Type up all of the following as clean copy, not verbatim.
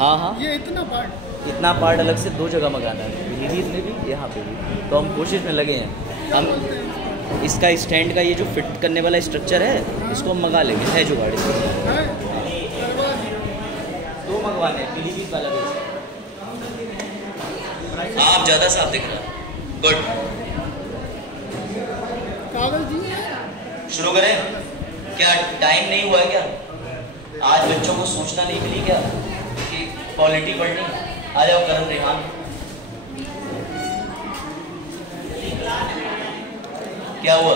हाँ हाँ, ये इतना पार्ट अलग से 2 जगह मंगाना है, पीलीभीत में भी यहाँ पे भी। तो हम कोशिश में लगे हैं। हम इसका स्टैंड का ये जो फिट करने वाला स्ट्रक्चर है, इसको हम मंगा लेंगे, है जुगाड़ इसको। 2 मंगवाने हैं, पीलीभीत वाला भी। हाँ, आप ज़्यादा साफ दिख रहा है। गुड, कागज दिए। शुरू करें? क्या टाइम नहीं हुआ है क्या? आज बच्चों को सूचना नहीं मिली क्या कि क्वालिटी पढ़नी? आ जाओ करण रेहान। क्या हुआ?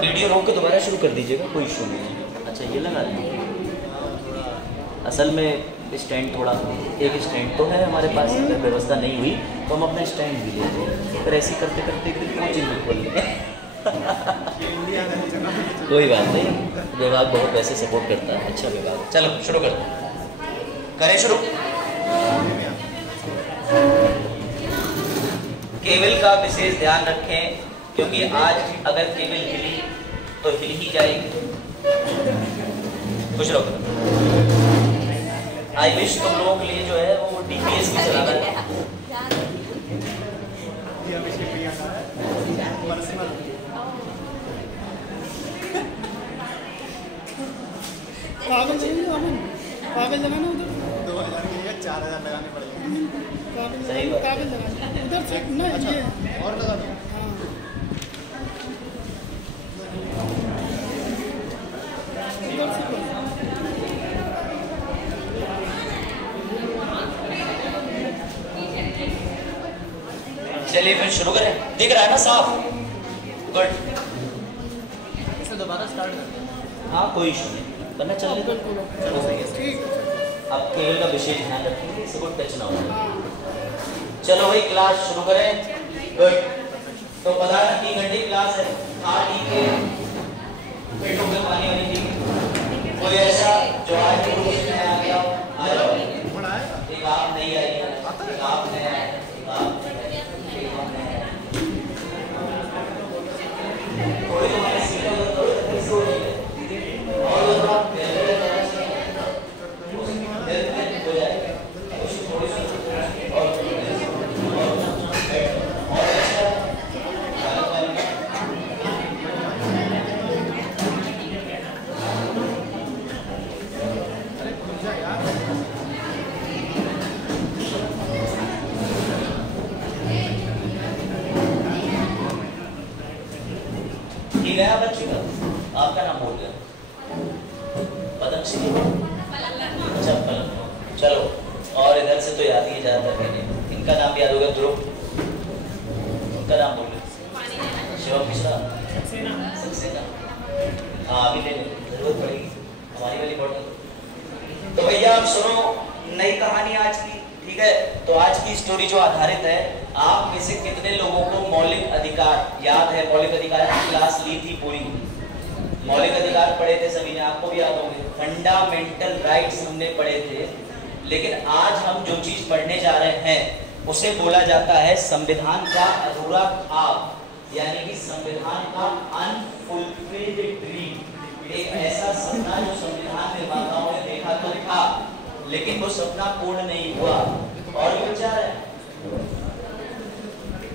वीडियो रोक के दोबारा शुरू कर दीजिएगा, कोई इशू नहीं है। अच्छा, ये लगा दें। असल में स्टैंड थोड़ा, एक स्टैंड तो है हमारे पास, अगर व्यवस्था नहीं हुई तो हम अपना स्टैंड भी लेते हैं, फिर ऐसे करते करते एक दिन कोचिंग भी खोल लेंगे। कोई बात नहीं, विभाग बहुत वैसे सपोर्ट करता है, अच्छा विभाग। चलो शुरू कर करें, शुरू। केबल का विशेष ध्यान रखें, क्योंकि आज अगर केबल हिली तो हिल ही जाएगी। कुछ लोग आई विश तुम लोगों के लिए जो है वो डीपीएस भी चलाना है। कागज लगाना उधर 2000 के लिए 4000 लगाने पड़ेंगे। कागज लगाना उधर से ना, ये और लगा दो। चलिए फिर शुरू करें। दिख रहा है ना साफ? गुड। इसे दोबारा स्टार्ट कर दें। हाँ, कोई इशू नहीं, करना चल रहा है। चलो सही है। ठीक। अब केबल का विशेष ध्यान रखेंगे, इसे कोई टच ना हो। चलो भाई, क्लास शुरू करें। गुड। तो पता है 3 घंटे क्लास है। हाँ ठीक है, पेटों में पानी वाली थी। कोई ऐसा जो आज के ग्रुप में आ गया? आ जाओ। एक आप नहीं आई है, एक आप नहीं आए, एक आप नहीं आए, एक हम नहीं आए। थोड़ी तुम्हारी सीटें उधर करो, कैसे हो रही है? और उधर आप हो जाएगा। थोड़ी सी और गया बच्ची का, आपका नाम बोल गया पदमश्री। अच्छा, चलो। और इधर से तो याद ही ज्यादातर मैंने, इनका नाम भी याद होगा। ध्रुव, उनका नाम बोल गया। शिवम मिश्रा, सक्सेना। हाँ, अभी ले जरूरत पड़ेगी हमारी वाली बॉटल। तो भैया आप सुनो, नई कहानी आज की, ठीक है? तो आज की स्टोरी जो आधारित है, आप में से कितने लोगों को मौलिक अधिकार याद है? मौलिक अधिकार की क्लास ली थी पूरी, मौलिक अधिकार पढ़े थे सभी ने, आपको भी याद होंगे। फंडामेंटल राइट्स हमने पढ़े थे। लेकिन आज हम जो चीज पढ़ने जा रहे हैं उसे बोला जाता है संविधान का अधूरा ख्वाब, यानी कि संविधान का अनफुलफिल्ड ड्रीम। एक ऐसा सपना जो संविधान निर्माताओं ने देखा तो था, लेकिन वो सपना पूर्ण नहीं हुआ। और ये क्या है?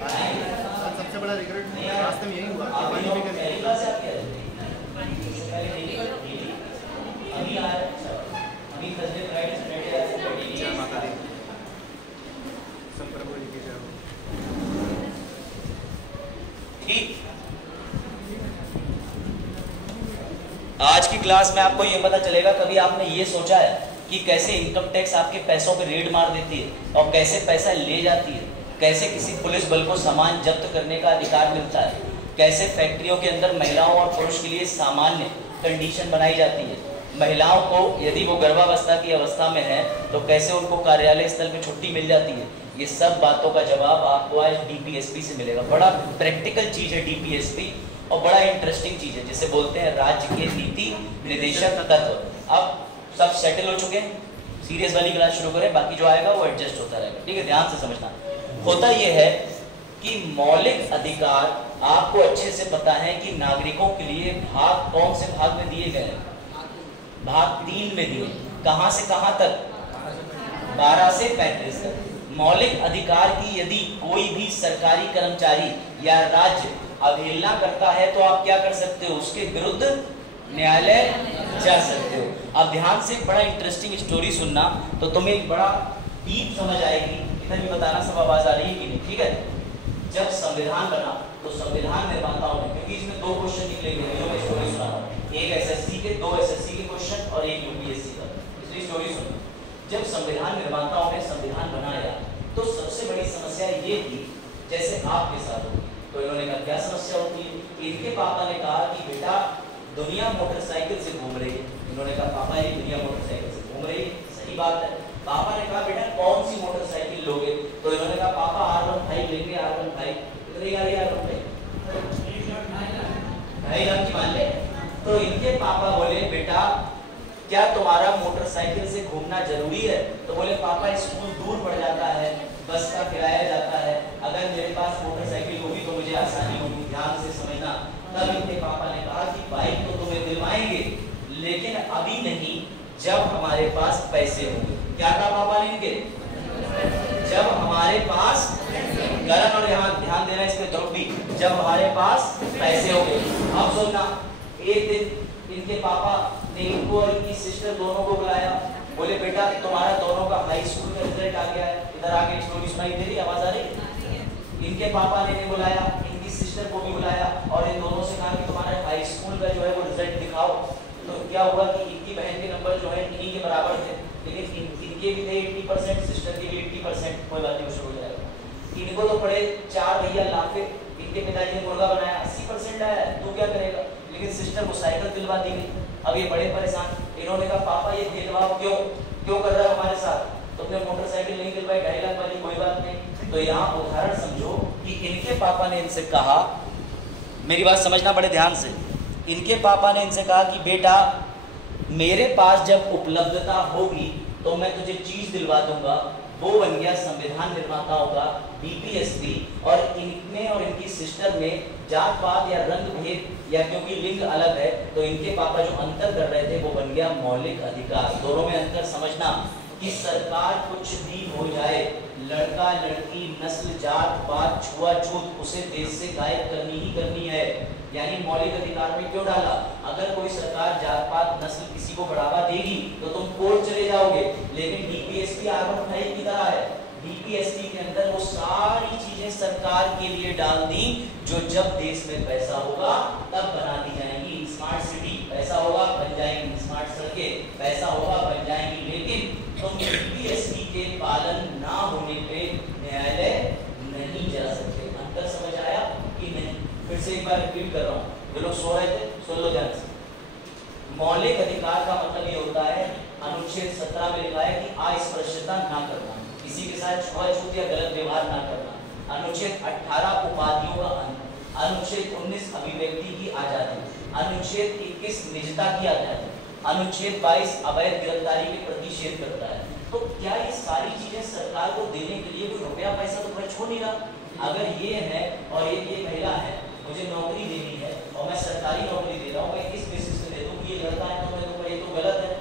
सबसे बड़ा रिग्रेट रास्ते में यही हुआ कि पानी भी कमी। अभी आ रहा है, अभी थर्सडे फ्राइडे सैटरडे ऐसे जय माता दी। संप्रभु जी की जय हो। ठीक। आज की क्लास में आपको ये पता चलेगा, कभी आपने ये सोचा है कि कैसे इनकम टैक्स आपके पैसों पे रेड मार देती है और कैसे पैसा ले जाती है, कैसे किसी पुलिस बल को सामान जब्त करने का अधिकार मिलता है, कैसे फैक्ट्रियों के अंदर महिलाओं और पुरुष के लिए सामान्य कंडीशन बनाई जाती है, महिलाओं को यदि वो गर्भावस्था की अवस्था में है तो कैसे उनको कार्यालय स्थल पे छुट्टी मिल जाती है। ये सब बातों का जवाब आपको आज डीपीएसपी से मिलेगा। बड़ा प्रैक्टिकल चीज है डीपीएसपी, और बड़ा इंटरेस्टिंग चीज है, जिसे बोलते हैं राज्य के नीति निर्देशक तत्व। अब सब सेटल हो चुके हैं, सीरियस वाली क्लास शुरू करें, बाकी जो आएगा वो एडजस्ट होता रहेगा। ठीक है, ध्यान से समझना। होता यह है कि मौलिक अधिकार आपको अच्छे से पता है कि नागरिकों के लिए भाग कौन से भाग में दिए गए हैं। भाग 3 में दिए, कहां से कहां तक? 12 से 35 तक। मौलिक अधिकार की यदि कोई भी सरकारी कर्मचारी या राज्य अवहेलना करता है तो आप क्या कर सकते हो? उसके विरुद्ध न्यायालय जा सकते हो। अब ध्यान से एक बड़ा इंटरेस्टिंग स्टोरी सुनना, तो तुम्हें एक बड़ा डीप समझ आएगी। इधर भी बताना सब आवाज आ रही है कि नहीं, ठीक है? जब संविधान बना तो संविधान निर्माताओं ने, क्योंकि इसमें 2 क्वेश्चन निकलेंगे जो मैं स्टोरी सुना रहा हूं, एक एसएससी के, 2 एसएससी के क्वेश्चन और एक यूपीएससी का, इसलिए स्टोरी सुनो। जब संविधान निर्माताओं ने संविधान बनाया तो सबसे बड़ी समस्या ये थी, जैसे आपके साथ होगी, तो इन्होंने कहा क्या समस्या होती है? इनके पापा ने कहा कि बेटा दुनिया मोटरसाइकिल से घूम रही है। इन्होंने कहा पापा ये दुनिया मोटरसाइकिल से घूम रही है, सही बात है। पापा ने कहा बेटा कौन सी मोटरसाइकिल लोगे? तो इन्होंने कहा पापा R15 लेंगे, R15। R15 ढाई लाख की मान ले। तो इनके पापा बोले बेटा क्या तुम्हारा मोटरसाइकिल से घूमना जरूरी है? तो बोले पापा स्कूल दूर पड़ जाता है, बस का किराया जाता है, अगर मेरे पास मोटरसाइकिल होगी तो मुझे आसानी होगी। ध्यान से समझना। तब इनके पापा ने कहा कि बाइक तो तुम्हें दिलवाएंगे लेकिन अभी नहीं, जब हमारे पास पैसे होंगे। क्या कहा पापा ने इनके? जब हमारे पास, करण और यहाँ ध्यान देना इस पे ध्रुव भी, जब हमारे पास पैसे होंगे। अब सुनना, एक दिन इनके पापा ने इनको और इनकी सिस्टर दोनों को बुलाया, बोले बेटा तुम्हारा दोनों का हाई स्कूल का रिजल्ट आ गया है, इधर आके स्टोरी सुनाई दे रही, आवाज आ रही? इनके पापा ने बुलाया, इनकी सिस्टर को भी बुलाया और इन दोनों से कहा कि तुम्हारा हाई स्कूल का जो है वो रिजल्ट दिखाओ। तो क्या हुआ कि इनकी बहन के नंबर जो है इन्हीं के बराबर थे, लेकिन इनके भी थे 80%, सिस्टर के भी 80%, कोई बात नहीं, शुरू हो जाएगा। इनको तो पड़े 4 भैया लाफे, इनके पिताजी ने मुर्गा बनाया, 80% आया, तू क्या करेगा? लेकिन सिस्टर को साइकिल दिलवा दी गई। अब ये बड़े परेशान, इन्होंने कहा पापा ये भेदभाव क्यों कर रहा है हमारे साथ? तुमने मोटरसाइकिल नहीं दिलवाई, 2.5 लाख वाली, कोई बात नहीं। तो यहाँ उदाहरण समझो कि इनके पापा ने इनसे कहा, मेरी बात समझना बड़े ध्यान से, इनके पापा ने इनसे कहा कि बेटा मेरे पास जब उपलब्धता होगी तो मैं तुझे चीज दिलवा दूंगा। वो बन गया संविधान निर्माताओं का बीपीएसपी। और इनमें और इनकी सिस्टर में जात पात या रंग भेद या क्योंकि लिंग अलग है तो इनके पापा जो अंतर कर रहे थे वो बन गया मौलिक अधिकार। दोनों में अंतर समझना कि सरकार कुछ भी हो जाए, लड़का लड़की नस्ल जात पात छुआछूत उसे देश से गायब करनी ही करनी है। यानी मौलिक अधिकार में क्यों डाला? अगर कोई सरकार जात पात नस्ल किसी को बढ़ावा देगी तो तुम कोर्ट चले जाओगे, लेकिन डीपीएसपी R15 की तरह है। डीपीएसपी के अंदर वो सारी चीजें सरकार के लिए डाल दी जो जब देश में पैसा होगा तब बना दी जाएंगी। स्मार्ट सिटी पैसा होगा बन जाएंगी, स्मार्ट सड़कें पैसा होगा बन जाएंगी, लेकिन तुम डीपीएसपी के पालन ना होने पे न्यायालय नहीं जा सकते। अंतर समझ आया कि नहीं? फिर से एक बार रिपीट कर रहा हूँ, जो लोग सो रहे थे सुन लो ध्यान से। मौलिक अधिकार का मतलब ये होता है, अनुच्छेद 17 में लिखा है कि अस्पृश्यता ना करना, किसी के साथ छुआछूत या गलत व्यवहार ना करना। अनुच्छेद 18 उपाधियों का अंत, अनुच्छेद 19 अभिव्यक्ति की आजादी, अनुच्छेद 21 निजता की आजादी, अनुच्छेद 22 अवैध गिरफ्तारी के प्रतिषेध करता है। तो क्या ये सारी चीजें सरकार को देने के लिए कोई रुपया पैसा तो खर्च हो नहीं रहा? अगर ये है और ये महिला है, मुझे नौकरी देनी है और मैं सरकारी नौकरी दे रहा हूँ, मैं इस बेसिस पे दे दूँ कि ये लड़का है तो मैं तो ये तो गलत है।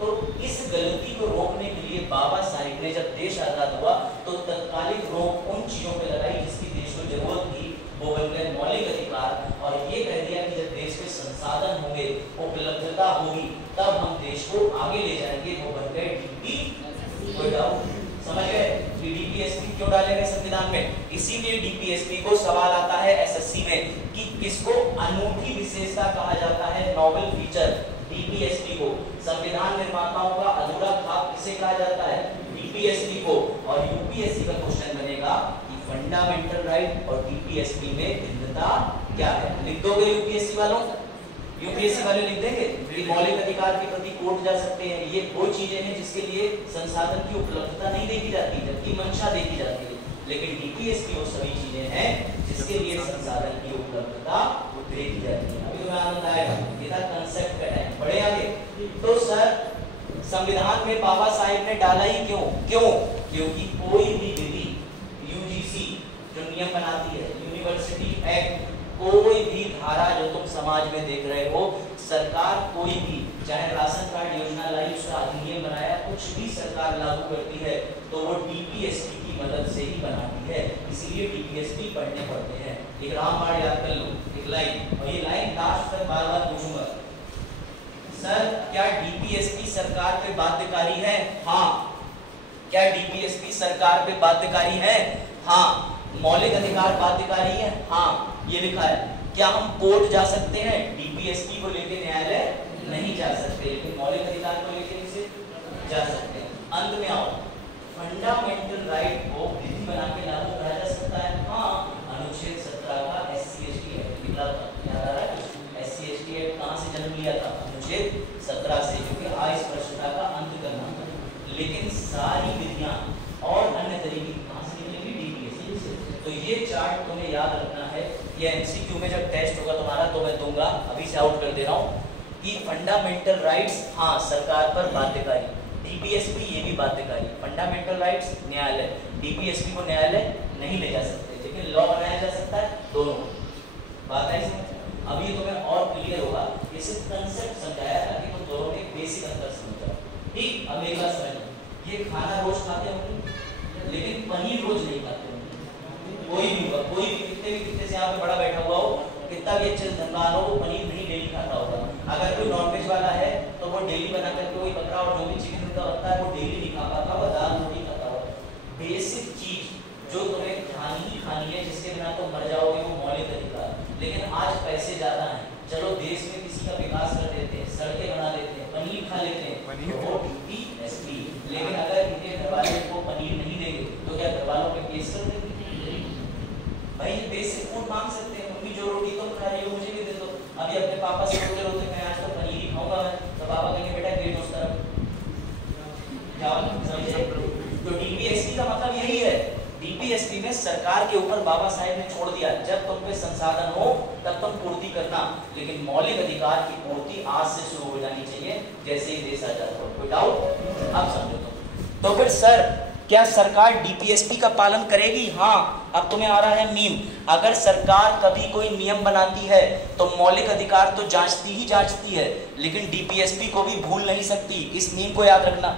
तो इस गलती को रोकने के लिए बाबा साहिब ने जब देश आजाद हुआ तो तत्कालिक रोक उन चीजों पे लगाई जिसकी देश को जरूरत थी, वो बन गए मौलिक अधिकार। और ये कह दिया कि जब देश में संसाधन होंगे, उपलब्धता होगी, तब हम देश को आगे ले जाएंगे। वो बन गए डीपी। कोई डाउट? समझ गए कि डीपीएसपी क्यों डाले गए संविधान में? इसीलिए डीपीएसपी को सवाल आता है एसएससी में कि किसको अनूठी विशेषता कहा जाता है, नोबल फीचर। डीपीएसपी को संविधान निर्माताओं का अधूरा खाप किसे कहा जाता है? डीपीएसपी को। और यूपीएससी का क्वेश्चन बनेगा कि फंडामेंटल राइट और डीपीएसपी में भिन्नता क्या है? लिख दोगे यूपीएससी वालों? यूपीएससी वाले लिख देंगे कि मौलिक अधिकार के प्रति कोर्ट जा सकते हैं। ये वो चीजें हैं जिसके लिए संसाधन की उपलब्धता नहीं देखी जाती, जबकि मंशा देखी जाती है। लेकिन डीपीएसपी वो सभी चीजें हैं जिसके लिए संसाधन की उपलब्धता देखी जाती है। अभी तुम्हें आनंद आएगा, ये था कंसेप्ट का टाइम। बढ़े आगे। तो सर संविधान में बाबा साहिब ने डाला ही क्यों? क्योंकि कोई भी विधि यूजीसी जो नियम बनाती है, यूनिवर्सिटी एक्ट, कोई भी धारा जो तुम समाज में देख रहे हो, सरकार कोई भी चाहे राशन कार्ड योजना लाई, उसका अधिनियम बनाया, कुछ भी सरकार लागू करती है तो वो डीपीएसपी की मदद से ही बनाती है, इसीलिए डीपीएसपी पढ़ने पड़ते हैं। एक रामबाण याद कर लो, एक लाइन, और ये लाइन लास्ट तक बार बार पूछूंगा। सर क्या डीपीएसपी सरकार पे बाध्यकारी है? हाँ। क्या डीपीएसपी सरकार पे बाध्यकारी है? हाँ। मौलिक अधिकार बाध्यकारी है? हाँ, ये लिखा है। क्या हम कोर्ट जा सकते हैं? डीपीएसपी को लेकर न्यायालय नहीं जा सकते, लेकिन मौलिक अधिकार को लेकर इसे जा सकते हैं। अंत में आओ, फंडामेंटल राइट को विधि बना के लागू करा जा सकता है? हाँ, अनुच्छेद 17 का SC/ST एक्ट निकला था, याद आ रहा है? SC/ST एक्ट कहाँ से जन्म लिया था? अनुच्छेद 17 से, क्योंकि अस्पृश्यता का अंत करना था। लेकिन सारी विधियां और अन्य तरीके कहाँ से निकलेंगी? डीपीएसपी से। तो ये चार्ट तुम्हें याद रखना है, ये एमसीक्यू में जब टेस्ट होगा तुम्हारा तो मैं दूंगा, अभी से आउट कर दे रहा हूँ कि फंडामेंटल राइट्स हाँ सरकार पर बाध्यकारी, डीपीएसपी ये भी बाध्यकारी। फंडामेंटल राइट्स न्यायालय, डीपीएसपी को न्यायालय नहीं ले जा सकते, लेकिन लॉ बनाया जा सकता है, दोनों। बात है इसमें? अब ये तुम्हें और क्लियर होगा, ये सिर्फ कंसेप्ट समझाया था कि तुम दोनों में बेसिक अंतर समझ जाओ। ठीक, अब एक बात समझ, ये खाना रोज खाते होंगे, लेकिन पनीर रोज नहीं खाते होंगे। कोई भी होगा, कोई भी कितने से यहाँ पे बड़ा बैठा हुआ हो, कितना भी अच्छे धनवान हो, वो पनीर नहीं डेली खाता होगा। अगर कोई नॉनवेज वाला है तो वो डेली बना करके वही बकरा और जो भी चिकन का बनता है वो डेली नहीं खा पाता, वो दाल रोटी खाता होगा। बेसिक चीज जो तुम्हें खानी ही खानी है, जिसके बिना तुम मर जाओगे, वो मौलिक अधिकार। लेकिन आज पैसे ज्यादा हैं, चलो देश में किसी का विकास कर देते हैं, सड़कें बना देते हैं, पनीर खा लेते हैं, वो डीपीएसपी। लेकिन अगर इनके घर वाले को पनीर नहीं देंगे तो क्या घर वालों पे केस कर देंगे? भाई ये बेसिक फूड मांग सकते हैं, मम्मी जो रोटी तुम खा रही हो मुझे भी दे दो। अभी अपने पापा से रोते रोते मैं आज तो पनीर ही खाऊंगा मैं, तो पापा कहेंगे बेटा गेट उस तरफ, क्या समझे? तो डीपीएसपी का मतलब यही है, डीपीएसपी में सरकार के ऊपर बाबा साहेब ने छोड़ दिया, जब तुम पे संसाधन हो तब तुम पूर्ति करना, लेकिन मौलिक अधिकार की पूर्ति आज से शुरू हो जानी चाहिए जैसे ही देश आजाद हो। कोई डाउट? अब समझो तुम। तो फिर सर क्या सरकार डीपीएसपी का पालन करेगी? हाँ। अब तुम्हें आ रहा है मीम, अगर सरकार कभी कोई नियम बनाती है तो मौलिक अधिकार तो जांचती ही जांचती है, लेकिन डीपीएसपी को भी भूल नहीं सकती। इस मीम को याद रखना,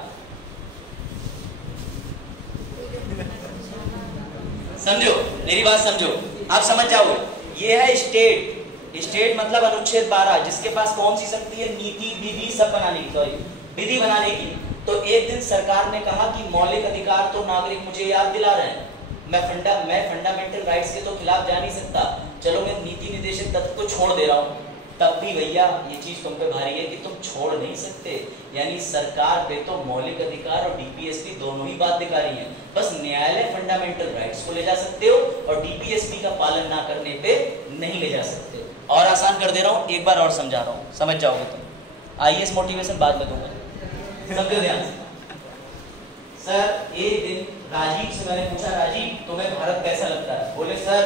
समझो मेरी बात, समझो आप समझ जाओगे। ये है स्टेट, स्टेट मतलब अनुच्छेद 12, जिसके पास कौन सी शक्ति है? नीति विधि सब बनाने की, सॉरी विधि बनाने की। तो एक दिन सरकार ने कहा कि मौलिक अधिकार तो नागरिक मुझे याद दिला रहे हैं, मैं फंडामेंटल राइट्स के तो खिलाफ जा नहीं सकता, चलो मैं नीति निदेशक तत्व को छोड़ दे रहा हूँ। तब भी भैया ये चीज तुम पे भारी है कि तुम छोड़ नहीं सकते, यानी सरकार पे तो मौलिक अधिकार और डीपीएसपी दोनों ही बाध्यकारी हैं। बस न्यायालय फंडामेंटल राइट्स को ले जा सकते हो और डीपीएसपी का पालन ना करने पे नहीं ले जा सकते। और आसान कर दे रहा हूँ, एक बार और समझा रहा हूँ, समझ जाओगे तुम। आईएएस मोटिवेशन बाद में दूंगा, समझो ध्यान से। सर एक दिन राजीव से मैंने पूछा, राजीव तुम्हें भारत कैसा लगता है? बोले सर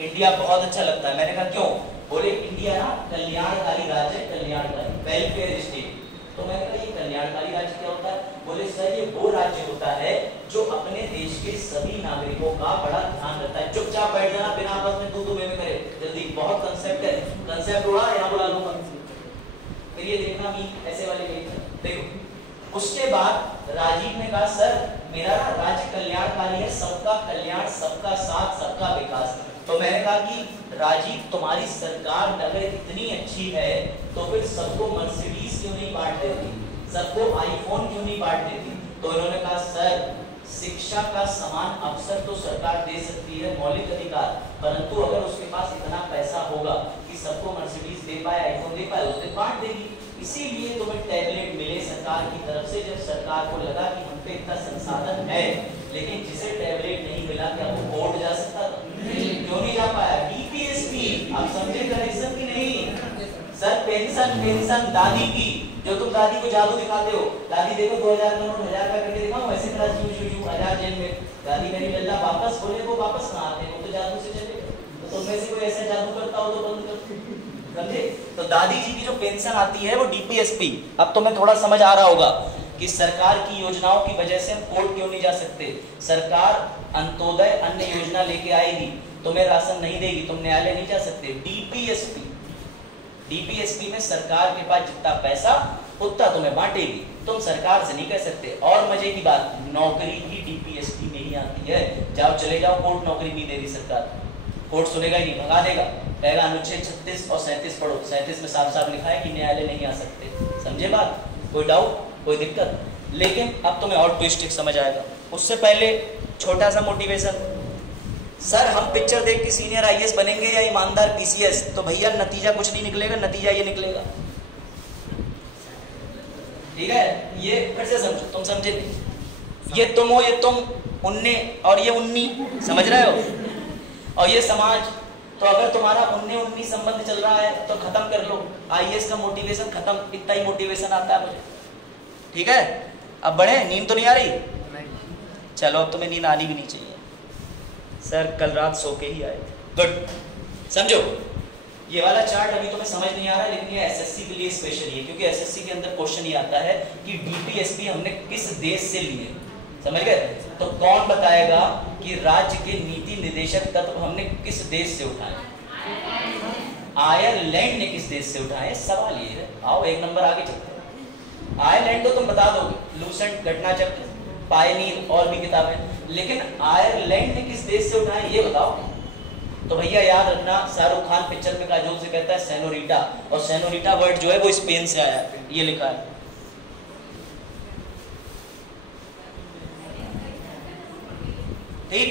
इंडिया बहुत अच्छा लगता है। मैंने कहा क्यों? बोले इंडिया ना कल्याणकारी राज्य है, कल्याणकारी, वेलफेयर स्टेट। तो मैंने कहा ये कल्याणकारी राज्य क्या होता है? बोले सर ये वो राज्य होता है जो अपने देश के सभी नागरिकों का बड़ा ध्यान रखता है। चुपचाप बैठ जाना, बिना आपस में तू में करे, जल्दी, बहुत कंसेप्ट है, कंसेप्ट उड़ा यहाँ बुला लूंगा। फिर ये देखना भी ऐसे वाले देखो। उसके बाद राजीव ने कहा सर मेरा ना राज्य कल्याणकारी है, सबका कल्याण, सबका साथ, सबका विकास। तो मैंने कहा कि राजीव तुम्हारी सरकार अगर इतनी अच्छी है तो फिर सबको मर्सिडीज क्यों नहीं बांट देती, सबको आईफोन क्यों नहीं बांट देती? तो इन्होंने कहा सर शिक्षा का समान अवसर तो सरकार दे सकती है, मौलिक अधिकार, परंतु अगर उसके पास इतना पैसा होगा कि सबको मर्सिडीज दे पाए, आईफोन दे पाए, उसने बांट देगी। इसीलिए तुम्हें टैबलेट मिले सरकार की तरफ से, जब सरकार को लगा कि हम पे इतना संसाधन है। लेकिन जिसे टैबलेट नहीं मिला क्या वो कोर्ट जा सकता था? क्यों नहीं जा पाया? डीपीएसपी। आप समझे कनेक्शन की नहीं? सर पेंशन दादी की, जो तुम दादी को जादू दिखाते हो, दादी देखो 2000 का नोट 1000 का करके दिखाओ, ऐसे तरह शू 1000 जेल में, दादी मेरी लल्ला वापस बोले, वो वापस कहाँ आते हैं? वो तो जादू से चले। तो तुम में से कोई ऐसा जादू करता हो तो बंद कर, समझे? तो दादी जी की जो पेंशन आती है वो डीपीएसपी। अब तुम्हें थोड़ा समझ आ रहा होगा कि सरकार की योजनाओं की वजह से हम कोर्ट क्यों नहीं जा सकते। सरकार अंत्योदय अन्न योजना लेके आएगी, तुम्हें राशन नहीं देगी, तुम न्यायालय नहीं जा सकते। डीपीएसपी डीपीएसपी में सरकार के पास जितना पैसा उतना तुम्हें बांटेगी, तुम सरकार से नहीं कह सकते। और मजे की बात, नौकरी भी डीपीएसपी में ही आती है। जाओ चले जाओ, कोर्ट नौकरी नहीं दे रही सरकार, कोर्ट सुनेगा ही नहीं, भगा देगा, कहेगा अनुच्छेद 36 और 37 पढ़ो। 37 में साफ साफ लिखा है कि न्यायालय नहीं आ सकते। समझे बात? कोई डाउट, कोई दिक्कत? लेकिन अब तुम्हें और ट्विस्ट समझ आएगा। उससे पहले छोटा सा मोटिवेशन, सर हम पिक्चर देख के सीनियर आईएएस बनेंगे या ईमानदार पीसीएस, तो भैया नतीजा कुछ नहीं निकलेगा, नतीजा ये निकलेगा। ठीक है, ये फिर से समझो, तुम समझे नहीं? ये तुम हो, ये तुम, उन्ने और ये उन्नी, समझ रहे हो? और ये समाज। तो अगर तुम्हारा उन्ने उन्नी संबंध चल रहा है तो खत्म कर लो, आईएएस का मोटिवेशन खत्म। इतना ही मोटिवेशन आता है मुझे। ठीक है, अब बढ़े। नींद तो नहीं आ रही? चलो अब तुम्हें नींद आनी भी नहीं चाहिए। सर कल रात सो के ही आए थे। गुड, समझो ये वाला चार्ट अभी तुम्हें समझ नहीं आ रहा, लेकिन ये एसएससी के लिए स्पेशल है, क्योंकि एसएससी के अंदर क्वेश्चन ये आता है कि डीपीएसपी हमने किस देश से लिए। समझ गए? तो कौन बताएगा कि राज्य के नीति निदेशक तत्व हमने किस देश से उठाए? आयरलैंड ने किस देश से उठाए? सवाल ये है। आओ एक नंबर आगे चलते हैं। आयरलैंड तो तुम बता दोगे, लूसेंट, घटना चक्र, पायनीर और भी किताबें, लेकिन आयरलैंड ने किस देश से उठाए ये बताओ। तो भैया याद रखना, शाहरुख खान पिक्चर में काजोल से कहता है सेनोरिटा, और सेनोरिटा वर्ड जो है वो स्पेन से आया है, ये लिखा है। ठीक,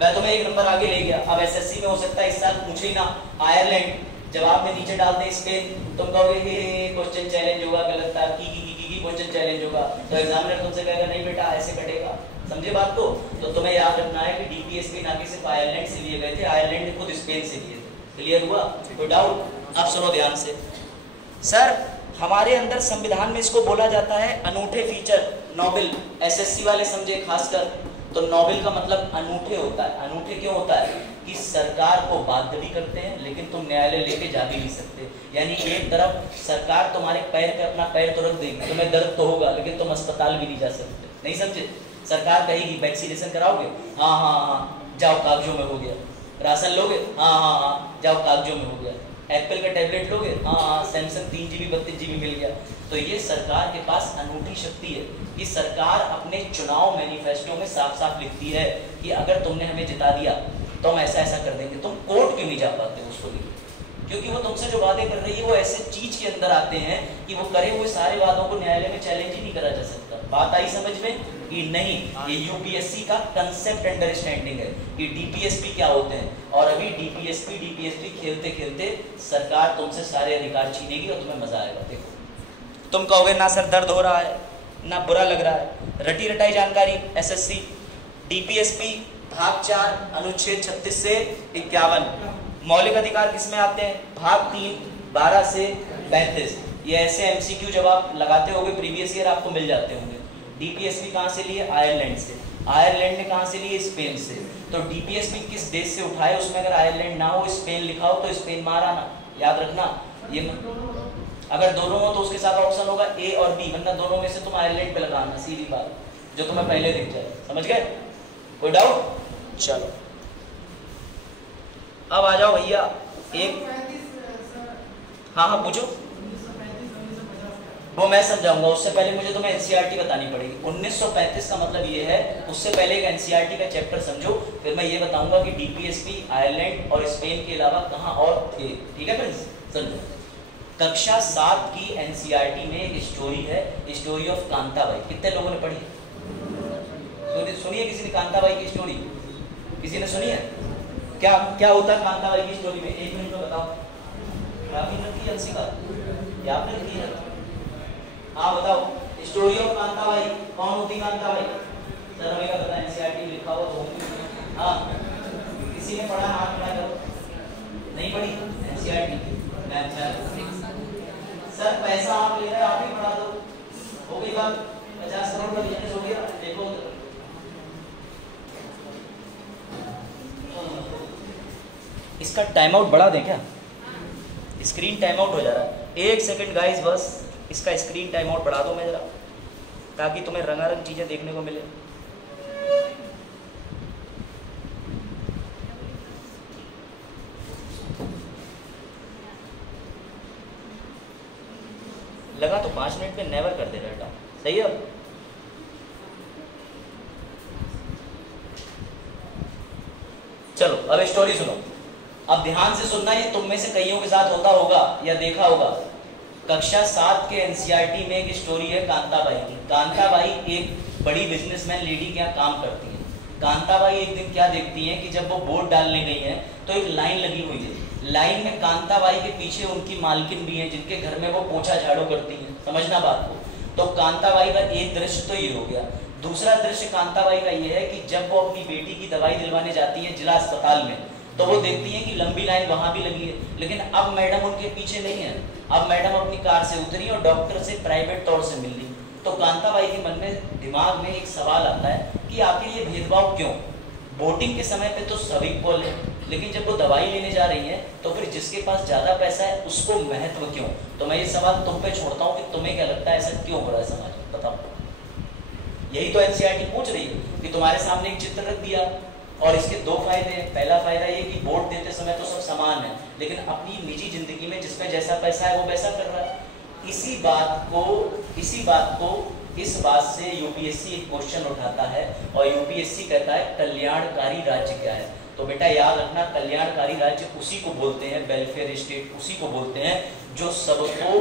मैं तुम्हें एक नंबर आगे ले गया। अब एसएससी में हो सकता है इस साल पूछे ही ना आयरलैंड, जवाब में नीचे डाल दे स्पेन, तुम कहोगे क्वेश्चन चैलेंज होगा, गलत था, की क्वेश्चन चैलेंज होगा, तो एग्जामिनर तुमसे कहेगा नहीं बेटा ऐसे कटेगा। समझे बात को? तो तुम्हें याद रखना है कि डीपीएसपी ना कि सिर्फ आयरलैंड से लिए गए थे, आयरलैंड ने खुद स्पेन से लिए थे। क्लियर हुआ? कोई डाउट? अब सुनो ध्यान से। सर हमारे अंदर संविधान में इसको बोला जाता है अनूठे फीचर, नोबेल। एसएससी वाले समझे खासकर, तो नोबेल का मतलब अनूठे होता है। अनूठे क्यों होता है? कि सरकार को बाध्य भी करते हैं, लेकिन तुम न्यायालय लेके जा भी नहीं सकते। यानी एक तरफ सरकार तुम्हारे पैर पे अपना पैर तो रख देगी, तुम्हें दर्द तो होगा, लेकिन तुम अस्पताल भी नहीं जा सकते। नहीं समझे? सरकार कहेगी वैक्सीनेशन कराओगे? हाँ हाँ हाँ, जाओ कागजों में हो गया। राशन लोगे? हाँ हाँ हाँ, जाओ कागजों में हो गया। एप्पल का टैबलेट लोगे? हाँ हाँ, सैमसंग 3 GB 32 GB मिल गया। तो ये सरकार के पास अनूठी शक्ति है कि सरकार अपने चुनाव मैनिफेस्टो में साफ साफ लिखती है कि अगर तुमने हमें जिता दिया तो हम ऐसा ऐसा कर देंगे। तुम कोर्ट क्यों नहीं जा पाते उसको लिए? क्योंकि वो तुमसे जो वादे कर रही है वो ऐसे चीज के अंदर आते हैं कि वो करे हुए सारे वादों को न्यायालय में चैलेंज ही नहीं करा जा सकता। बात आई समझ में कि नहीं? ये यूपीएससी का कंसेप्ट अंडरस्टैंडिंग है कि डीपीएसपी क्या होते हैं। और अभी डीपीएसपी खेलते खेलते सरकार तुमसे सारे अधिकार छीनेगी और तुम्हें मजा आएगा। देखो तुम कहोगे ना सर दर्द हो रहा है, ना बुरा लग रहा है। रटी रटाई जानकारी, एसएससी डीपीएसपी भाग 4 अनुच्छेद 36 से 51। मौलिक अधिकार किसमें आते हैं? भाग 3 12 से 35। ये ऐसे एमसीक्यू जब आप लगाते होगे प्रीवियस ईयर आपको मिल जाते होंगे। डीपीएसपी कहाँ से लिए? आयरलैंड से। आयरलैंड ने कहाँ से लिए? स्पेन से। तो डीपीएसपी किस देश से उठाए? उसमें अगर आयरलैंड ना हो, स्पेन लिखा हो तो स्पेन मारा ना, याद रखना। ये अगर दोनों हो तो उसके साथ ऑप्शन होगा ए और बी, वरना दोनों में से तुम आयरलैंड पे लगाना, सीधी बात, जो तुम्हें पहले दिख जाए। समझ गए? कोई डाउट? चलो अब आ जाओ भैया एक, हाँ हाँ पूछो, वो मैं समझाऊंगा। उससे पहले मुझे तुम्हें एनसीईआरटी बतानी पड़ेगी। 1935 का मतलब ये है, उससे पहले एक एनसीईआरटी का चैप्टर समझो, फिर मैं ये बताऊंगा कि डीपीएसपी आयरलैंड और स्पेन के अलावा कहाँ और थे। ठीक है फ्रेंड्स? समझो, कक्षा 7 की एनसीईआरटी में एक स्टोरी है, स्टोरी ऑफ कांताबाई। कितने लोगों ने पढ़ी? सुनिए किसी ने कांताबाई की स्टोरी? किसी ने सुनी है? क्या क्या होता है कांताबाई की स्टोरी में? 1 मिनट में बताओ। काफी रखी है अंशिका, याद रखी है? हाँ बताओ, स्टोरी ऑफ कांताबाई। कौन होती कांताबाई? सर हमें क्या पता, एनसीईआरटी लिखा हो तो। हाँ, किसी ने पढ़ा? हाथ खड़ा करो। नहीं पढ़ी एनसीईआरटी? सर पैसा आप ले रहे हैं, आप ही पढ़ा दो। हो गई बात, 50 करोड़ का बिजनेस हो गया। देखो इसका टाइम आउट बढ़ा दें क्या? स्क्रीन टाइम आउट हो जा रहा है। 1 सेकंड गाइस, बस इसका स्क्रीन टाइम आउट बढ़ा दो मैं जरा, ताकि तुम्हें रंगारंग चीजें देखने को मिले। 5 मिनट में नेवर कर देगा बेटा, सही है। चलो अब स्टोरी सुनो, अब ध्यान से सुनना, ये तुम में से कईयों के साथ होता होगा या देखा होगा। कक्षा 7 के एनसीईआरटी में एक स्टोरी है कांताबाई की। कांताबाई एक बड़ी बिजनेसमैन लेडी के यहाँ काम करती है। कांताबाई एक दिन क्या देखती हैं कि जब वो वोट डालने गई हैं तो एक लाइन लगी हुई है। लाइन में कांताबाई के पीछे उनकी मालकिन भी हैं जिनके घर में वो पोछा झाड़ू करती हैं, समझना बात को। तो कांताबाई का एक दृश्य तो ये हो गया। दूसरा दृश्य कांताबाई का ये है कि जब वो अपनी बेटी की दवाई दिलवाने जाती है जिला अस्पताल में, तो वो देखती हैं कि लंबी लाइन वहां भी लगी है, लेकिन अब मैडम उनके पीछे नहीं है। अब मैडम अपनी कार से उतरी और डॉक्टर से प्राइवेट तौर से मिल ली। तो कांताबाई के मन में, दिमाग में एक सवाल आता है कि आखिर ये भेदभाव क्यों? वोटिंग के समय पे तो सभी इक्वल है, लेकिन जब वो दवाई लेने जा रही है तो फिर जिसके पास ज्यादा पैसा है उसको महत्व क्यों? तो मैं ये सवाल तुम पे छोड़ता हूँ कि तुम्हें क्या लगता है ऐसा क्यों हो रहा है समाज में, बताओ। यही तो एनसीईआरटी पूछ रही है कि तुम्हारे सामने एक चित्र रख दिया और इसके दो फायदे हैं। पहला फायदा ये कि वोट देते समय तो सब समान है, लेकिन अपनी निजी जिंदगी में जिसपे जैसा पैसा है वो वैसा कर रहा है। इसी बात को इस बात से यूपीएससी एक क्वेश्चन उठाता है और यूपीएससी कहता है कल्याणकारी राज्य क्या है? तो बेटा याद रखना, कल्याणकारी राज्य उसी को बोलते हैं, वेलफेयर स्टेट उसी को बोलते हैं जो सबको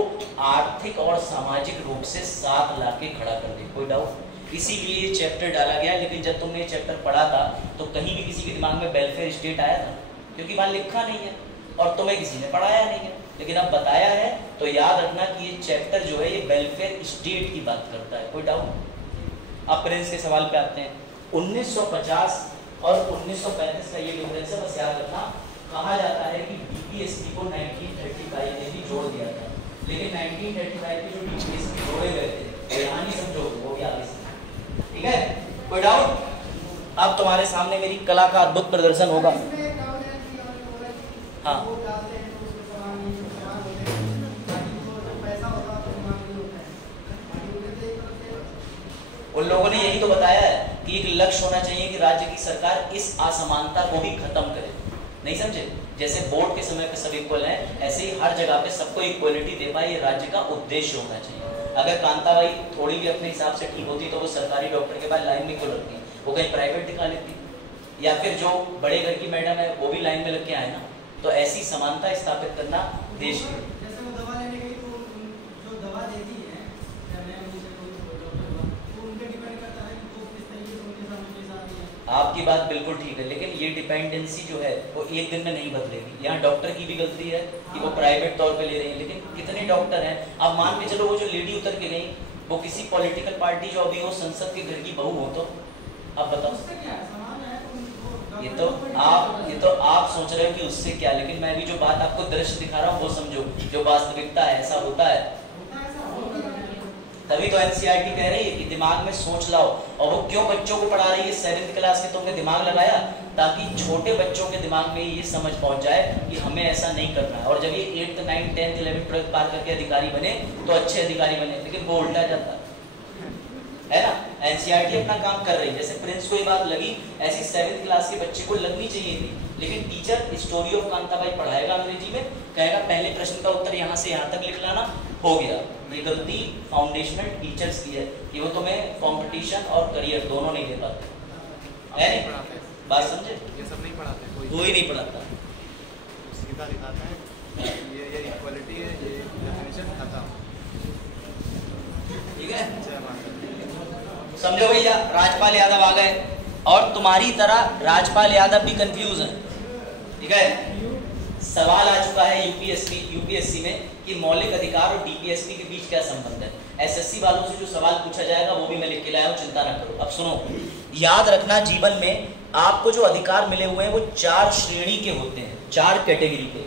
आर्थिक और सामाजिक रूप से साथ लाके खड़ा कर दे। कोई डाउट? इसीलिए ये चैप्टर डाला गया। लेकिन जब तुमने ये चैप्टर पढ़ा था तो कहीं भी किसी के दिमाग में वेलफेयर स्टेट आया था? क्योंकि वहां लिखा नहीं है और तुम्हें किसी ने पढ़ाया नहीं है, लेकिन अब बताया है। तो याद रखना कि ये चैप्टर जो है ये वेलफेयर स्टेट की बात करता है। कोई डाउट? अब प्रिंस के सवाल पे आते हैं। 1950 और 1935 का ये डिफरेंस है, बस याद रखना। कहा जाता है कि डीपीएसपी को 1935 में भी जोड़ दिया था, लेकिन 1935 के जो डीपीएसपी जोड़े गए थे यहाँ नहीं समझो, वो भी आगे से, ठीक है? कोई डाउट? अब तुम्हारे सामने मेरी कला का अद्भुत प्रदर्शन होगा। हाँ, उन लोगों ने यही तो बताया है कि एक लक्ष्य होना चाहिए कि राज्य की सरकार इस असमानता को भी खत्म करे। नहीं समझे? जैसे वोट के समय पे सब इक्वल हैं, ऐसे ही हर जगह पे सबको इक्वलिटी दे पाए, ये राज्य का उद्देश्य होना चाहिए। अगर कांताबाई थोड़ी भी अपने हिसाब से ठीक होती तो वो सरकारी डॉक्टर के पास लाइन में क्यों लगती? वो कहीं प्राइवेट दिखा लेती, या फिर जो बड़े घर की मैडम है वो भी लाइन में लग के आए ना। तो ऐसी समानता स्थापित करना देश की। जैसे वो दवा लेने गई तो जो दवा देती है, आपकी बात बिल्कुल ठीक है, लेकिन ये डिपेंडेंसी जो है वो एक दिन में नहीं बदलेगी। यहाँ डॉक्टर की भी गलती है कि वो प्राइवेट तौर पे ले रही है, लेकिन कितने डॉक्टर हैं? अब मान के चलो वो जो लेडी उतर के गई वो किसी पॉलिटिकल पार्टी जो अभी वो संसद के घर की बहू हो, तो अब बताओ। ये तो आप सोच रहे हो कि उससे क्या, लेकिन मैं भी जो बात आपको दृश्य दिखा रहा हूँ वो समझो, जो वास्तविकता है ऐसा होता है। तभी तो एनसीईआरटी कह रही है कि दिमाग में सोच लाओ। और वो क्यों बच्चों को पढ़ा रही है 7th क्लास के? तुमने दिमाग लगाया ताकि छोटे बच्चों के दिमाग में ये समझ पहुंच जाए कि हमें ऐसा नहीं करना है। और जब ये 8th 9th 10th 11th 12th पार करके अधिकारी बने तो अच्छे अधिकारी बने, लेकिन वो उल्टा जाता है ना। एनसीईआरटी अपना काम कर रही है। जैसे प्रिंस को ये बात लगी, ऐसी 7th क्लास के बच्चे को लगनी चाहिए थी, लेकिन टीचर स्टोरी ऑफ कांताबाई पढ़ाएगा अंग्रेजी में, कहेगा पहले प्रश्न का उत्तर यहाँ से यहाँ तक लिख लाना, हो गया। ये गलती फाउंडेशनल टीचर्स की है कि वो तुम्हें कंपटीशन और करियर दोनों नहीं दे पाते, है नहीं? बात समझे? ये सब नहीं पढ़ाते, कोई नहीं पढ़ाता, सीधा दिखाता है ये इक्वालिटी है, ये डेफिनेशन खत्म। ठीक है, जय माता। समझो भैया। राजपाल यादव आ गए और तुम्हारी तरह राजपाल यादव भी कंफ्यूज है, ठीक है? सवाल आ चुका है यूपीएससी में कि मौलिक अधिकार और डीपीएसपी के बीच क्या संबंध है। एसएससी वालों से जो सवाल पूछा जाएगा वो भी मैं लिख के लाया हूं, चिंता ना करो। अब सुनो, याद रखना, जीवन में आपको जो अधिकार मिले हुए हैं वो 4 श्रेणी के होते हैं, 4 कैटेगरी के।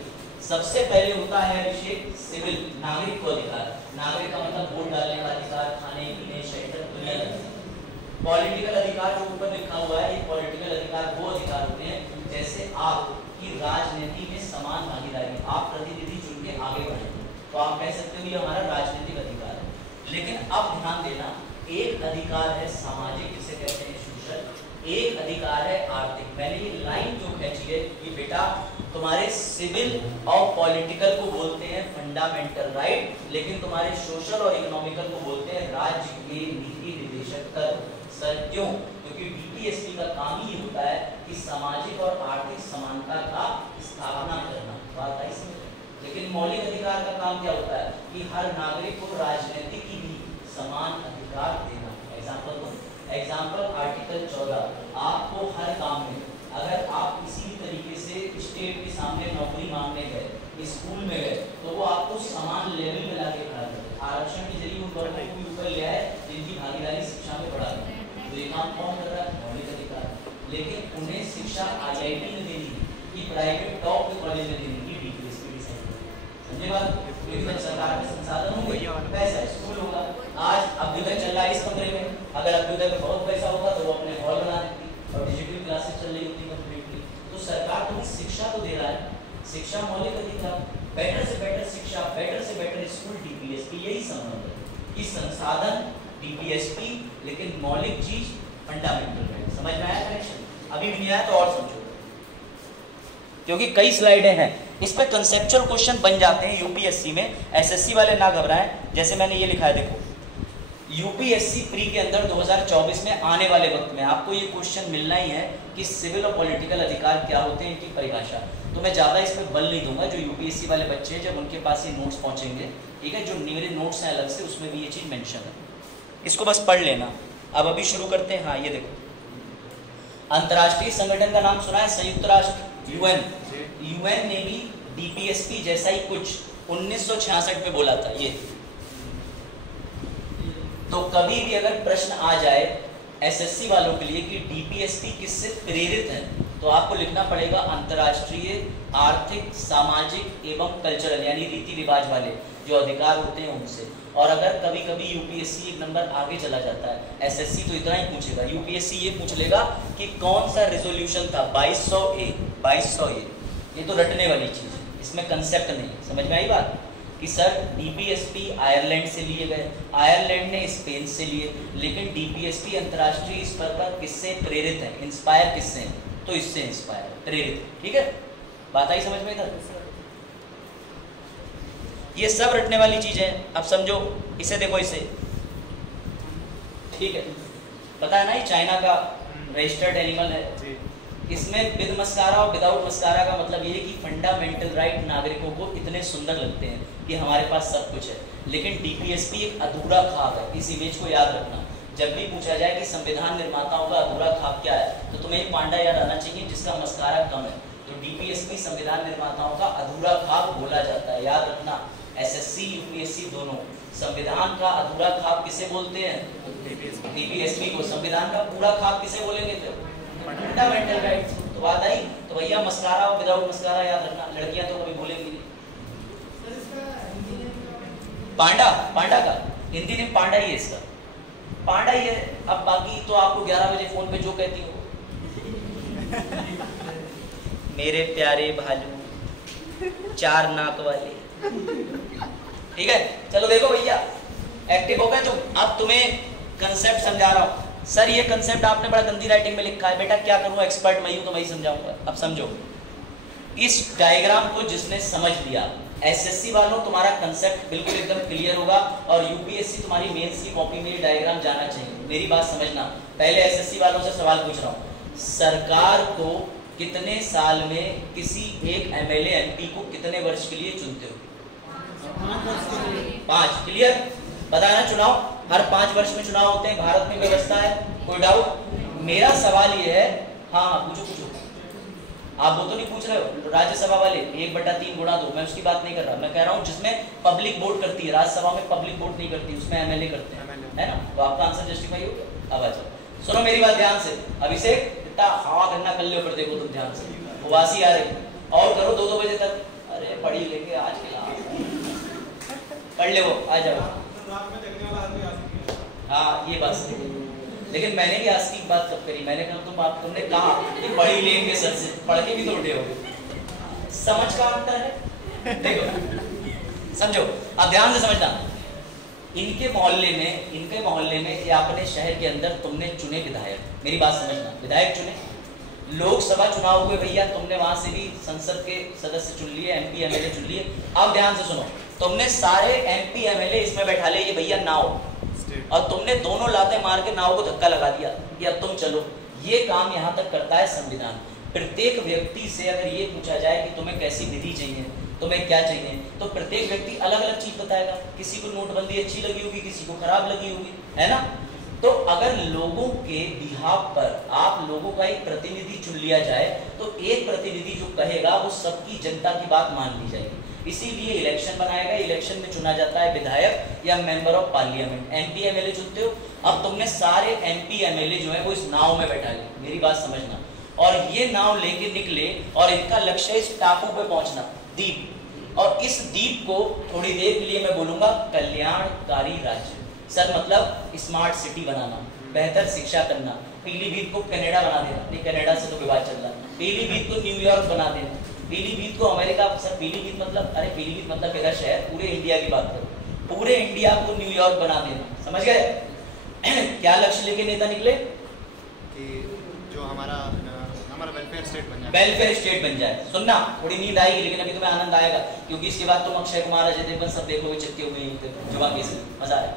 सबसे पहले होता है अभिषेक सिविल, नागरिक को अधिकार। नागरिक का मतलब वोट डालने का अधिकार, खाने पीने, शेल्टर, दुनिया का। पॉलिटिकल अधिकार जो ऊपर लिखा हुआ है, ये पॉलिटिकल अधिकार वो अधिकार होते हैं जैसे आपकी राजनीति में समान भागीदारी, आप प्रतिनिधि चुन के आगे बढ़े, तो आप कह सकते हो ये हमारा राजनीतिक अधिकार है। लेकिन अब ध्यान देना, एक अधिकार है सामाजिक, जिसे कहते हैं सोशल, एक अधिकार है आर्थिक। मैंने ये लाइन जो खींची है ये बेटा तुम्हारे सिविल और पॉलिटिकल को बोलते हैं फंडामेंटल राइट, लेकिन तुम्हारे सोशल और इकोनॉमिकल को बोलते हैं राज्य के नीति निर्देशक कर। सर क्यों? क्योंकि डीपीएसपी का काम ही होता है कि सामाजिक और आर्थिक समानता का स्थापना करना। बात आई समझ? लेकिन मौलिक अधिकार का काम क्या होता है कि हर नागरिक को राजनीति की भी समान अधिकार देना। एग्जाम्पल आर्टिकल 14, आपको हर काम में अगर आप किसी भी तरीके से स्टेट के सामने नौकरी मांगने गए, स्कूल में गए, तो वो आपको समान लेवल में लाके खड़ा करे। आरक्षण के जरिए उन वर्गों को भी ऊपर ले आए जिनकी भागीदारी शिक्षा में बढ़ा है। तो ये काम कौन कर रहा है? मौलिक अधिकार। लेकिन उन्हें शिक्षा IIT में देनी कि प्राइवेट टॉप के कॉलेज में देनी की डीपीएसपी डिसाइड करे। समझे बात? क्योंकि सरकार के संसाधन होंगे, पैसा स्कूल होगा। आज अभ्युदय चल रहा है इस कमरे में, अगर अभ्युदय में बहुत पैसा होगा तो वो अपने हॉल बना देती और डिजिटल क्लासेस चल रही होती कंप्लीटली। तो सरकार को शिक्षा तो दे रहा है, शिक्षा मौलिक अधिकार, बेटर से बेटर शिक्षा, बेटर से बेटर स्कूल, डीपीएसपी। यही संबंध है कि संसाधन डीपीएसपी, लेकिन मौलिक चीज फंडामेंटल राइट। समझ में आया कनेक्शन? अभी भी नहीं आया तो और समझो, क्योंकि कई स्लाइडें हैं इस पे कंसेप्चुअल क्वेश्चन बन जाते हैं यूपीएससी में। एसएससी वाले ना घबराएं, जैसे मैंने ये लिखा है देखो, यूपीएससी प्री के अंदर 2024 में आने वाले वक्त में आपको ये क्वेश्चन मिलना ही है कि सिविल और पॉलिटिकल अधिकार क्या होते हैं, इनकी परिभाषा। तो मैं ज्यादा इस पर बल नहीं दूंगा। जो यूपीएससी वाले बच्चे हैं जब उनके पास ये नोट्स पहुंचेंगे, ठीक है, जो मेरे नोट्स हैं अलग से, उसमें भी ये चीज मेंशन है, इसको बस पढ़ लेना। अब अभी शुरू करते हैं। हाँ ये देखो, अंतर्राष्ट्रीय संगठन का नाम सुना है? संयुक्त राष्ट्र, यूएन। यूएन ने भी डीपीएसपी जैसा ही कुछ 1966 में बोला था ये। तो कभी भी अगर प्रश्न आ जाए एसएससी वालों के लिए कि डीपीएसपी किससे प्रेरित है, तो आपको लिखना पड़ेगा अंतर्राष्ट्रीय आर्थिक, सामाजिक एवं कल्चरल, यानी रीति रिवाज वाले जो अधिकार होते हैं उनसे। और अगर कभी कभी यूपीएससी एक नंबर आगे चला जाता है, एसएससी तो इतना ही पूछेगा, यूपीएससी ये पूछ लेगा कि कौन सा रेजोल्यूशन था 2200 ए। ये तो रटने वाली चीज है, इसमें कंसेप्ट नहीं है। समझ में आई बात? कि सर डीपीएसपी आयरलैंड से लिए गए, आयरलैंड ने स्पेन से लिए, लेकिन डीपीएसपी अंतर्राष्ट्रीय स्तर पर किससे प्रेरित है? इंस्पायर किससे है? तो इससे इंस्पायर, प्रेरित। ठीक है, बात आई समझ में इधर? ये सब रटने वाली चीज है। अब समझो, इसे देखो, इसे ठीक है, पता है ना, ये चाइना का रजिस्टर्ड एनिमल है। इसमें विद मस्कारा और विदाउट मस्कारा का मतलब ये है कि फंडामेंटल राइट नागरिकों को इतने सुंदर लगते हैं कि हमारे पास सब कुछ है। लेकिन डीपीएसपी एक अधूरा ख्वाब है, इस इमेज को याद रखना। जब भी पूछा जाए कि संविधान निर्माताओं का अधूरा ख्वाब क्या है, तो तुम्हें एक पांडा याद आना चाहिए जिसका मस्कारा कम है। तो डीपीएसपी संविधान निर्माताओं का अधूरा ख्वाब बोला जाता है, याद रखना। एसएससी यूपीएससी दोनों संविधान का अधूरा ख्वाब किसे बोलते हैं? डीपीएसपी को। संविधान का पूरा ख्वाब किसे बोलेंगे फिर? Fundamental rights. तो बात आई। तो भैया मस्कारा और विदाउट मस्कारा याद रखना, लड़कियां तो कभी भूलेंगी नहीं। पांडा, पांडा का हिंदी नेम पांडा ही है, इसका पांडा ही है। अब बाकी तो आपको 11 बजे फोन पे जो कहती हो, मेरे प्यारे भालू, चार नाक वाले, ठीक है। चलो देखो भैया, एक्टिव हो गए तुम। अब तुम्हें कंसेप्ट समझा रहा हूं। सर ये कंसेप्ट आपने बड़ा गंदी राइटिंग में लिखा है। बेटा क्या करूं, एक्सपर्ट मैं हूं तो मैं ही समझाऊंगा। अब समझो, इस डायग्राम को जिसने समझ लिया, एसएससी वालों तुम्हारा कंसेप्ट बिल्कुल एकदम क्लियर होगा, और यूपीएससी तुम्हारी मेंस की कॉपी में डायग्राम जाना चाहिए। मेरी बात समझना। पहले एसएससी वालों से सवाल पूछ रहा हूं, सरकार को कितने साल में किसी एक एमएलए एमपी को कितने वर्ष के लिए चुनते हो? 5। क्लियर? बताना, चुनाव हर 5 वर्ष में चुनाव होते हैं, भारत में व्यवस्था है, कोई डाउट? मेरा सवाल ये है, हाँ पूछो पूछो। आप वो तो नहीं पूछ रहे हो राज्यसभा वाले 1/3 गुणा 2, मैं उसकी बात नहीं कर रहा। मैं कह रहा हूँ जिसमें पब्लिक वोट करती है, राज्यसभा में पब्लिक वोट नहीं करती, उसमें एमएलए करते हैं, है ना? तो आपका आंसर जस्टिफाई हो गया। अब आ जाओ, सुनो मेरी बात ध्यान से। अभिषेक इतना हवा गन्ना कर लो, देखो तुम ध्यान से, उबासी आ रही, और करो 2-2 बजे तक। अरे पढ़ी लेके आज के पढ़ ले, वो आ जाओ। हाँ ये बात सही, लेकिन मैंने भी आज की बात कब करी? मैंने कहा तुमने कहा कि पढ़ी लेंगे सर से, पढ़ के भी तो उठे हो। समझ का अंतर है, देखो समझो। अब ध्यान से समझना। इनके मोहल्ले में या अपने शहर के अंदर तुमने चुने विधायक, मेरी बात समझना, विधायक चुने, लोकसभा चुनाव हुए भैया, तुमने वहां से भी संसद के सदस्य चुन लिए, एमपी एमएलए चुन लिए। अब ध्यान से सुनो, तुमने सारे एमपी एमएलए इसमें बैठा ले, ये भैया नाव, और तुमने दोनों लाते मार के नाव को धक्का लगा दिया कि अब तुम चलो। ये काम यहाँ तक करता है संविधान। प्रत्येक व्यक्ति से अगर ये पूछा जाए कि तुम्हें कैसी विधि चाहिए, तुम्हें क्या चाहिए, तो प्रत्येक व्यक्ति अलग अलग चीज बताएगा। किसी को नोटबंदी अच्छी लगी होगी, किसी को खराब लगी होगी, है ना। तो अगर लोगों के बिहाफ पर आप लोगों का एक प्रतिनिधि चुन लिया जाए, तो एक प्रतिनिधि जो कहेगा वो सबकी जनता की बात मान ली जाएगी। इसीलिए इलेक्शन बनाएगा, इलेक्शन में चुना जाता है विधायक या member of parliament. MP MLA चुनते हो, अब तुमने सारे एमपी एमएलए जो है वो इस नाव में बैठा लिए, मेरी बात समझना, और ये नाव लेके निकले और इनका लक्ष्य है इस टापू पे पहुंचना, द्वीप। और इस द्वीप को थोड़ी देर के लिए मैं बोलूंगा कल्याणकारी राज्य। सर मतलब स्मार्ट सिटी बनाना, बेहतर शिक्षा करना, पीलीभीत को कनाडा बना देना, नहीं कनाडा से तो विवाद चल रहा है, पीलीभीत को न्यूयॉर्क बना देना, पीलीभीत को अमेरिका। सर पीलीभीत मतलब, अरे पीलीभीत मतलब मेरा शहर, पूरे इंडिया की बात करो, पूरे इंडिया को न्यूयॉर्क बना देना, समझ गए। क्या लक्ष्य लेके नेता निकले कि जो हमारा वेलफेयर स्टेट बन जाए, वेलफेयर स्टेट बन जाए। सुनना, थोड़ी नींद आएगी लेकिन अभी तुम्हें आनंद आएगा, क्योंकि इसके बाद तुम अक्षय कुमार, अजय देवगन सब देखोगे चिपके हुए जुबान के से, मजा आएगा।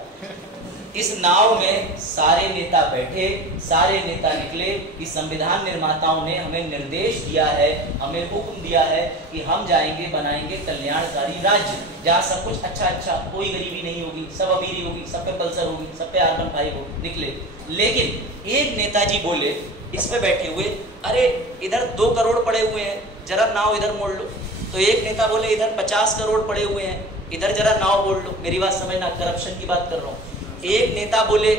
इस नाव में सारे नेता बैठे, सारे नेता निकले कि संविधान निर्माताओं ने हमें निर्देश दिया है, हमें हुक्म दिया है कि हम जाएंगे बनाएंगे कल्याणकारी राज्य, जहाँ सब कुछ अच्छा अच्छा, कोई गरीबी नहीं होगी, सब अमीरी होगी, सब पे पल्सर होगी, सब पे R15 होगी। निकले, लेकिन एक नेताजी बोले इस पे बैठे हुए, अरे इधर 2 करोड़ पड़े हुए हैं, जरा नाव इधर मोड़ लो। तो एक नेता बोले इधर 50 करोड़ पड़े हुए हैं, इधर जरा नाव मोड़ लो। मेरी बात समझना, करप्शन की बात कर रहा हूँ। एक नेता बोले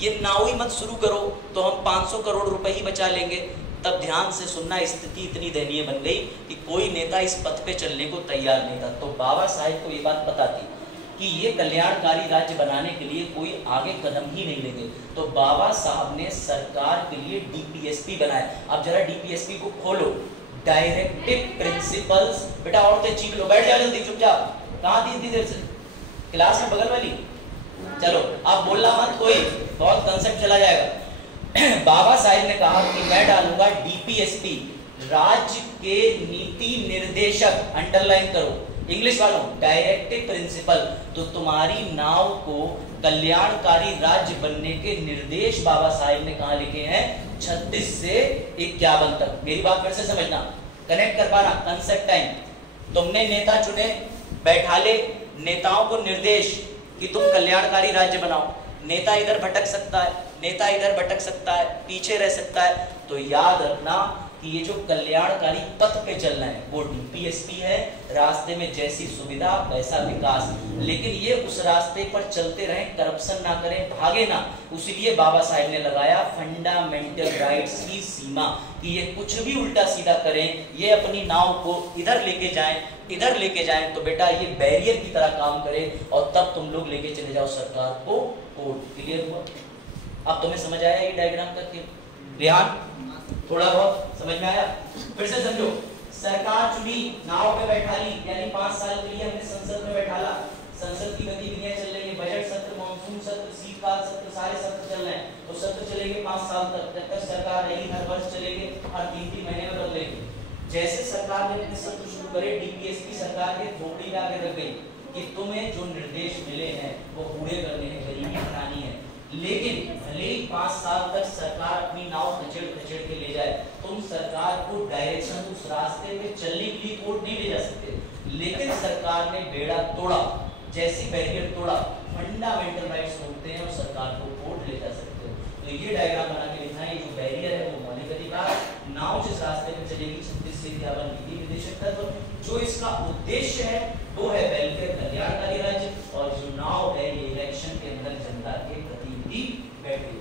ये नाव ही मत शुरू करो, तो हम 500 करोड़ रुपए ही बचा लेंगे। तब ध्यान से सुनना, स्थिति इतनी दयनीय बन गई कि कोई नेता इस पथ पे चलने को तैयार नहीं था। तो बाबा साहेब को ये बात पता थी कि ये कल्याणकारी राज्य बनाने के लिए कोई आगे कदम ही नहीं लेंगे। तो बाबा साहब ने सरकार के लिए डीपीएसपी बनाया। अब जरा डीपीएसपी को खोलो, डायरेक्टिव प्रिंसिपल्स। बेटा औरतें चीख लो, बैठ जाओ जल्दी चुपचाप। कहाँ थी इतनी देर से? क्लास में बगल वाली। चलो अब बोलना मत कोई, बहुत कंसेप्ट चला जाएगा। बाबा साहेब ने कहा कि मैं डालूंगा डीपीएसपी, राज्य के नीति निर्देशक, अंडरलाइन करो इंग्लिश वालों, डायरेक्टिव प्रिंसिपल। तो तुम्हारी नाव को कल्याणकारी राज्य बनने के निर्देश बाबा साहेब ने कहा लिखे हैं 36 से 51 तक। मेरी बात फिर से समझना, कनेक्ट कर पाना, कंसेप्ट टाइम। तुमने नेता चुने, बैठा ले, नेताओं को निर्देश कि तुम कल्याणकारी राज्य बनाओ। नेता इधर भटक सकता है, नेता इधर भटक सकता है, पीछे रह सकता है। तो याद रखना कि ये जो कल्याणकारी पथ पे चलना है वो डीपीएसपी है, रास्ते में जैसी सुविधा वैसा विकास, लेकिन ये उस रास्ते पर चलते रहें, करप्शन ना करें, भागे ना। उसीलिए बाबा साहेब ने लगाया फंडामेंटल राइट्स की सीमा कि ये कुछ भी उल्टा सीधा करें, ये अपनी नाव को इधर लेके जाएं, इधर लेके जाएं, तो बेटा ये बैरियर की तरह काम करे और तब तुम लोग लेके चले जाओ सरकार को कोर्ट। क्लियर हुआ? अब तुम्हें समझ आया ये डायग्राम करके? रेहान थोड़ा बहुत समझ में आया? फिर से समझो, सरकार चुनी, नाव पे बैठा ली, यानी 5 साल के लिए हमने संसद में बैठाला। संसद की गतिविधियां चल रही है, बजट सत्र, मानसून सत्र, शीतकाल सत्र, सारे सत्र चल रहे हैं। तो सत्र चलेंगे 5 साल तक, जब तक सरकार रहेगी, हर वर्ष चलेंगे, हर 3-3 महीने में बदलेंगे। जैसे सरकार ने अपने सत्र शुरू करे, डीपीएसपी सरकार के झोपड़ी में आगे रख गई कि तुम्हें जो निर्देश मिले हैं वो पूरे करने हैं, गरीबी हटानी है। लेकिन भले ही 5 साल तक सरकार अपनी नाव खचेड़ खचेड़ के ले जाए, तुम सरकार को डायरेक्शन उस रास्ते पे चलने के लिए कोर्ट नहीं ले जा सकते। लेकिन सरकार ने बेड़ा तोड़ा, जैसी बैरियर तोड़ा, फंडामेंटल राइट्स तोड़ते हैं और सरकार को कोर्ट ले जा सकते हो। तो ये डायग्राम बना के लिखना है, जो बैरियर है वो मौलिक अधिकार, नाव जिस रास्ते पे चलेगी 36 से 51 नीति निर्देशक तत्व, जो इसका उद्देश्य है वो है वेलफेयर कल्याणकारी राज्य, और जो नाव है ये इलेक्शन के अंदर जनता के प्रतिनिधि बैठे हुए।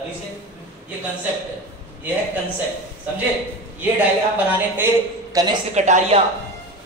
अभी से ये कंसेप्ट है, ये है कंसेप्ट, समझे? ये डायग्राम बनाने पे कनिष्क कटारिया,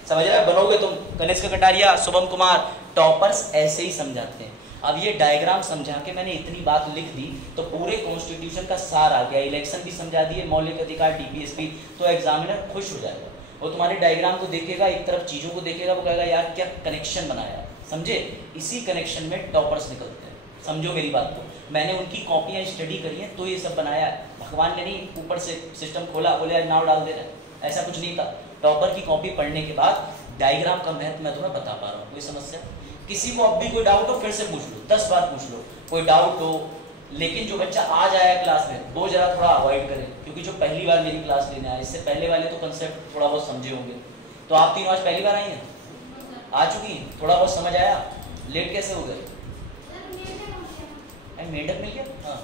समझ रहे बनोगे तुम, कनिष्क कटारिया, शुभम कुमार, टॉपर्स ऐसे ही समझाते हैं। अब ये डायग्राम समझा के मैंने इतनी बात लिख दी तो पूरे कॉन्स्टिट्यूशन का सार आ गया, इलेक्शन भी समझा दिए, मौलिक अधिकार, डीपीएसपी। तो एग्जामिनर खुश हो जाएगा, वो तुम्हारे डायग्राम को देखेगा, एक तरफ चीजों को देखेगा, वो कहेगा यार क्या कनेक्शन बनाया, समझे? इसी कनेक्शन में टॉपर्स निकलते हैं। समझो मेरी बात को, मैंने उनकी कॉपियाँ स्टडी करी हैं तो ये सब बनाया है। भगवान ने नहीं ऊपर से सिस्टम खोला बोले आज नाव डाल दे रहे हैं, ऐसा कुछ नहीं था। टॉपर की कॉपी पढ़ने के बाद डायग्राम का महत्व मैं तुम्हें बता पा रहा हूँ। कोई समस्या? किसी को अब भी कोई डाउट हो फिर से पूछ लो, 10 बार पूछ लो, कोई डाउट हो। लेकिन जो बच्चा आज आया क्लास में वो जरा थोड़ा अवॉइड करे, क्योंकि जो पहली बार मेरी क्लास लेने आए, इससे पहले वाले तो कंसेप्ट थोड़ा बहुत समझे होंगे। तो आप तीनों आज पहली बार आई हैं, आ चुकी हैं, थोड़ा बहुत समझ आया? लेट कैसे हो गए? मेंढक मिल गया? हाँ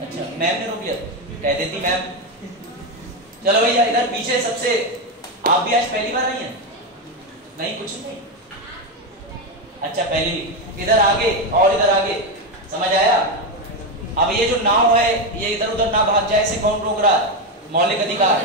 अच्छा, मैम ने रोक दिया, कह देती मैम। चलो भैया इधर पीछे सबसे, आप भी आज पहली बार आई हैं? नहीं कुछ नहीं, अच्छा पहली। इधर आगे और इधर आगे, समझ आया? अब ये जो नाव है ये इधर उधर ना भाग जाए, इसे कौन रोक रहा है? मौलिक अधिकार।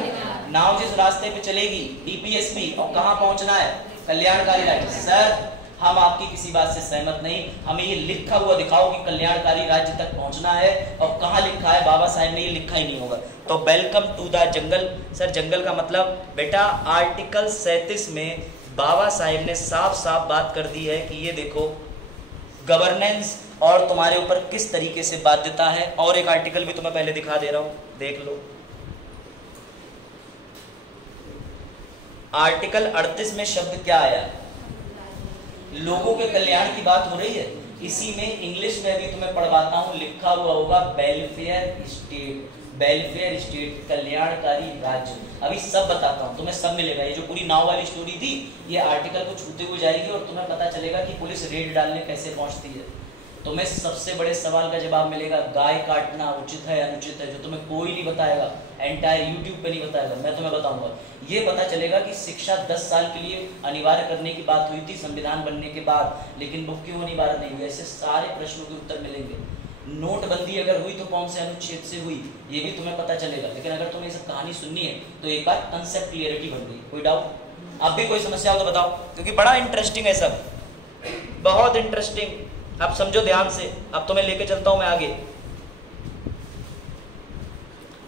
नाव जिस रास्ते पे चलेगी डीपीएसपी, और कहाँ पहुंचना है? कल्याणकारी राज्य। सर हम आपकी किसी बात से सहमत नहीं, हमें ये लिखा हुआ दिखाओ कि कल्याणकारी राज्य तक पहुंचना है, और कहाँ लिखा है? बाबा साहब ने ये लिखा ही नहीं होगा। तो welcome to the jungle. Sir जंगल का मतलब बेटा आर्टिकल 37 में बाबा साहब ने साफ साफ बात कर दी है कि ये देखो गवर्नेंस और तुम्हारे ऊपर किस तरीके से बाध्यता है। और एक आर्टिकल भी तुम्हें पहले दिखा दे रहा हूं, देख लो। आर्टिकल 38 में शब्द क्या आया? लोगों के कल्याण की बात हो रही है। इसी में इंग्लिश में अभी तुम्हें पढ़वाता हूं, लिखा हुआ होगा वेलफेयर स्टेट, वेलफेयर स्टेट, कल्याणकारी राज्य। अभी सब बताता हूं तुम्हें, सब मिलेगा। ये जो पूरी नाव वाली स्टोरी थी ये आर्टिकल को छूते हुए जाएगी और तुम्हें पता चलेगा कि पुलिस रेड डालने कैसे पहुंचती है। तुम्हें सबसे बड़े सवाल का जवाब मिलेगा, गाय काटना उचित है अनुचित है, जो तुम्हें कोई नहीं बताएगा, एंटायर यूट्यूब पे नहीं बताएगा, मैं तुम्हें बताऊंगा। ये पता चलेगा कि शिक्षा 10 साल के लिए अनिवार्य करने की बात हुई थी संविधान बनने के बाद, लेकिन वो क्यों अनिवार्य नहीं हुई? ऐसे सारे प्रश्नों के उत्तर मिलेंगे। नोटबंदी अगर हुई तो कौन से अनुच्छेद से हुई ये भी तुम्हें पता चलेगा। लेकिन अगर तुम्हें ये सब कहानी सुननी है तो एक बार कंसेप्ट क्लियरिटी बन गई। कोई डाउट? अब भी कोई समस्या हो तो बताओ, क्योंकि बड़ा इंटरेस्टिंग है सब, बहुत इंटरेस्टिंग। अब समझो ध्यान से, अब तुम्हें लेके चलता हूं मैं आगे।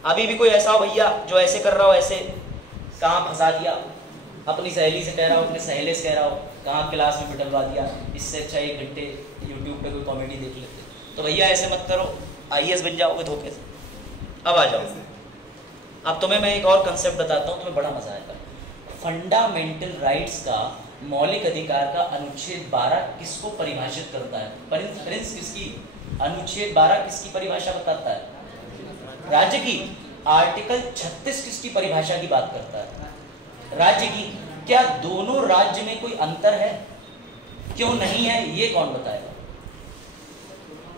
अभी भी कोई ऐसा हो भैया जो ऐसे कर रहा हो, ऐसे कहां फंसा दिया, अपनी सहेली से कह रहा हो, अपने सहेले से कह रहा हो, कहां क्लास में पिटलवा दिया, इससे अच्छा 1 घंटे यूट्यूब पे कोई कॉमेडी देख लेते। तो भैया ऐसे मत करो, IAS बन जाओगे धोखे से। अब आ जाओ, अब तुम्हें मैं एक और कंसेप्ट बताता हूं, तुम्हें बड़ा मजा आएगा। फंडामेंटल राइट्स का, मौलिक अधिकार का अनुच्छेद 12 किसको परिभाषित करता है? प्रिंस किसकी? अनुच्छेद 12 किसकी परिभाषा बताता है? राज्य की। आर्टिकल 36 किसकी परिभाषा की बात करता है? राज्य की। क्या दोनों राज्य में कोई अंतर है? क्यों नहीं है ये कौन बताएगा?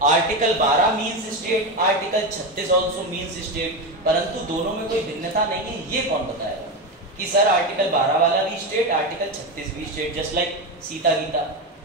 Article 12 means state, article 36 also means state, परंतु दोनों में कोई भिन्नता नहीं है, ये कौन बताएगा कि सर आर्टिकल 12 वाला भी स्टेट, आर्टिकल 36 भी state, just like Sita Gita,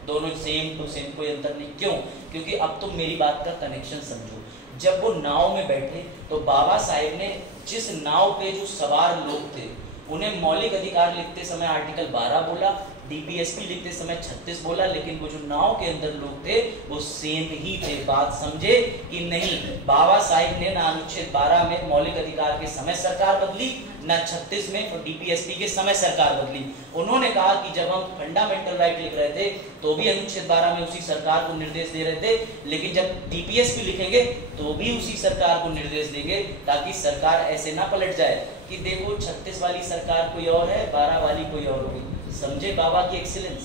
दोनों सेम टू सेम, कोई अंतर नहीं। क्यों? क्योंकि अब तुम मेरी बात का कनेक्शन समझो। जब वो नाव में बैठे तो बाबा साहेब ने जिस नाव पे जो सवार लोग थे उन्हें मौलिक अधिकार लिखते समय आर्टिकल 12 बोला, डीपीएसपी लिखते समय 36 बोला, लेकिन वो जो नाव के अंदर लोग थे वो सेम ही थे। बात समझे कि नहीं? बाबा साहिब ने ना अनुच्छेद 12 में मौलिक अधिकार के समय सरकार बदली, ना 36 में डीपीएसपी के समय सरकार बदली। उन्होंने कहा कि जब हम फंडामेंटल राइट लिख रहे थे तो भी अनुच्छेद 12 में उसी सरकार को निर्देश दे रहे थे, लेकिन जब डीपीएसपी लिखेंगे तो भी उसी सरकार को निर्देश देंगे, ताकि सरकार ऐसे ना पलट जाए कि देखो 36 वाली सरकार कोई और है, 12 वाली कोई और होगी। समझे बाबा की एक्सीलेंस?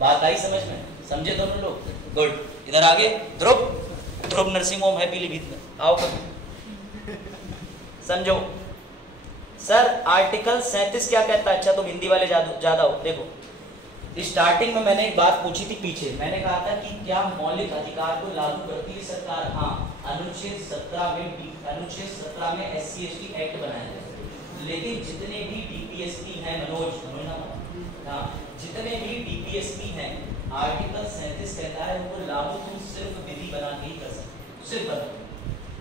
बात आई समझ में? समझे दोनों लोग? गुड। इधर आगे ध्रुव नर्सिंग होम है पीलीभीत में, आओ समझो। सर आर्टिकल 37 क्या कहता है? अच्छा तुम हिंदी वाले ज्यादा हो। देखो स्टार्टिंग में मैंने एक बात पूछी थी पीछे, मैंने कहा था कि क्या मौलिक अधिकार को लागू करती है सरकार? हाँ, अनुच्छेद 17 में SC/ST एक्ट बनाया गया, लेकिन जितने भी डीपीएसपी हैं, मनोज हाँ, जितने भी डीपीएसपी हैं, आर्टिकल 37 कहता है उनको लागू तुम सिर्फ विधि बना के ही कर सकते, सिर्फ बना।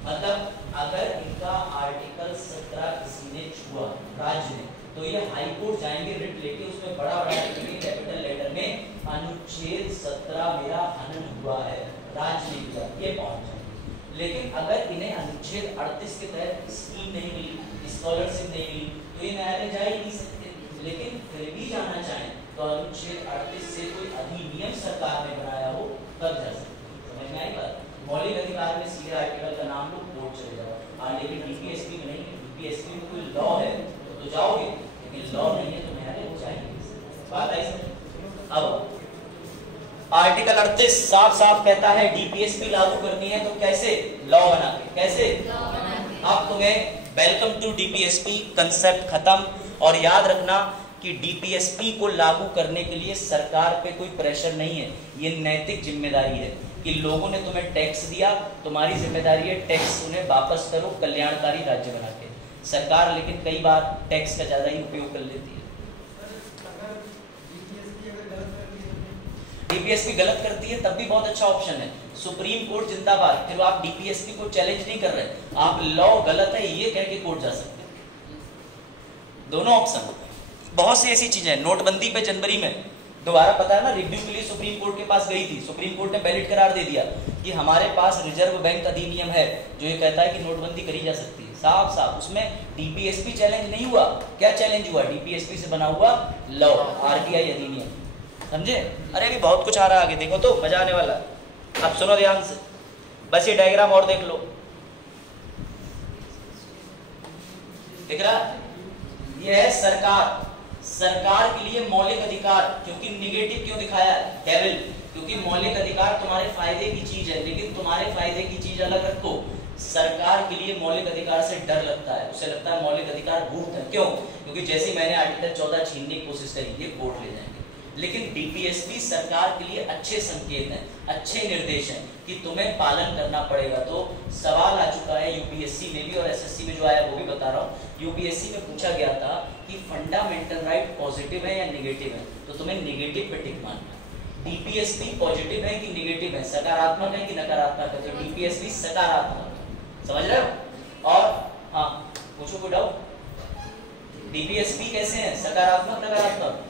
मतलब अगर इनका आर्टिकल 17 किसी ने छुआ राज्य ने, तो ये हाई कोर्ट जाएंगे रिट लेके, उसमें बड़ा कैपिटल लेटर में अनुच्छेद 17 मेरा हनन हुआ है, राज्य ने किया, ये पहुंच जाएंगे। लेकिन अगर इन्हें अनुच्छेद 38 के तहत स्कीम नहीं मिली, स्कॉलरशिप नहीं मिली, तो ये न्यायालय जा ही नहीं सकते। लेकिन फिर भी जाना चाहें तो अनुच्छेद 38 से कोई अधिनियम सरकार ने बनाया हो तब जा सकते। समझ में आई बात? मौलिक अधिकार में सीधे आर्टिकल का नाम लो, कोर्ट चले जाओ। हाँ, लेकिन डीपीएसपी में नहीं है। डीपीएसपी में कोई लॉ है तो जाओगे, लेकिन लॉ नहीं है तो न्यायालय जाएंगे। बात आई समझ? अब आर्टिकल 38 साफ साफ कहता है डीपीएसपी लागू करनी है तो कैसे? लॉ बना के। कैसे? अब तुम्हें वेलकम टू डीपीएसपी कंसेप्ट खत्म। और याद रखना कि डीपीएसपी को लागू करने के लिए सरकार पे कोई प्रेशर नहीं है, ये नैतिक जिम्मेदारी है कि लोगों ने तुम्हें टैक्स दिया, तुम्हारी जिम्मेदारी है टैक्स उन्हें वापस करो कल्याणकारी राज्य बना के। सरकार लेकिन कई बार टैक्स का ज्यादा ही उपयोग कर लेती है। डीपीएसपी गलत करती है तब भी बहुत अच्छा ऑप्शन है, सुप्रीम कोर्ट जिंदाबाद। फिर आप डीपीएसपी को चैलेंज नहीं कर रहे, आप लॉ गलत है ये कह के कोर्ट जा सकते हैं। दोनों ऑप्शन। बहुत सी ऐसी चीजें, नोटबंदी पे जनवरी में दोबारा पता है ना रिव्यू के लिए सुप्रीम कोर्ट के पास गई थी, सुप्रीम कोर्ट ने वैलिड करार दे दिया कि हमारे पास रिजर्व बैंक अधिनियम है जो ये कहता है कि नोटबंदी करी जा सकती है। साफ साफ उसमें डीपीएसपी चैलेंज नहीं हुआ। क्या चैलेंज हुआ? डीपीएसपी से बना हुआ लॉ, आरटीआई अधिनियम। समझे? अरे अभी बहुत कुछ आ रहा है आगे, देखो तो मजा आने वाला। अब सुनो ध्यान से, बस ये डायग्राम और देख लो, दिख रहा? ये है सरकार, सरकार के लिए मौलिक अधिकार। क्योंकि निगेटिव क्यों दिखाया है? डेविल, क्योंकि मौलिक अधिकार तुम्हारे फायदे की चीज है, लेकिन तुम्हारे फायदे की चीज अलग रखो। सरकार के लिए मौलिक अधिकार से डर लगता है, उसे लगता है मौलिक अधिकार भूत है। क्यों? क्योंकि जैसे मैंने आर्टिकल 14 छीनने की कोशिश करी, ये कोर्ट ले जाएंगे। लेकिन डीपीएसपी सरकार के लिए अच्छे संकेत हैं, अच्छे निर्देश हैं कि तुम्हें पालन करना पड़ेगा। तो सवाल आ चुका है यूपीएससी में भी और एसएससी में जो आया वो भी बता रहा हूँ। यूपीएससी में पूछा गया था कि फंडामेंटल राइट पॉजिटिव है या नेगेटिव है, तो तुम्हें नेगेटिव पे टिक मारना है। डीपीएसपी पॉजिटिव है कि नेगेटिव है, सकारात्मक है कि नकारात्मक है? तो डीपीएसपी सकारात्मक। समझ रहे हो? और हाँ, पूछो कोई डाउट? डीपीएसपी कैसे है? सकारात्मक नकारात्मक?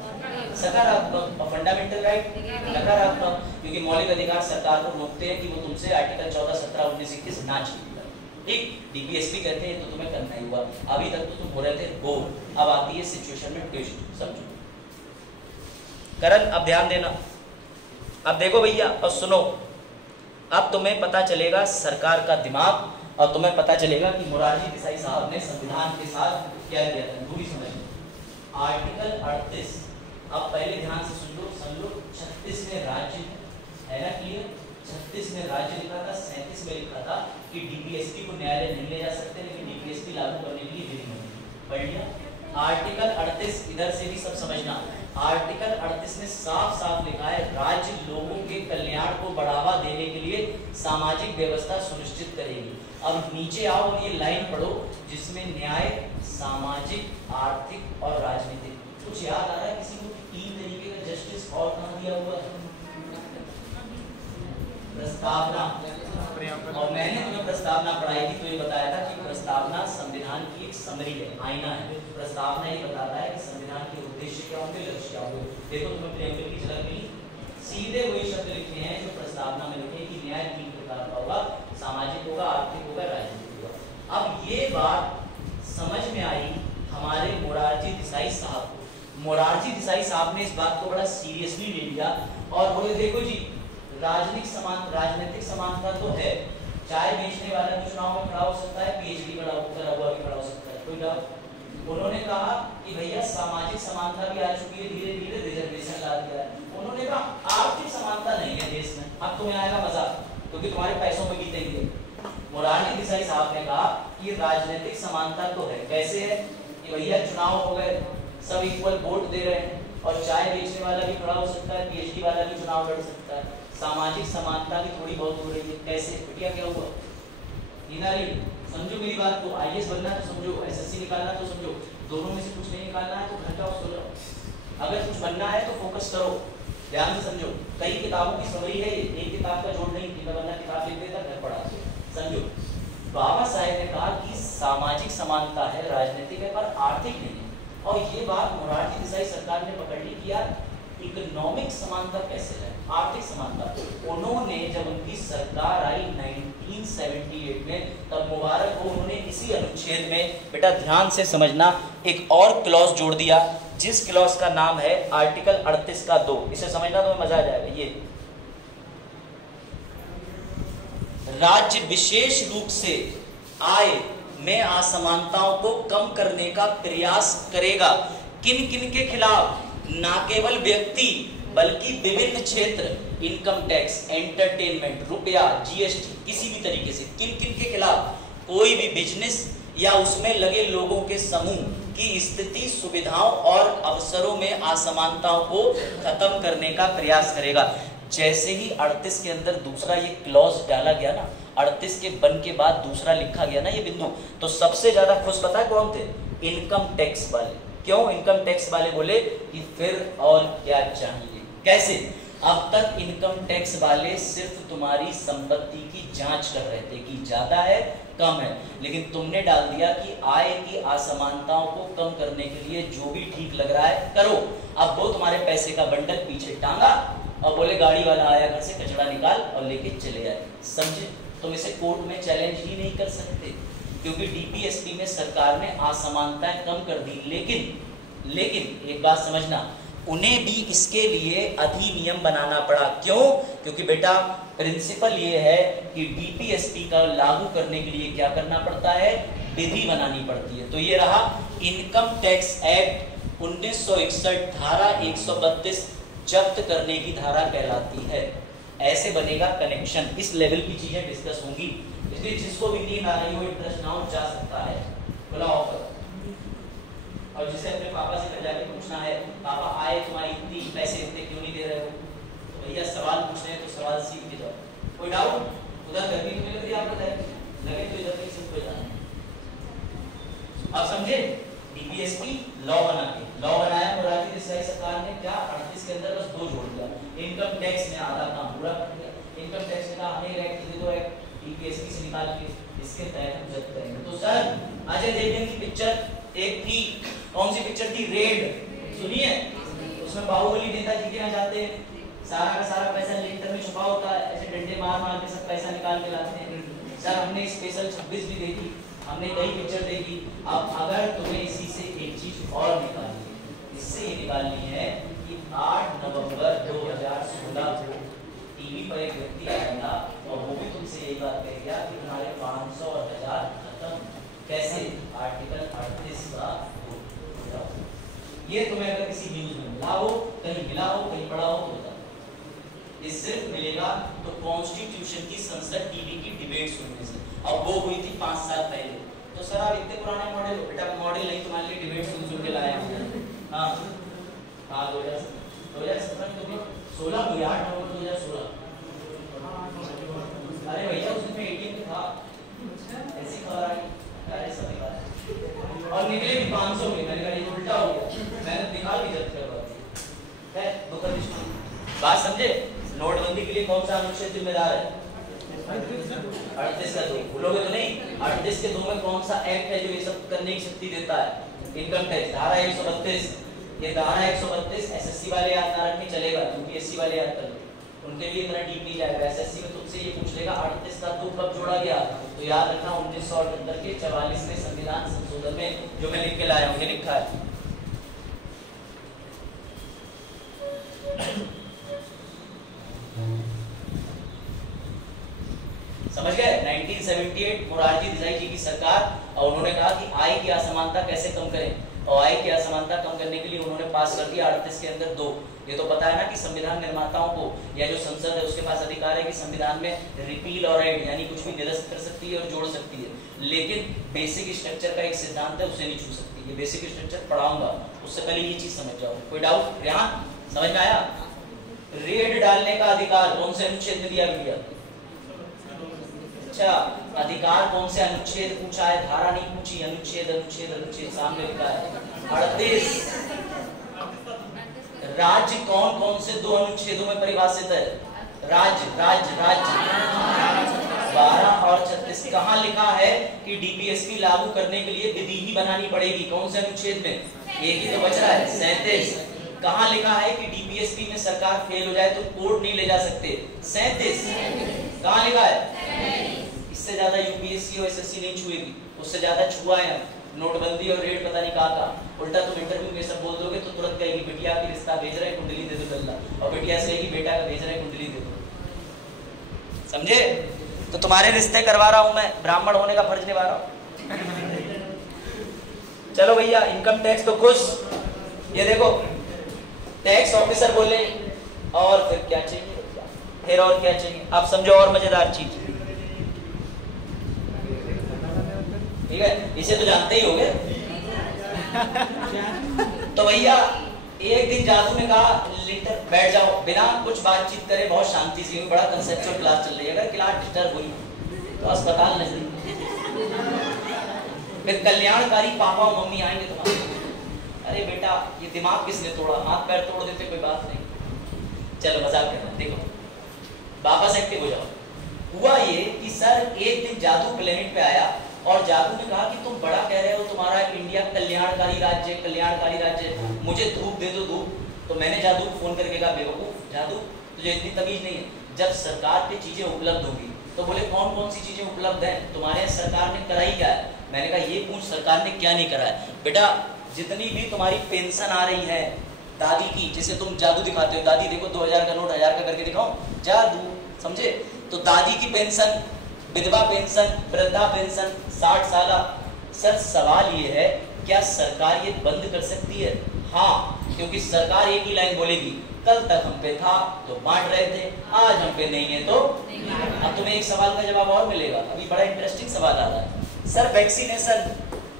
सकारात्मक। और फंडामेंटल राइट नकारात्मक, क्योंकि मौलिक अधिकार सरकार को रोकते हैं कि वो तुमसे आर्टिकल 14, 17, 19, 21 ना छीने। ठीक, डीपीएसपी कहते हैं तो तुम्हें करना ही हुआ। अभी तक तो तुम हो रहे थे बोर, अब आती है सिचुएशन में ट्विस्ट। समझो करण, अब ध्यान देना। अब देखो भैया और सुनो, अब तुम्हें पता चलेगा सरकार का दिमाग, और तुम्हें पता चलेगा कि मोरारजी देसाई साहब ने संविधान के साथ क्या किया था। पूरी समझ। आर्टिकल 38, अब पहले ध्यान से सुन लो, समझो। 36 में राज्य है ना, क्लियर? 36 में राज्य लिखा था, 37 में लिखा था कि डीपीएसपी को न्यायालय नहीं ले जा सकते, लेकिन डीपीएसपी लागू करने के लिए विधि बनी। पढ़ लिया? आर्टिकल 38 इधर से भी सब समझना। आर्टिकल 38 में साफ साफ लिखा है राज्य लोगों के कल्याण को बढ़ावा देने के लिए सामाजिक व्यवस्था सुनिश्चित करेगी। अब नीचे आओ और ये लाइन पढ़ो जिसमें न्याय, सामाजिक, आर्थिक और राजनीतिक। कुछ याद आ रहा है किसी को? 3 तरीके का जस्टिस और कहाँ दिया हुआ है? प्रस्तावना। और मैंने तुम्हें प्रस्तावना पढ़ाई थी तो ये बताया था कि प्रस्तावना संविधान की एक समरी है, आईना है। प्रस्तावना ये बताता है कि संविधान के उद्देश्य क्या होंगे, लक्ष्य क्या होंगे। देखो तुम्हें प्रेमचंद की झलक मिली, सीधे वही शब्द लिखे हैं जो प्रस्तावना में लिखे कि न्याय 3 प्रकार का होगा, सामाजिक होगा, आर्थिक होगा, राजनीतिक होगा। अब ये बात समझ में आई हमारे मोरारजी देसाई साहब को। मोरारजी देसाई साहब ने इस बात को बड़ा सीरियसली ले लिया और बोले देखो जी, राजनीतिक समानता तो है, चाय बेचने वाला भी चुनाव में खड़ा हो सकता है, पीएचडी करा हुआ भी खड़ा हो सकता है, कोई डाउट? उन्होंने कहा कि भैया सामाजिक समानता भी आ चुकी है, धीरे धीरे रिजर्वेशन ला दिया है। उन्होंने कहा आर्थिक समानता नहीं है देश में, अब तुम्हें आएगा मजा क्योंकि तुम्हारे पैसों में बीतेंगे। मोरारजी देसाई साहब ने कहा कि राजनीतिक समानता तो है। कैसे है? कि भैया चुनाव हो गए, सब इक्वल वोट दे रहे हैं और चाय बेचने वाला भी खड़ा हो सकता है, पीएचडी वाला भी चुनाव लड़ सकता है। सामाजिक समानता भी थोड़ी बहुत हो रही है। कैसे? बिटिया क्या हुआ? समझो मेरी बात को। आईएएस बनना तो समझो, एसएससी निकालना तो समझो, दोनों में से कुछ नहीं निकालना है तो घर जाओ सो जाओ। अगर कुछ बनना है तो फोकस करो, ध्यान से समझो। कई किताबों की समरी है, एक किताब का जोड़ नहीं कि मैं बंदा किताब लिख देता घर पढ़ा। समझो, बाबा साहेब ने कहा कि सामाजिक समानता है, राजनीतिक है, पर आर्थिक नहीं है। और ये बात मोरारजी देसाई सरकार ने पकड़ ली कि यार इकोनॉमिक समानता कैसे है, आर्थिक समानता। उन्होंने जब उनकी सरकार आई 1978 में, तब मुबारक हो, उन्होंने इसी अनुच्छेद में, बेटा ध्यान से समझना, एक और क्लॉज जोड़ दिया जिस क्लॉज का नाम है आर्टिकल 38 का 2। इसे समझना तो मजा आ जाएगा। ये राज्य विशेष रूप से आय में असमानताओं को कम करने का प्रयास करेगा। किन किन के खिलाफ? ना केवल व्यक्ति बल्कि विभिन्न क्षेत्र, इनकम टैक्स, एंटरटेनमेंट, रुपया, जीएसटी, किसी भी तरीके से किन किन के खिलाफ? कोई भी बिजनेस या उसमें लगे लोगों के समूह की स्थिति, सुविधाओं और अवसरों में असमानताओं को खत्म करने का प्रयास करेगा। जैसे ही 38 के अंदर दूसरा ये क्लॉज डाला गया ना, 38 के बन के बाद दूसरा लिखा गया ना ये बिंदु, तो सबसे ज्यादा खुश पता है कौन थे? इनकम टैक्स वाले। क्यों इनकम टैक्स वाले बोले कि फिर और क्या चाहिए? कैसे? अब तक इनकम टैक्स वाले सिर्फ तुम्हारी संपत्ति की जांच कर रहे थे कि ज्यादा है कम है, लेकिन तुमने डाल दिया कि आय की असमानताओं को कम करने के लिए जो भी ठीक लग रहा है करो। अब वो तुम्हारे पैसे का बंडल पीछे टांगा और बोले गाड़ी वाला आया घर से कचरा निकाल और लेके चले आए। समझे? तुम इसे कोर्ट में चैलेंज ही नहीं कर सकते क्योंकि डीपीएसपी में सरकार ने असमानताएं कम कर दी। लेकिन एक बात समझना, उन्हें भी इसके लिए अधिनियम बनाना पड़ा। क्यों? क्योंकि बेटा प्रिंसिपल ये है कि डीपीएसपी का लागू करने के लिए क्या करना पड़ता है? विधि बनानी पड़ती है। तो ये रहा इनकम टैक्स एक्ट 1961 धारा 132 जब्त करने की धारा कहलाती है। ऐसे बनेगा कनेक्शन। इस लेवल की चीजें डिस्कस होंगी, इसलिए जिसको भी नींद आ रही हो इंटरेस्ट ना हो जा सकता है, खुला ऑफर। और जिसे अपने पापा से जाके पूछना है पापा आए तुम्हारी इतनी, पैसे इतने क्यों नहीं दे रहे हो, तो भैया सवाल पूछ रहे हैं तो सवाल सीख के जाओ। कोई डाउट? उधर गर्मी तो नहीं लग रही आपको? लगे तो इधर नहीं सिर्फ जाना। अब समझे? डीपीएसपी लॉ बनाया मोरारजी देसाई सरकार ने। क्या 38 के अंदर बस 2 जोड़ दिया। इनकम टैक्स में आधा काम पूरा कर दिया। इनकम टैक्स में कहा हमें एक्ट दे दो, एक्ट डीपीएसपी से निकाल के इसके तहत हम जब्त करेंगे। तो सर अजय देवगन की पिक्चर एक थी, कौन सी पिक्चर थी? रेड। सुनिए, उसमें बाहुबली नेताजी के यहाँ जाते हैं, सारा का सारा पैसा लेकर में छुपा होता है, ऐसे डंडे मार मार के सब पैसा निकाल के लाते हैं। सर हमने स्पेशल 26 भी देखी, हमने कई पिक्चर देखी। अब अगर तुम्हें इसी से एक चीज और निकालनी है, इससे ये निकालनी है कि 8 नवंबर 2016 को टीवी पर एक व्यक्ति आएगा और वो भी तुमसे यही बात कहेगा कि तुम्हारे 500 और 1000 खत्म। कैसे? आर्टिकल 38 का ये तुम्हें अगर किसी न्यूज में मिला हो, कहीं मिला हो, कहीं पढ़ा हो तो ये सिर्फ मिलेगा तो कॉन्स्टिट्यूशन की संसद टीवी की डिबेट सुनने से। अब वो हुई थी 5 साल पहले। तो सर आप इतने पुराने मॉडल हो? बेटा मॉडल नहीं, तुम्हारे लिए डिबेट सुन के लाया हूं। हाँ 2017 में 16 को 8 नवंबर 2016। अरे भैया उसमें 18 था, ऐसी खबर आई और निकले भी 500 में। मैंने कहा ये उल्टा हो गया, मैंने दिखा भी जब्त करवा दी है। बात समझे? नोटबंदी के लिए कौन सा अनुच्छेद जिम्मेदार है? 38 का 2। भूलोगे तो नहीं? 38 के 2 में कौन सा एक्ट है जो ये सब करने की शक्ति देता है? इनकम टैक्स धारा 132। ये धारा 132 एसएससी वाले याद ना रखने चलेगा, यूपीएससी वाले याद कर लो, उनके लिए इतना डीप नहीं जाएगा। एसएससी में तुमसे ये पूछ लेगा 38 का 2 कब जोड़ा गया, तो याद रखना 1978 के 44वें संविधान संशोधन में, जो मैं लिख के लाया हूं। ये लिखा है समझ गए? 1978 मोरारजी देसाई जी की सरकार, और उन्होंने कहा कि आय की असमानता कैसे कम करें, और आय की असमानता कम करने के लिए उन्होंने पास कर दिया 38 के अंदर 2। ये तो पता है ना कि संविधान निर्माताओं को या जो संसद है उसके पास अधिकार है कि संविधान में रिपील और ऐड यानी कुछ भी निरस्त कर सकती है और जोड़ सकती है, लेकिन बेसिक स्ट्रक्चर का एक सिद्धांत है उसे नहीं छू सकती। ये बेसिक स्ट्रक्चर पढ़ाऊंगा, उससे पहले ये चीज समझ जाओ। कोई डाउट यहाँ? समझ में आया? रेड डालने का अधिकार कौन से अनुच्छेद में दिया गया? अच्छा, अधिकार कौन से अनुच्छेद पूछा है? धारा नहीं पूछी, अनुच्छेद अनुच्छेद अनुच्छेद सामने लिखा है 38। राज्य कौन कौन से 2 अनुच्छेदों में परिभाषित है? राज्य 12 और 36। कहां लिखा है कि डीपीएसपी लागू करने के लिए विधि ही बनानी पड़ेगी? कौन से अनुच्छेद में? एक ही तो बच रहा है 37। कहां लिखा है कि डीपीएसपी में सरकार फेल हो जाए तो कोर्ट नहीं ले जा सकते? 37। कहां लिखा है? इससे ज्यादा यूपीएससी और एसएससी नहीं छुएगी, उससे ज्यादा छुआ है नोटबंदी और रेट पता नहीं कहा। उल्टा तुम इंटरव्यू में सब बोल दोगे तो तुरंत कहेगी बिटिया की रिश्ता भेज रहा है, कुंडली दे दो गल्ला, और बिटिया से कहेगी बेटा का भेज रहा है, कुंडली दे दो। समझे? तो तुम्हारे रिश्ते करवा रहा हूं मैं, ब्राह्मण होने का फर्ज निभा रहा हूं। चलो भैया, इनकम टैक्स तो खुश, ये देखो टैक्स ऑफिसर बोले और फिर क्या चाहिए, फिर और क्या चाहिए, आप समझो और मजेदार चीज। ठीक है, इसे तो जानते ही होंगे। तो भैया एक दिन जादू ने कहा लिटर बैठ जाओ, बिना कुछ बातचीत करे, बहुत शांति से, बड़ा कंसेप्चुअल क्लास चल रही है, अगर क्लास डिस्टर्ब हुई तो अस्पताल नजदीक, फिर कल्याणकारी पापा और मम्मी आएंगे तुम्हारे, अरे बेटा ये दिमाग किसने तोड़ा, हाथ पैर तोड़ देते कोई बात नहीं, चलो मजाक कर रहे हैं, देखो वापस एक्टिव हो जाओ। हुआ ये कि सर एक दिन जादू प्लेनेट पे आया और जादू ने कहा कि तुम बड़ा कह रहे हो तुम्हारा इंडिया कल्याणकारी राज्य, कल्याणकारी राज्य, मुझे धूप दे दो धूप। तो मैंने जादू को फोन करके कहा बेवकूफ जादू, तुझे इतनी तमीज नहीं है, जब सरकार पे चीजें उपलब्ध होगी तो बोले कौन कौन सी चीजें उपलब्ध हैं तुम्हारे सरकार ने कराई क्या है। मैंने कहा ये पूछ सरकार ने क्या नहीं करा है। बेटा जितनी भी तुम्हारी पेंशन आ रही है दादी की, जिसे तुम जादू दिखाते हो, दादी देखो 2000 का नोट 1000 का करके दिखाओ, जादू, समझे। तो दादी की पेंशन, विधवा पेंशन, वृद्धा पेंशन, 60 साल। सर सवाल ये है क्या सरकार ये बंद कर सकती है? हाँ, क्योंकि सरकार एक ही लाइन बोलेगी, कल तक हम पे था तो बांट रहे थे, आज हम पे नहीं है तो। अब तुम्हें एक सवाल का जवाब और मिलेगा, अभी बड़ा इंटरेस्टिंग सवाल आ रहा है। सर वैक्सीनेशन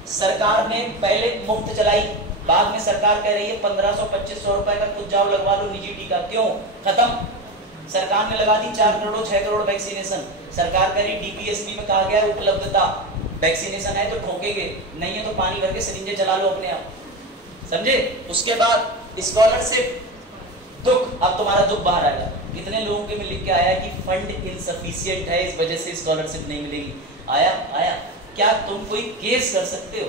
सरकार ने पहले मुफ्त चलाई, बाद में सरकार कह रही है 1500-2500 रुपए का कुछ जाओ लगवा लो निजी टीका, क्यों? खत्म। सरकार ने लगा दी 4 करोड़ 6 करोड़ वैक्सीनेशन, सरकार कह रही डीपीएसपी में कहा गया है उपलब्धता, वैक्सीनेशन है तो ठोकेंगे, नहीं है तो पानी भर के सिरिंजे चला लो अपने आप, समझे। उसके बाद स्कॉलरशिप, दुख, अब तुम्हारा दुख बाहर आएगा। कितने लोगों के में लिख के आया कि फंड इनसफिशिएंट है, इस वजह से स्कॉलरशिप नहीं मिलेगी। आया क्या तुम कोई केस कर सकते हो?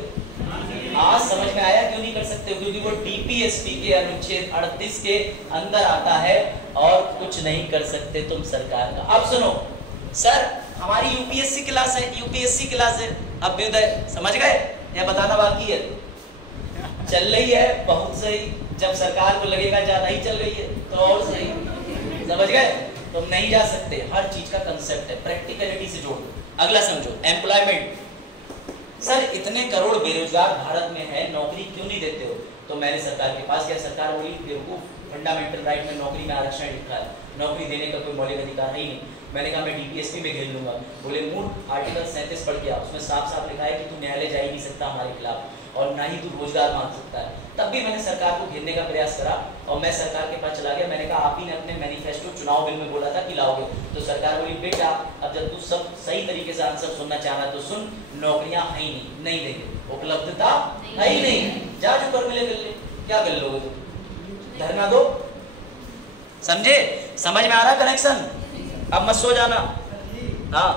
आज समझ में आया क्यों नहीं कर सकते हो? क्योंकि वो डीपीएसपी के अनुच्छेद 38 के अंदर आता है और कुछ नहीं कर सकते तुम सरकार का। अब सुनो सर, हमारी यूपीएससी क्लास है, यूपीएससी क्लास है, अभ्युदय, समझ गए या बताना बाकी है? चल रही है, बहुत सही। जब सरकार को लगेगा ज्यादा ही चल रही है तो और सही, समझ गए। तुम नहीं जा सकते, हर चीज का कंसेप्ट है, प्रैक्टिकलिटी से जोड़ो। अगला समझो, एम्प्लॉयमेंट। सर इतने करोड़ बेरोजगार भारत में है, नौकरी क्यों नहीं देते हो? तो मैंने सरकार के पास गया, सरकार बोली बेवकूफ, फंडामेंटल राइट में नौकरी में आरक्षण लिखा है, नौकरी देने का कोई मौलिक अधिकार है ही नहीं। मैंने कहा मैं डीपीएसपी में घेर लूंगा। बोले मूर्ख, आर्टिकल 37 पढ़ के आओ, उसमें साफ साफ लिखा है कि तू न्यायालय जा ही नहीं सकता हमारे खिलाफ और ना ही तू रोजगार मांग सकता है। तब भी मैंने सरकार को घेरने का प्रयास करा और मैं सरकार के पास चला गया। मैंने कहा आप ही ने अपने मैनिफेस्टो चुनाव बिल में बोला था कि लाओगे, तो सरकार बोली बेटा अब जब तू सब सही तरीके से आंसर सुनना चाह रहा तो सुन, नौकरियां है ही नहीं देंगे, उपलब्धता है ही नहीं, जा जो कर मिले कर ले, क्या कर लोगे तुम? धरना दो, समझे? समझ में आ रहा कनेक्शन? अब मत सो जाना। हाँ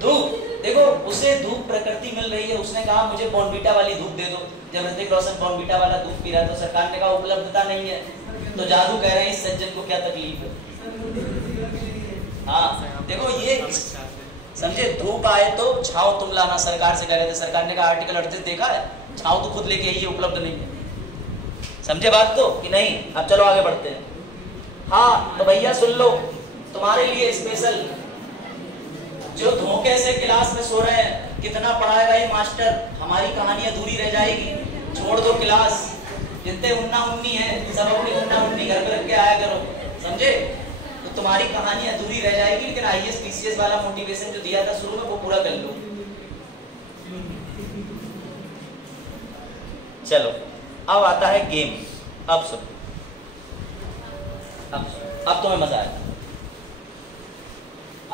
धूप देखो, उसे धूप प्रकृति मिल रही है, उसने कहा मुझे बॉर्नवीटा वाली धूप दे दो। जब ऋतिक रोशन बॉर्नवीटा वाला धूप पी रहा तो सरकार ने कहा उपलब्धता नहीं है, तो जादू कह रहे हैं इस सज्जन को क्या तकलीफ है। हाँ देखो ये समझे, धूप आए तो छाव तुम लाना, सरकार से कह रहे थे, सरकार ने कहा आर्टिकल 38 देखा है, छाव तो खुद लेके आइए, उपलब्ध नहीं है। समझे बात तो कि नहीं? अब चलो आगे बढ़ते हैं। हाँ तो भैया सुन लो, तुम्हारे लिए स्पेशल, जो धोखे से क्लास में सो रहे हैं, कितना पढ़ाएगा ये मास्टर, हमारी कहानी अधूरी रह जाएगी, छोड़ दो क्लास। जितने उन्ना उन्नी है सब अपनी उन्ना उन्नी घर पे रख के आया करो, समझे। तो तुम्हारी कहानी अधूरी रह जाएगी, लेकिन आईएएस पीसीएस वाला मोटिवेशन जो दिया था शुरू में वो पूरा कर लो। चलो अब आता है गेम। अब सुनो, अब तुम्हें मजा आएगा।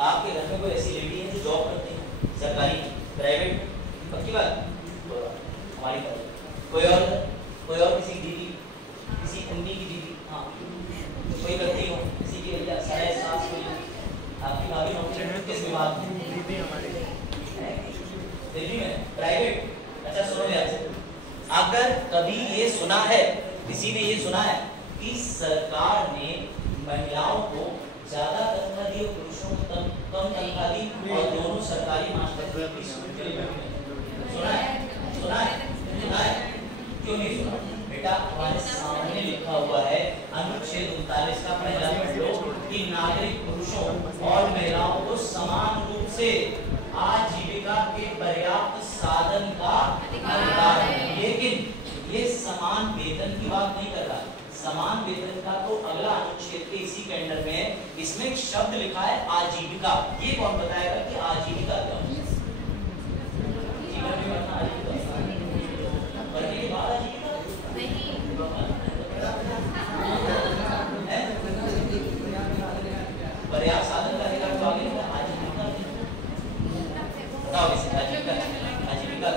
आपके घर में कोई ऐसी लेडी है जो जॉब करती है, सरकारी प्राइवेट, पक्की बात? हमारी बात। कोई और किसी की दीदी, किसी उन्नी की दीदी, हाँ कोई करती हो, किसी की भैया सारे सास कोई, आपकी भाभी नौकरी किस विभाग में? दीदी हमारी दिल्ली में प्राइवेट। अच्छा सुनो यार, अगर कभी ये सुना है, किसी ने ये सुना है कि सरकार ने महिलाओं को ज्यादा तनख्वाह दी और पुरुषों को कम तनख्वाह दी और दोनों सरकारी मास्टर सुना है? क्यों नहीं सुना? बेटा हमारे सामने लिखा हुआ है अनुच्छेद 39 का पहला पढ़ो कि नागरिक पुरुषों और महिलाओं को समान रूप से आजीविका के पर्याप्त साधन का अधिकार है। लेकिन ये समान वेतन की बात नहीं कर रहा। समान वेतन का तो अगला अनुच्छेद के इसी के अंडर में है। इसमें एक शब्द लिखा है आजीविका। ये कौन बताएगा कि आजीविका क्या है? जीवन में बनना आजीविका बनने के बाद आजीविका नहीं पर्याप्त साधन का अधिकार तो आगे आजीविका बताओ इसे आजीविका आजीविका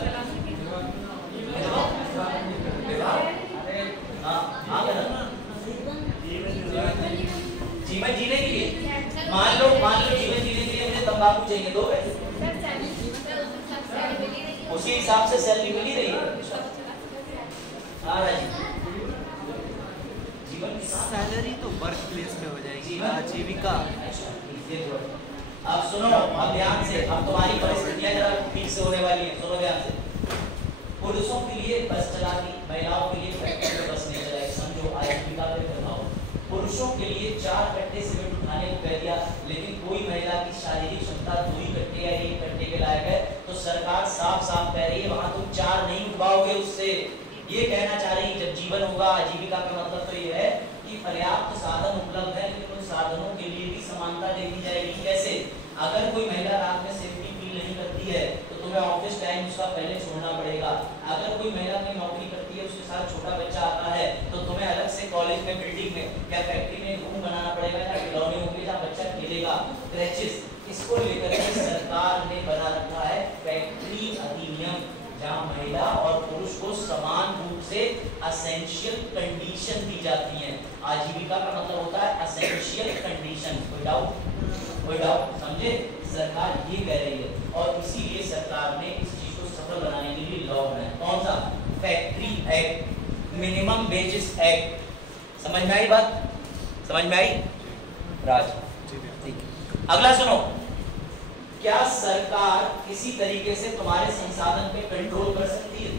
जीवन जीने के लिए मान लो जीवन जीने के लिए मुझे तंबाकू चाहिए दो उसी हिसाब से सैलरी मिल ही रही है। हाँ राजीव जीवन सैलरी तो वर्क प्लेस पे हो जाएगी, आजीविका। अब सुनो, अब ध्यान से, अब तुम्हारी परिस्थितियां जरा ठीक से होने वाली है। सुनो ध्यान से। पुरुषों के लिए बस चलाती, महिलाओं के लिए फैक्ट्री में बस नहीं चलाई। समझो आजीविका पे बताओ। पुरुषों के लिए 4 कट्टे सीमेंट उठाने को कह दिया, लेकिन कोई महिला की शारीरिक क्षमता 2 कट्टे या 1 कट्टे के लायक है, तो सरकार साफ साफ कह रही है वहां तुम 4 नहीं उठवाओगे उससे। ये कहना चाह रही जब जीवन होगा आजीविका का मतलब तो ये है कि पर्याप्त साधन उपलब्ध है, लेकिन उन साधनों के लिए भी समानता देखी जाएगी। कैसे? अगर कोई महिला रात में सेफ्टी फील नहीं करती है तो तुम्हें ऑफिस टाइम उसका पहले छोड़ना पड़ेगा। अगर कोई महिला की नौकरी करती है, उसके साथ छोटा बच्चा आता है, तो तुम्हें अलग से कॉलेज में, बिल्डिंग में या फैक्ट्री में रूम बनाना पड़ेगा, या खिलौने होंगे जहाँ बच्चा खेलेगा, क्रैचेस। इसको लेकर के सरकार ने बना रखा है फैक्ट्री अधिनियम, जहाँ महिला और पुरुष को समान रूप से एसेंशियल कंडीशन दी जाती है। आजीविका का मतलब होता है एसेंशियल कंडीशन। कोई डाउट? समझे? सरकार ये कह रही है और इसीलिए सरकार ने इस चीज को सफल बनाने के लिए लॉ बनाया। कौन सा? Factory act, minimum wages act. समझ में आई बात? समझ में आई राज? ठीक। अगला सुनो, क्या सरकार किसी तरीके से तुम्हारे संसाधन पे कंट्रोल कर सकती है?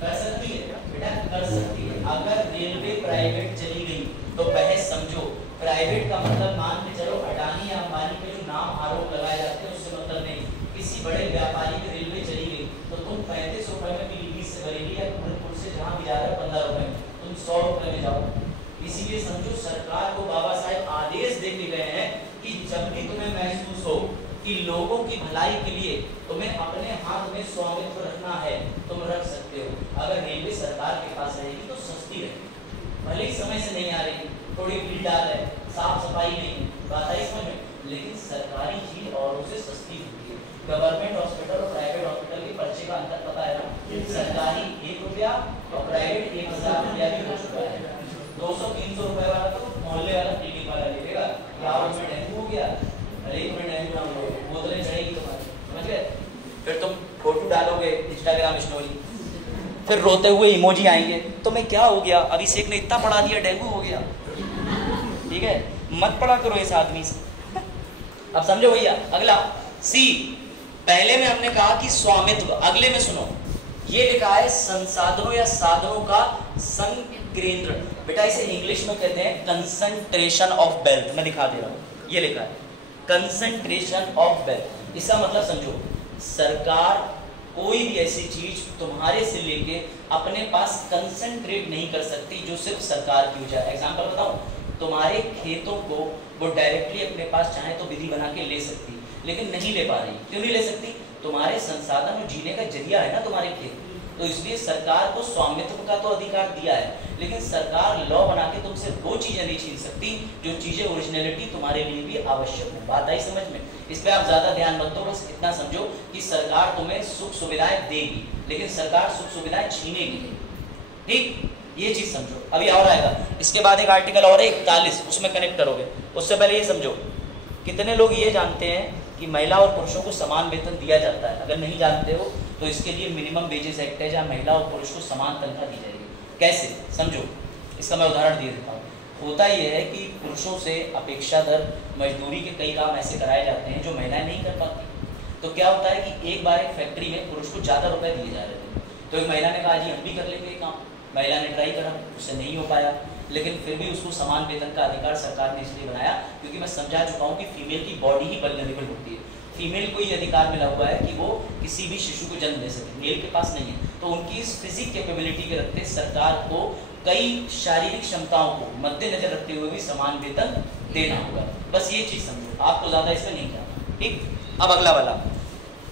कर सकती है बेटा, कर सकती है। अगर रेलवे प्राइवेट चली गई तो बहस समझो। प्राइवेट का मतलब मान के चलो अडानी या अंबानी के जो नाम आरोप लगाए जाते हैं उससे मतलब नहीं। किसी बड़े व्यापारी की रेलवे चली गई तो तुम 35 रुपए में पीलीभीत से बरेली या गोरखपुर से जहाँ भी जा रहे हो 15 रुपए, तुम 100 रुपए में जाओ। इसीलिए समझो सरकार को बाबा साहेब आदेश दे के गए हैं कि जब भी तुम्हें महसूस हो कि लोगों की भलाई के लिए तुम्हें अपने हाथ में स्वामित्व रखना है, तुम रख सकते हो। अगर रेलवे सरकार के पास रहेगी तो सस्ती रहेगी, भले ही समय से नहीं आ रही, थोड़ी भीड़ डाल है, साफ सफाई नहीं, बात आई समझ में, लेकिन सरकारी चीज औरों से सस्ती होती है। गवर्नमेंट हॉस्पिटल और प्राइवेट हॉस्पिटल के पर्चे का अंतर पता है ना? सरकारी 1 रुपया और प्राइवेट 1000 रुपया भी हो चुका है। 200-300 रुपए वाला तो मोहल्ले वाला क्लिनिक वाला ले लेगा। गाँव में डेंगू हो गया, अरे एक मिनट डेंगू ना हो, बोतलें चढ़ेगी तुम्हारी, समझ गए? फिर तुम फोटो डालोगे इंस्टाग्राम स्टोरी, फिर रोते हुए इमोजी आएंगे, तुम्हें क्या हो गया? अभिषेक ने इतना पढ़ा दिया, डेंगू हो गया। ठीक है, मत पढ़ा करो इस आदमी से। अब समझो भैया। अगला सी, पहले में हमने कहा कि स्वामित्व, अगले में सुनो, ये लिखा है संसाधनों या साधनों का संकेंद्रण। बेटा इसे इंग्लिश में कहते हैं कंसंट्रेशन ऑफ वेल्थ। मैं दिखा दे रहा हूँ, ये लिखा है कंसंट्रेशन ऑफ वेल्थ। इसका मतलब समझो, सरकार कोई भी ऐसी चीज तुम्हारे से लेके अपने पास कंसंट्रेट नहीं कर सकती जो सिर्फ सरकार की हो जाए। एग्जांपल बताऊं, तुम्हारे खेतों को वो डायरेक्टली अपने पास चाहे तो विधि बना के ले सकती, लेकिन नहीं ले पा रही। क्यों नहीं ले सकती? तुम्हारे संसाधन और जीने का जरिया है ना तुम्हारे खेत, तो इसलिए सरकार को स्वामित्व का तो अधिकार दिया है, लेकिन सरकार लॉ बना के तुमसे वो चीजें नहीं छीन सकती जो चीजें ओरिजिनलिटी तुम्हारे लिए भी आवश्यक हो। बात आई समझ में? इस पे आप ज्यादा ध्यान मत दो, बस इतना समझो कि सरकार तुम्हें सुख सुविधाएं देगी, लेकिन सरकार सुख सुविधाएं छीनेगी नहीं। ठीक, ये चीज समझो। अभी और आएगा, इसके बाद एक आर्टिकल और है 41, उसमें कनेक्ट करोगे। उससे पहले ये समझो, कितने लोग ये जानते हैं कि महिला और पुरुषों को समान वेतन दिया जाता है? अगर नहीं जानते हो तो इसके लिए मिनिमम वेजेस एक्ट है, जहाँ महिला और पुरुष को समान तनख्वाह दी जाएगी। कैसे? समझो, इसका मैं उदाहरण दे देता हूँ। होता यह है कि पुरुषों से अपेक्षा दर मजदूरी के कई काम ऐसे कराए जाते हैं जो महिलाएं नहीं कर पाती। तो क्या होता है कि एक बार एक फैक्ट्री में पुरुष को ज़्यादा रुपए दिए जा रहे थे, तो एक महिला ने कहा जी हम भी कर लेंगे ये काम, महिला ने ट्राई करा, उससे नहीं हो पाया, लेकिन फिर भी उसको समान वेतन का अधिकार सरकार ने इसलिए बनाया क्योंकि मैं समझा चुका हूँ कि फीमेल की बॉडी ही वल्नरेबल होती है। फीमेल को ये अधिकार मिला हुआ है कि वो किसी भी शिशु को जन्म दे सके, मेल के पास नहीं है। तो उनकी इस फिजिक कैपेबिलिटी के रखते सरकार को कई शारीरिक क्षमताओं को मद्देनजर रखते हुए भी समान वेतन देना होगा। बस ये चीज़ समझो, आपको ज़्यादा इसमें नहीं जाना। ठीक, अब अगला वाला,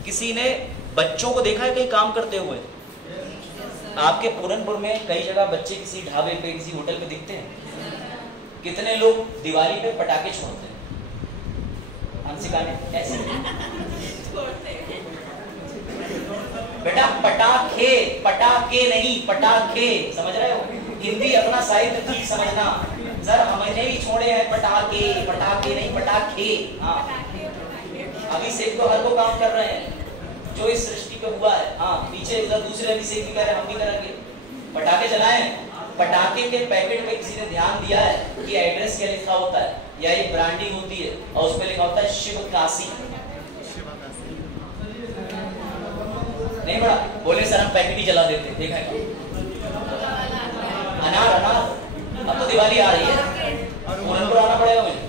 किसी ने बच्चों को देखा है कहीं काम करते हुए? आपके पूरनपुर में कई जगह बच्चे किसी ढाबे पे, किसी होटल पे दिखते हैं। कितने लोग दिवाली पे पटाखे छोड़ते हैं? अंशिका ने ऐसे बेटा पटाखे, पटाखे नहीं पटाखे, समझ रहे हो? हिंदी अपना साहित्य ठीक समझना। सर हमने भी छोड़े हैं पटाखे, पटाखे नहीं पटाखे। हाँ अभी से तो हर को काम कर रहे हैं जो इस सृष्टि पे हुआ है। हाँ पीछे उधर दूसरे अभी से भी कह रहे हैं, हम भी करेंगे। पटाखे जलाएं। पटाखे के पैकेट पे किसी ने ध्यान दिया है कि एड्रेस क्या लिखा होता है, या एक ब्रांडिंग होती है और उस पे लिखा होता है शिव काशी। नहीं बड़ा बोले सर हम पैकेट ही जला देते, देखा है? अनार अनार, अब तो दिवाली आ रही है, पूरनपुर आना पड़ेगा मुझे।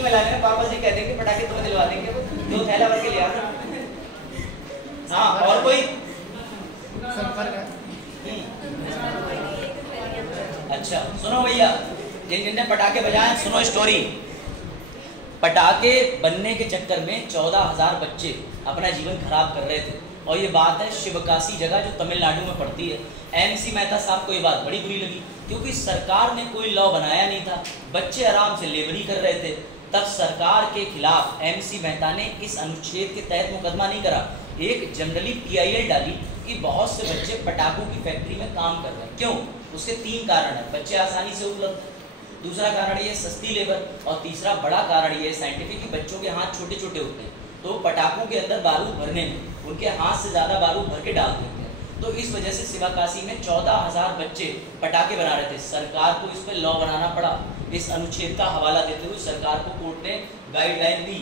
मिला लेना, पापा से कह देंगे पटाखे तुम्हें दिलवा देंगे, 2 थैला भर के ले आना। हाँ और कोई अच्छा सुनो भैया, जिनने पटाखे बजाए सुनो स्टोरी। पटाखे बनने के चक्कर में 14,000 बच्चे अपना जीवन खराब कर रहे थे, और ये बात है शिवकाशी जगह जो तमिलनाडु में पड़ती है। MC मेहता साहब को ये बात बड़ी बुरी लगी क्योंकि सरकार ने कोई लॉ बनाया नहीं था, बच्चे आराम से लेबरी कर रहे थे। तब सरकार के खिलाफ MC मेहता ने इस अनुच्छेद के तहत मुकदमा नहीं करा, एक जनरली PIL डाली कि बहुत से बच्चे पटाखों की फैक्ट्री में काम कर रहे हैं। क्यों? उसके 3 कारण है। बच्चे आसानी से उपलब्ध, दूसरा कारण ये सस्ती लेबर, और तीसरा बड़ा कारण ये साइंटिफिक कि बच्चों के हाथ छोटे छोटे होते हैं, तो पटाखों के अंदर बारूद भरने में उनके हाथ से ज़्यादा बारूद भर के डाल देते हैं। तो इस वजह से शिवकाशी में 14,000 बच्चे पटाखे बना रहे थे। सरकार को इस पर लॉ बनाना पड़ा। इस अनुच्छेद का हवाला देते हुए सरकार को कोर्ट ने गाइडलाइन दी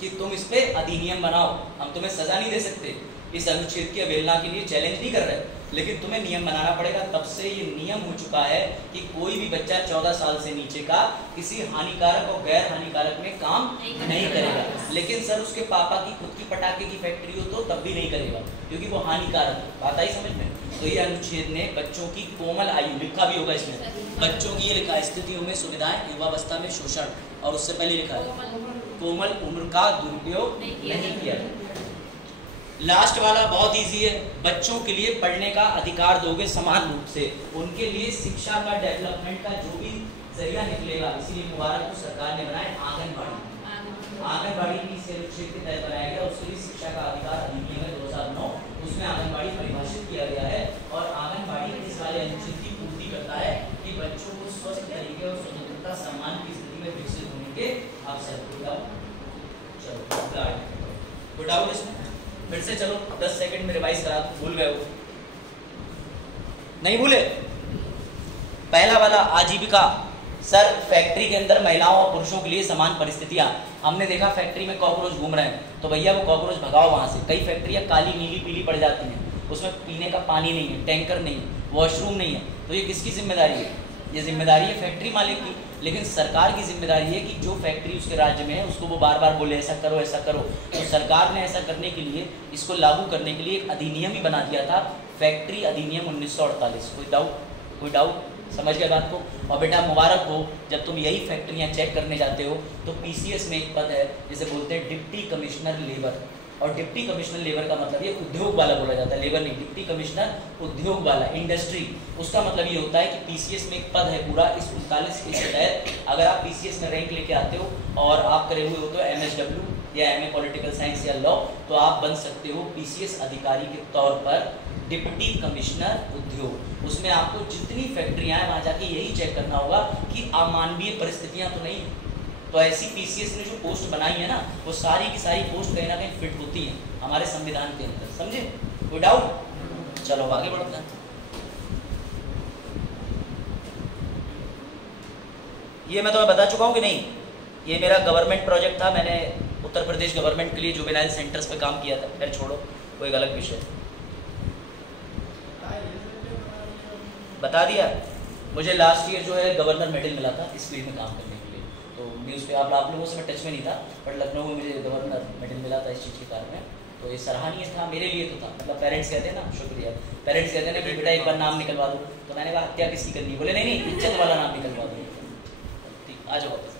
कि तुम इस पे अधिनियम बनाओ, हम तुम्हें सजा नहीं दे सकते, इस अनुच्छेद की अवहेलना के लिए चैलेंज नहीं कर रहे, लेकिन तुम्हें नियम बनाना पड़ेगा। तब से ये नियम हो चुका है कि कोई भी बच्चा 14 साल से नीचे का किसी हानिकारक और गैर हानिकारक में काम नहीं करेगा। लेकिन सर उसके पापा की खुद की पटाखे की फैक्ट्री हो तो तब भी नहीं करेगा क्योंकि वो हानिकारक है। बात आई समझ में? तो ये अनुच्छेद ने बच्चों की कोमल आयु, लिखा भी होगा इसमें, बच्चों की ये लिखा स्थितियों में सुविधाएं, युवावस्था में शोषण, और उससे पहले लिखा है कोमल उम्र का दुरुपयोग नहीं किया। लास्ट वाला बहुत इजी है, बच्चों के लिए पढ़ने का अधिकार दोगे समान रूप से, उनके लिए शिक्षा का डेवलपमेंट का जो भी जरिया निकलेगा, इसीलिए मुबारक को सरकार ने बनाया आंगनबाड़ी। आंगनबाड़ी की इस अनुच्छेद के तहत बनाया गया, उसके लिए शिक्षा का अधिकार अधिनियम है 2009, उसमें आंगनबाड़ी परिभाषित किया गया है। और आंगनबाड़ी इस वाले अनुच्छेद की पूर्ति करता है कि बच्चों को स्वस्थ तरीके और स्वतंत्रता सम्मान की स्थिति में विकसित होने के अवसर। चलो इसमें फिर से चलो 10 सेकंड में रिवाइज करा दो, भूल गए हो? नहीं भूले? पहला वाला आजीविका, सर फैक्ट्री के अंदर महिलाओं और पुरुषों के लिए समान परिस्थितियां। हमने देखा फैक्ट्री में कॉकरोच घूम रहे हैं, तो भैया वो कॉकरोच भगाओ वहां से। कई फैक्ट्रियां काली नीली पीली पड़ जाती हैं, उसमें पीने का पानी नहीं है, टैंकर नहीं है, वॉशरूम नहीं है, तो ये किसकी जिम्मेदारी है? ये जिम्मेदारी है फैक्ट्री मालिक की। लेकिन सरकार की जिम्मेदारी है कि जो फैक्ट्री उसके राज्य में है उसको वो बार बार बोले ऐसा करो ऐसा करो। तो सरकार ने ऐसा करने के लिए, इसको लागू करने के लिए एक अधिनियम ही बना दिया था, फैक्ट्री अधिनियम 1948। कोई डाउट? कोई डाउट? समझ गए बात को? और बेटा मुबारक हो, जब तुम यही फैक्ट्रियाँ चेक करने जाते हो तो PCS में एक पद है जिसे बोलते हैं डिप्टी कमिश्नर लेबर। और डिप्टी कमिश्नर लेबर का मतलब ये उद्योग वाला बोला जाता है, लेबर नहीं, डिप्टी कमिश्नर उद्योग वाला, इंडस्ट्री। उसका मतलब ये होता है कि PCS में एक पद है पूरा, इस 39 के तहत अगर आप PCS में रैंक लेके आते हो और आप करे हुए हो तो MSW या MA पॉलिटिकल साइंस या लॉ, तो आप बन सकते हो PCS अधिकारी के तौर पर डिप्टी कमिश्नर उद्योग। उसमें आपको जितनी फैक्ट्रियाँ हैं वहाँ जाके यही चेक करना होगा कि अमानवीय परिस्थितियाँ तो नहीं है। तो ऐसी PCS ने जो पोस्ट बनाई है ना, वो सारी की सारी पोस्ट कहीं ना कहीं फिट होती हैं हमारे संविधान के अंदर। समझे? कोई डाउट? चलो आगे बढ़ते हैं। ये मैं तुम्हें बता चुका हूँ कि नहीं? ये मेरा गवर्नमेंट प्रोजेक्ट था, मैंने उत्तर प्रदेश गवर्नमेंट के लिए जुवेनाइल सेंटर्स पे काम किया था। खैर छोड़ो, वो एक अलग विषय। बता दिया। मुझे लास्ट ईयर जो है गवर्नर मेडल मिला था इस फील्ड में काम करने के लिए, तो न्यूज़ पे आप लोगों से मैं टच में नहीं था, बट लखनऊ में मुझे गवर्नर मेडल मिला था इस चीज़ के कारण में, तो ये सराहनीय था मेरे लिए तो था। मतलब पेरेंट्स कहते हैं ना, शुक्रिया, पेरेंट्स कहते हैं ना कि बेटा एक बार नाम निकलवा दो, तो मैंने कहा हत्या किसकी करनी, बोले नहीं नहीं इज्जत वाला नाम निकलवा दो। ठीक, आ जाओ वापस।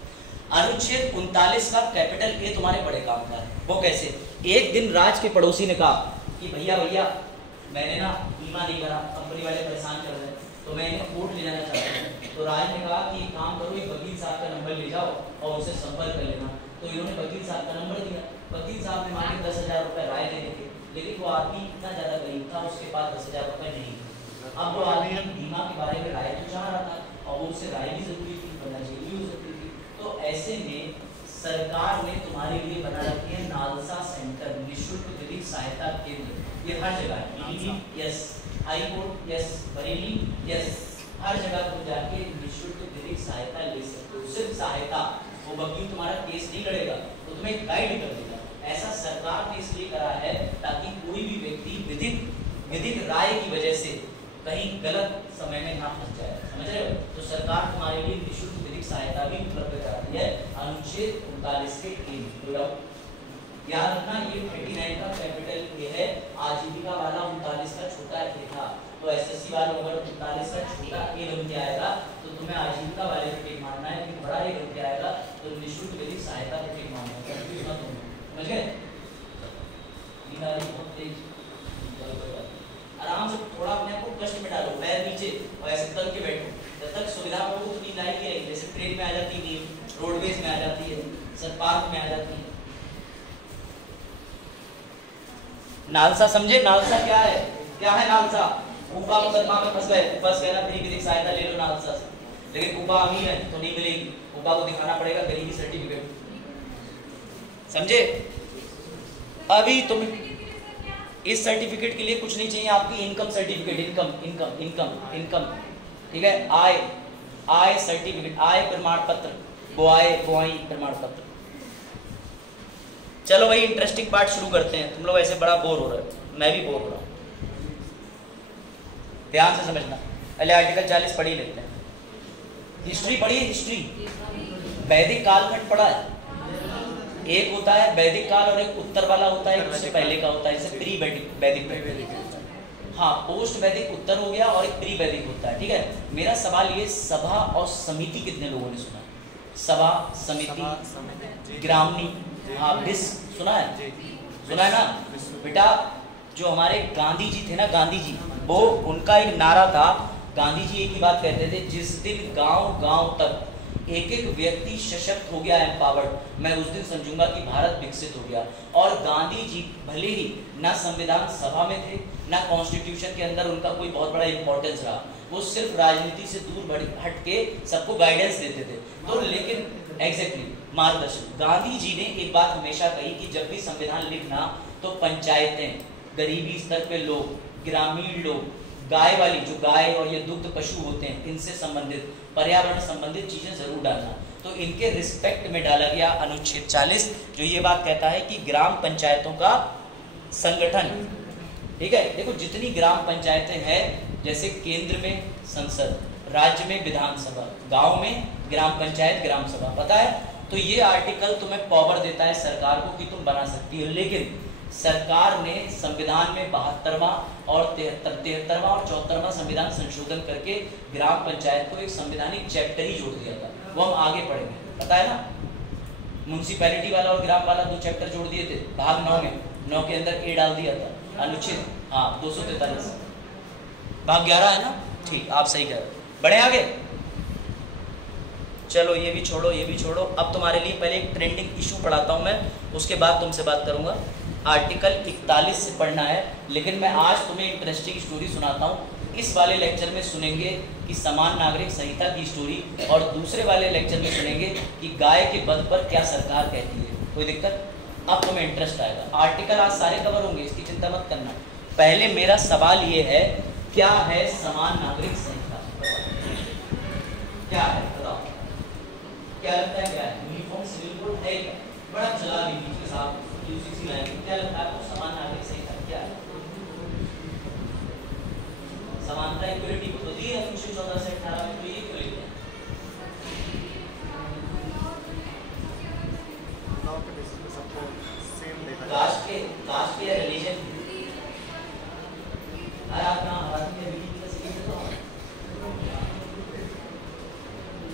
अनुच्छेद 39 का कैपिटल ए तुम्हारे बड़े काम का है। वो कैसे? एक दिन राज के पड़ोसी ने कहा कि भैया भैया मैंने ना बीमा नहीं करा, कंपनी वाले परेशान कर रहे हैं, तो मैं इन्हें कोर्ट ले जाना चाहता हूँ। तो राज ने कहा कि काम करो, एक वकील साहब का नंबर ले जाओ और उनसे संपर्क कर लेना। तो इन्होंने वकील साहब का नंबर दिया, वकील साहब ने मांगे 10,000 रुपये राय देने के, लेकिन वो आदमी इतना ज़्यादा गरीब था, उसके पास 10,000 रुपये नहीं थे। अब वो आदमी बीमा के बारे में राय तो चाह रहा था और वो उससे राय भी जरूरी थी, वरना जेल भी हो सकती थी। तो ऐसे में सरकार ने तुम्हारे लिए बना रखी है नालसा सेंटर, निःशुल्क विधिक सहायता केंद्र। ये हर जगह है, yes, high court yes, Bareilly yes, हर जगह तुम जाके निःशुल्क विधिक सहायता ले सकते हो। सिर्फ सहायता, वो वकील तुम्हारा केस नहीं लड़ेगा, वो तुम्हें गाइड कर देगा। ऐसा सरकार ने इसलिए करा है ताकि कोई भी व्यक्ति विधिक राय की वजह से कहीं गलत समय में ना फंस जाए, समझ रहे हो? तो सरकार तुम्हारे लिए निःशुल्क विधिक सहायता भी उपलब्ध कराती है अनुच्छेद 39 के तहत। याद रखना, ये 39 का कैपिटल ये है, आजीविका वाला 39 का छोटा ए था। तो एसएससी वालों अगर 39 का छोटा ए बन के आएगा तो तुम्हें आजीविका वाले पे टिक मारना है, कि बड़ा ए बन के आएगा तो निःशुल्क विधिक सहायता पे टिक मारना है। समझ गए? बहुत तेज, आराम से थोड़ा अपने आप को कष्ट में डालो, पैर नीचे और ऐसे तल के बैठो। जब तक सुविधा हो तो नींद आएगी रहेगी, जैसे ट्रेन में आ जाती है नींद, रोडवेज में आ जाती है, सर पार्क में आ जाती है। नालसा समझे? नालसा क्या है? क्या है नालसा? कूपा मुकदमा में फंस गए, बस कहना फ्री विधिक सहायता ले लो नालसा से, लेकिन कूपा अमीर है तो नहीं मिलेगी, कूपा को दिखाना पड़ेगा गरीबी सर्टिफिकेट। समझे? अभी तुम इस सर्टिफिकेट के लिए कुछ नहीं चाहिए, आपकी इनकम सर्टिफिकेट, इनकम, ठीक है, आय सर्टिफिकेट, आय प्रमाण पत्र, बुआई प्रमाण पत्र। चलो भाई इंटरेस्टिंग पार्ट शुरू करते हैं। तुम लोग ऐसे बड़ा बोर हो रहे हो, मैं भी बोर हो रहा हूँ, ध्यान से समझना। पहले आर्टिकल 40 पढ़ ही लेते हैं। हिस्ट्री पढ़िए, हिस्ट्री वैदिक कालखंड पढ़ा है। एक होता है वैदिक काल और एक उत्तर वाला होता है, उससे पहले का होता है, जैसे प्री वैदिक। हाँ, पोस्ट वैदिक उत्तर हो गया और एक प्री वैदिक होता है। ठीक है, मेरा सवाल ये, सभा और समिति कितने लोगों ने सुना? सभा, समिति, ग्रामनी, हाँ, विस सुना है? सुना है ना बेटा? जो हमारे गांधी जी थे ना, गांधी जी, वो उनका एक नारा था, गांधी जी एक ही बात कहते थे, जिस दिन गांव-गांव तक एक एक व्यक्ति सशक्त हो गया, एम्पावर्ड, मैं उस दिन समझूंगा कि भारत विकसित हो गया। और गांधी जी भले ही ना संविधान सभा में थे, ना कॉन्स्टिट्यूशन के अंदर उनका कोई बहुत बड़ा इंपॉर्टेंस रहा, वो सिर्फ राजनीति से दूर हट के सबको गाइडेंस देते थे। तो लेकिन एग्जैक्टली मार्गदर्शन, गांधी जी ने एक बात हमेशा कही कि जब भी संविधान लिखना तो पंचायतें, गरीबी स्तर पे लोग, ग्रामीण लोग, गाय वाली, जो गाय और ये दुग्ध पशु होते हैं, इनसे संबंधित, पर्यावरण संबंधित चीजें जरूर डालना। तो इनके रिस्पेक्ट में डाला गया अनुच्छेद 40, जो ये बात कहता है कि ग्राम पंचायतों का संगठन। ठीक है, देखो जितनी ग्राम पंचायतें हैं, जैसे केंद्र में संसद, राज्य में विधानसभा, गांव में ग्राम पंचायत, ग्राम सभा, पता है? तो ये आर्टिकल तुम्हें पावर देता है सरकार को कि तुम बना सकती हो। लेकिन सरकार ने संविधान में 72वां और 73वां और 74वां संविधान संशोधन करके ग्राम पंचायत को एक संवैधानिक चैप्टर ही जोड़ दिया था, वो हम आगे पढ़ेंगे, पता है ना? म्युनिसिपैलिटी वाला और ग्राम वाला 2 चैप्टर जोड़ दिए थे, भाग 9 में, 9 के अंदर ए डाल दिया था, अनुच्छेद 243, भाग 11 है ना? ठीक, आप सही कह रहे हो। बढ़े आगे, चलो ये भी छोड़ो, ये भी छोड़ो। अब तुम्हारे लिए पहले एक ट्रेंडिंग इशू पढ़ाता हूँ मैं, उसके बाद तुमसे बात करूंगा। आर्टिकल 41 से पढ़ना है, लेकिन मैं आज तुम्हें इंटरेस्टिंग स्टोरी सुनाता हूँ। इस वाले लेक्चर में सुनेंगे कि समान नागरिक संहिता की स्टोरी, और दूसरे वाले लेक्चर में सुनेंगे कि गाय के वध पर क्या सरकार कहती है। कोई दिक्कत? अब तुम्हें इंटरेस्ट आएगा। आर्टिकल आज सारे कवर होंगे, इसकी चिंता मत करना। पहले मेरा सवाल ये है, क्या है समान नागरिक संहिता? क्या है बताओ, क्या लगता है? क्या है? यूनिफॉर्म सिविल कोड है क्या? बड़ा चला लीजिए के साथ यूसीसी लाइन, क्या लगता है आपको समान नागरिक संहिता क्या है? समानता, इक्वलिटी को तो दी इसलिए अनुच्छेद 14 से 18 में तो ये क्यों लिखते हैं? लॉ के बेसिस पे सबको सेम देखा कास्ट के रिलीजन अरे आप कहाँ हमारे में मीटिंग कैसे की तो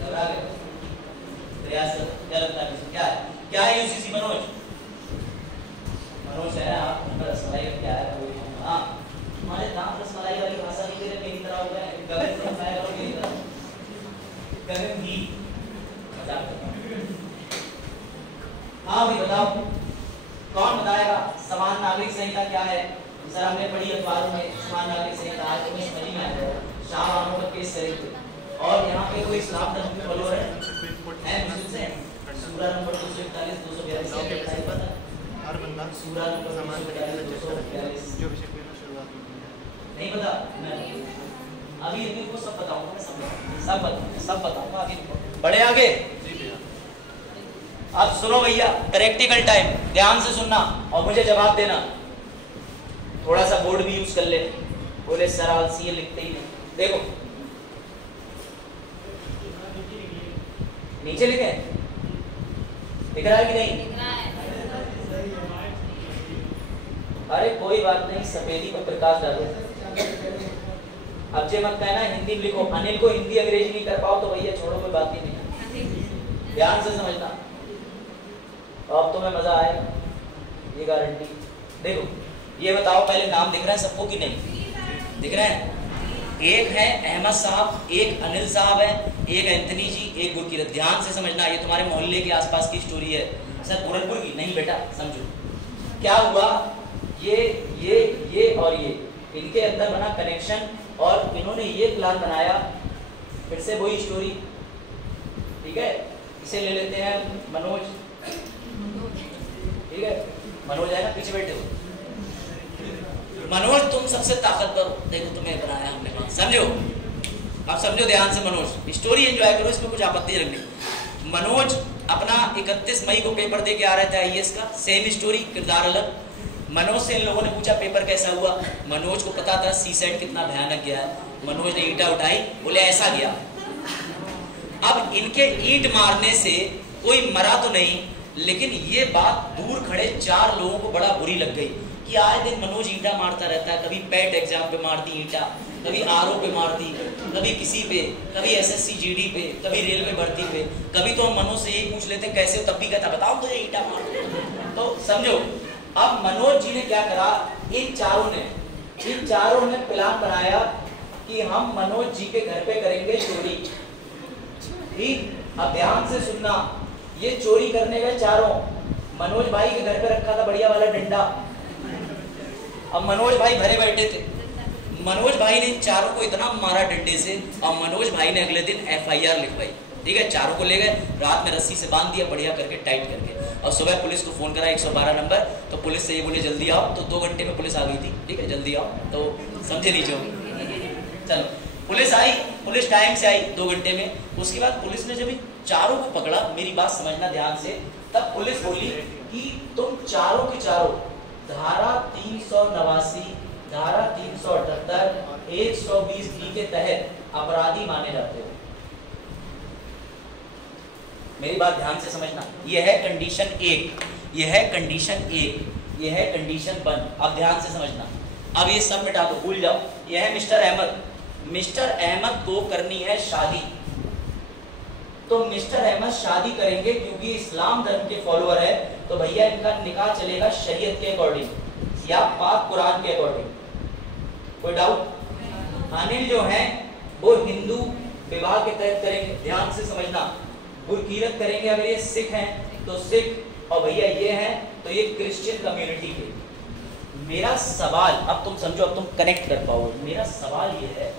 घबरा गए प्रयास क्या लगता है किसी क्या है यूसीसी मनोज है आप उनका रसमलाई का क्या है वो हाँ हमारे नाम रसमलाई वाली भाषा नहीं दे रहे मेरी तरह हो गया गगन से रसमलाई वाली मेरी तरह गगन घी मजाक करता हाँ भी बताओ कौन बताएगा समान नागरिक संहिता क्या है सर हमने पढ़ी अखबारों में समान नागरिक संहिता आज तुम्हें समझ में आया शाह आलम पर केस करेंगे और यहाँ पे कोई इस्लाम धर्म के फॉलोअर है मुस्लिम से सूरा नंबर 241 242 से पता हर बंदा सूरा नंबर समान तरीके से चेक करता है 242 जो भी शिकवे में शुरुआत होती है नहीं पता मैं अभी इनको को सब बताऊंगा मैं सब बताऊंगा अभी बड़े आगे जी भैया अब सुनो भैया प्रैक्टिकल टाइम ध्यान से सुनना और मुझे जवाब देना थोड़ा सा बोर्ड भी यूज कर ले बोले सर आलसी लिखते ही नहीं देखो नीचे लिखे दिख रहा है कि नहीं अरे कोई बात नहीं सफेदी पर प्रकाश डालो अब जे मत कहना हिंदी में लिखो अनिल को हिंदी अंग्रेजी नहीं कर पाओ तो भैया छोड़ो कोई बात ही नहीं ध्यान से समझना अब तुम्हें मजा आएगा ये गारंटी देखो ये बताओ पहले नाम दिख रहा है सबको कि नहीं दिख रहा है एक है अहमद साहब एक अनिल साहब है एक एंथनी जी एक गुरकीरत ध्यान से समझना ये तुम्हारे मोहल्ले के आसपास की स्टोरी है सर पूरनपुर की नहीं बेटा समझो क्या हुआ ये और ये इनके अंदर बना कनेक्शन और इन्होंने ये प्लान बनाया फिर से वही स्टोरी ठीक है इसे ले लेते हैं मनोज ठीक है मनोज है ना पीछे बैठे हो मनोज तुम सबसे ताकतवर हो देखो तुम्हें बनाया हमने समझो अब समझो ध्यान से मनोज स्टोरी एंजॉय करो इसमें कुछ आपत्ति रखनी मनोज अपना 31 मई को पेपर दे के आ रहा था आईएएस का सेम स्टोरी किरदार अलग मनोज से इन लोगों ने पूछा पेपर कैसा हुआ मनोज को पता था सीसेट कितना भयानक गया है मनोज ने ईंटा उठाई बोले ऐसा गया अब इनके ईंट मारने से कोई मरा तो नहीं लेकिन ये बात दूर खड़े 4 लोगों को बड़ा बुरी लग गई कि आए दिन मनोज ईंटा मारता रहता है कभी पैट एग्जाम पे मारती ईंटा कभी आरओ पे मारती कभी किसी पे कभी एसएससी जीडी पे कभी रेलवे भर्ती पे कभी तो हम मनोज से यही पूछ लेते कैसे हो तब भी कहता बताओ तो ईंटा मार तो समझो अब मनोज जी ने क्या करा इन चारों ने प्लान बनाया कि हम मनोज जी के घर पे करेंगे चोरी ठीक अब ध्यान से सुनना ये चोरी करने गए चारों मनोज भाई के घर पे रखा था बढ़िया वाला डंडा अब मनोज भाई भरे बैठे थे मनोज भाई ने इन चारों को इतना मारा डंडे से और मनोज भाई ने अगले दिन एफआईआर लिखवाई ठीक है चारों को ले गए रात में रस्सी से बांध दिया बढ़िया करके टाइट करके और सुबह पुलिस को फोन करा 112 नंबर तो पुलिस से ये बोले जल्दी आओ तो 2 घंटे में पुलिस आ गई थी ठीक है जल्दी आओ तो समझे लीजिए चलो पुलिस आई पुलिस टाइम से आई 2 घंटे में उसके बाद पुलिस ने जब इन चारों को पकड़ा मेरी बात समझना ध्यान से तब पुलिस बोली कि तुम चारों के चारों धारा 389 धारा 378 120 के तहत अपराधी माने जाते हो मेरी बात ध्यान से समझना यह है कंडीशन 1 यह है कंडीशन 1 यह है कंडीशन 1 अब ध्यान से समझना अब ये सब मिटा दो भूल जाओ यह है मिस्टर अहमद को करनी है शादी तो मिस्टर अहमद शादी करेंगे क्योंकि इस्लाम धर्म के फॉलोअर है तो भैया इनका निकाह चलेगा शरीयत के अकॉर्डिंग या पाक कुरान के अकॉर्डिंग कोई डाउट अनिल जो है वो हिंदू विवाह के तहत करेंगे ध्यान से समझना गुरकीरत करेंगे अगर ये सिख हैं तो सिख और भैया ये हैं तो ये क्रिश्चियन कम्युनिटी के मेरा सवाल अब तुम समझो अब तुम कनेक्ट कर पाओगे मेरा सवाल ये है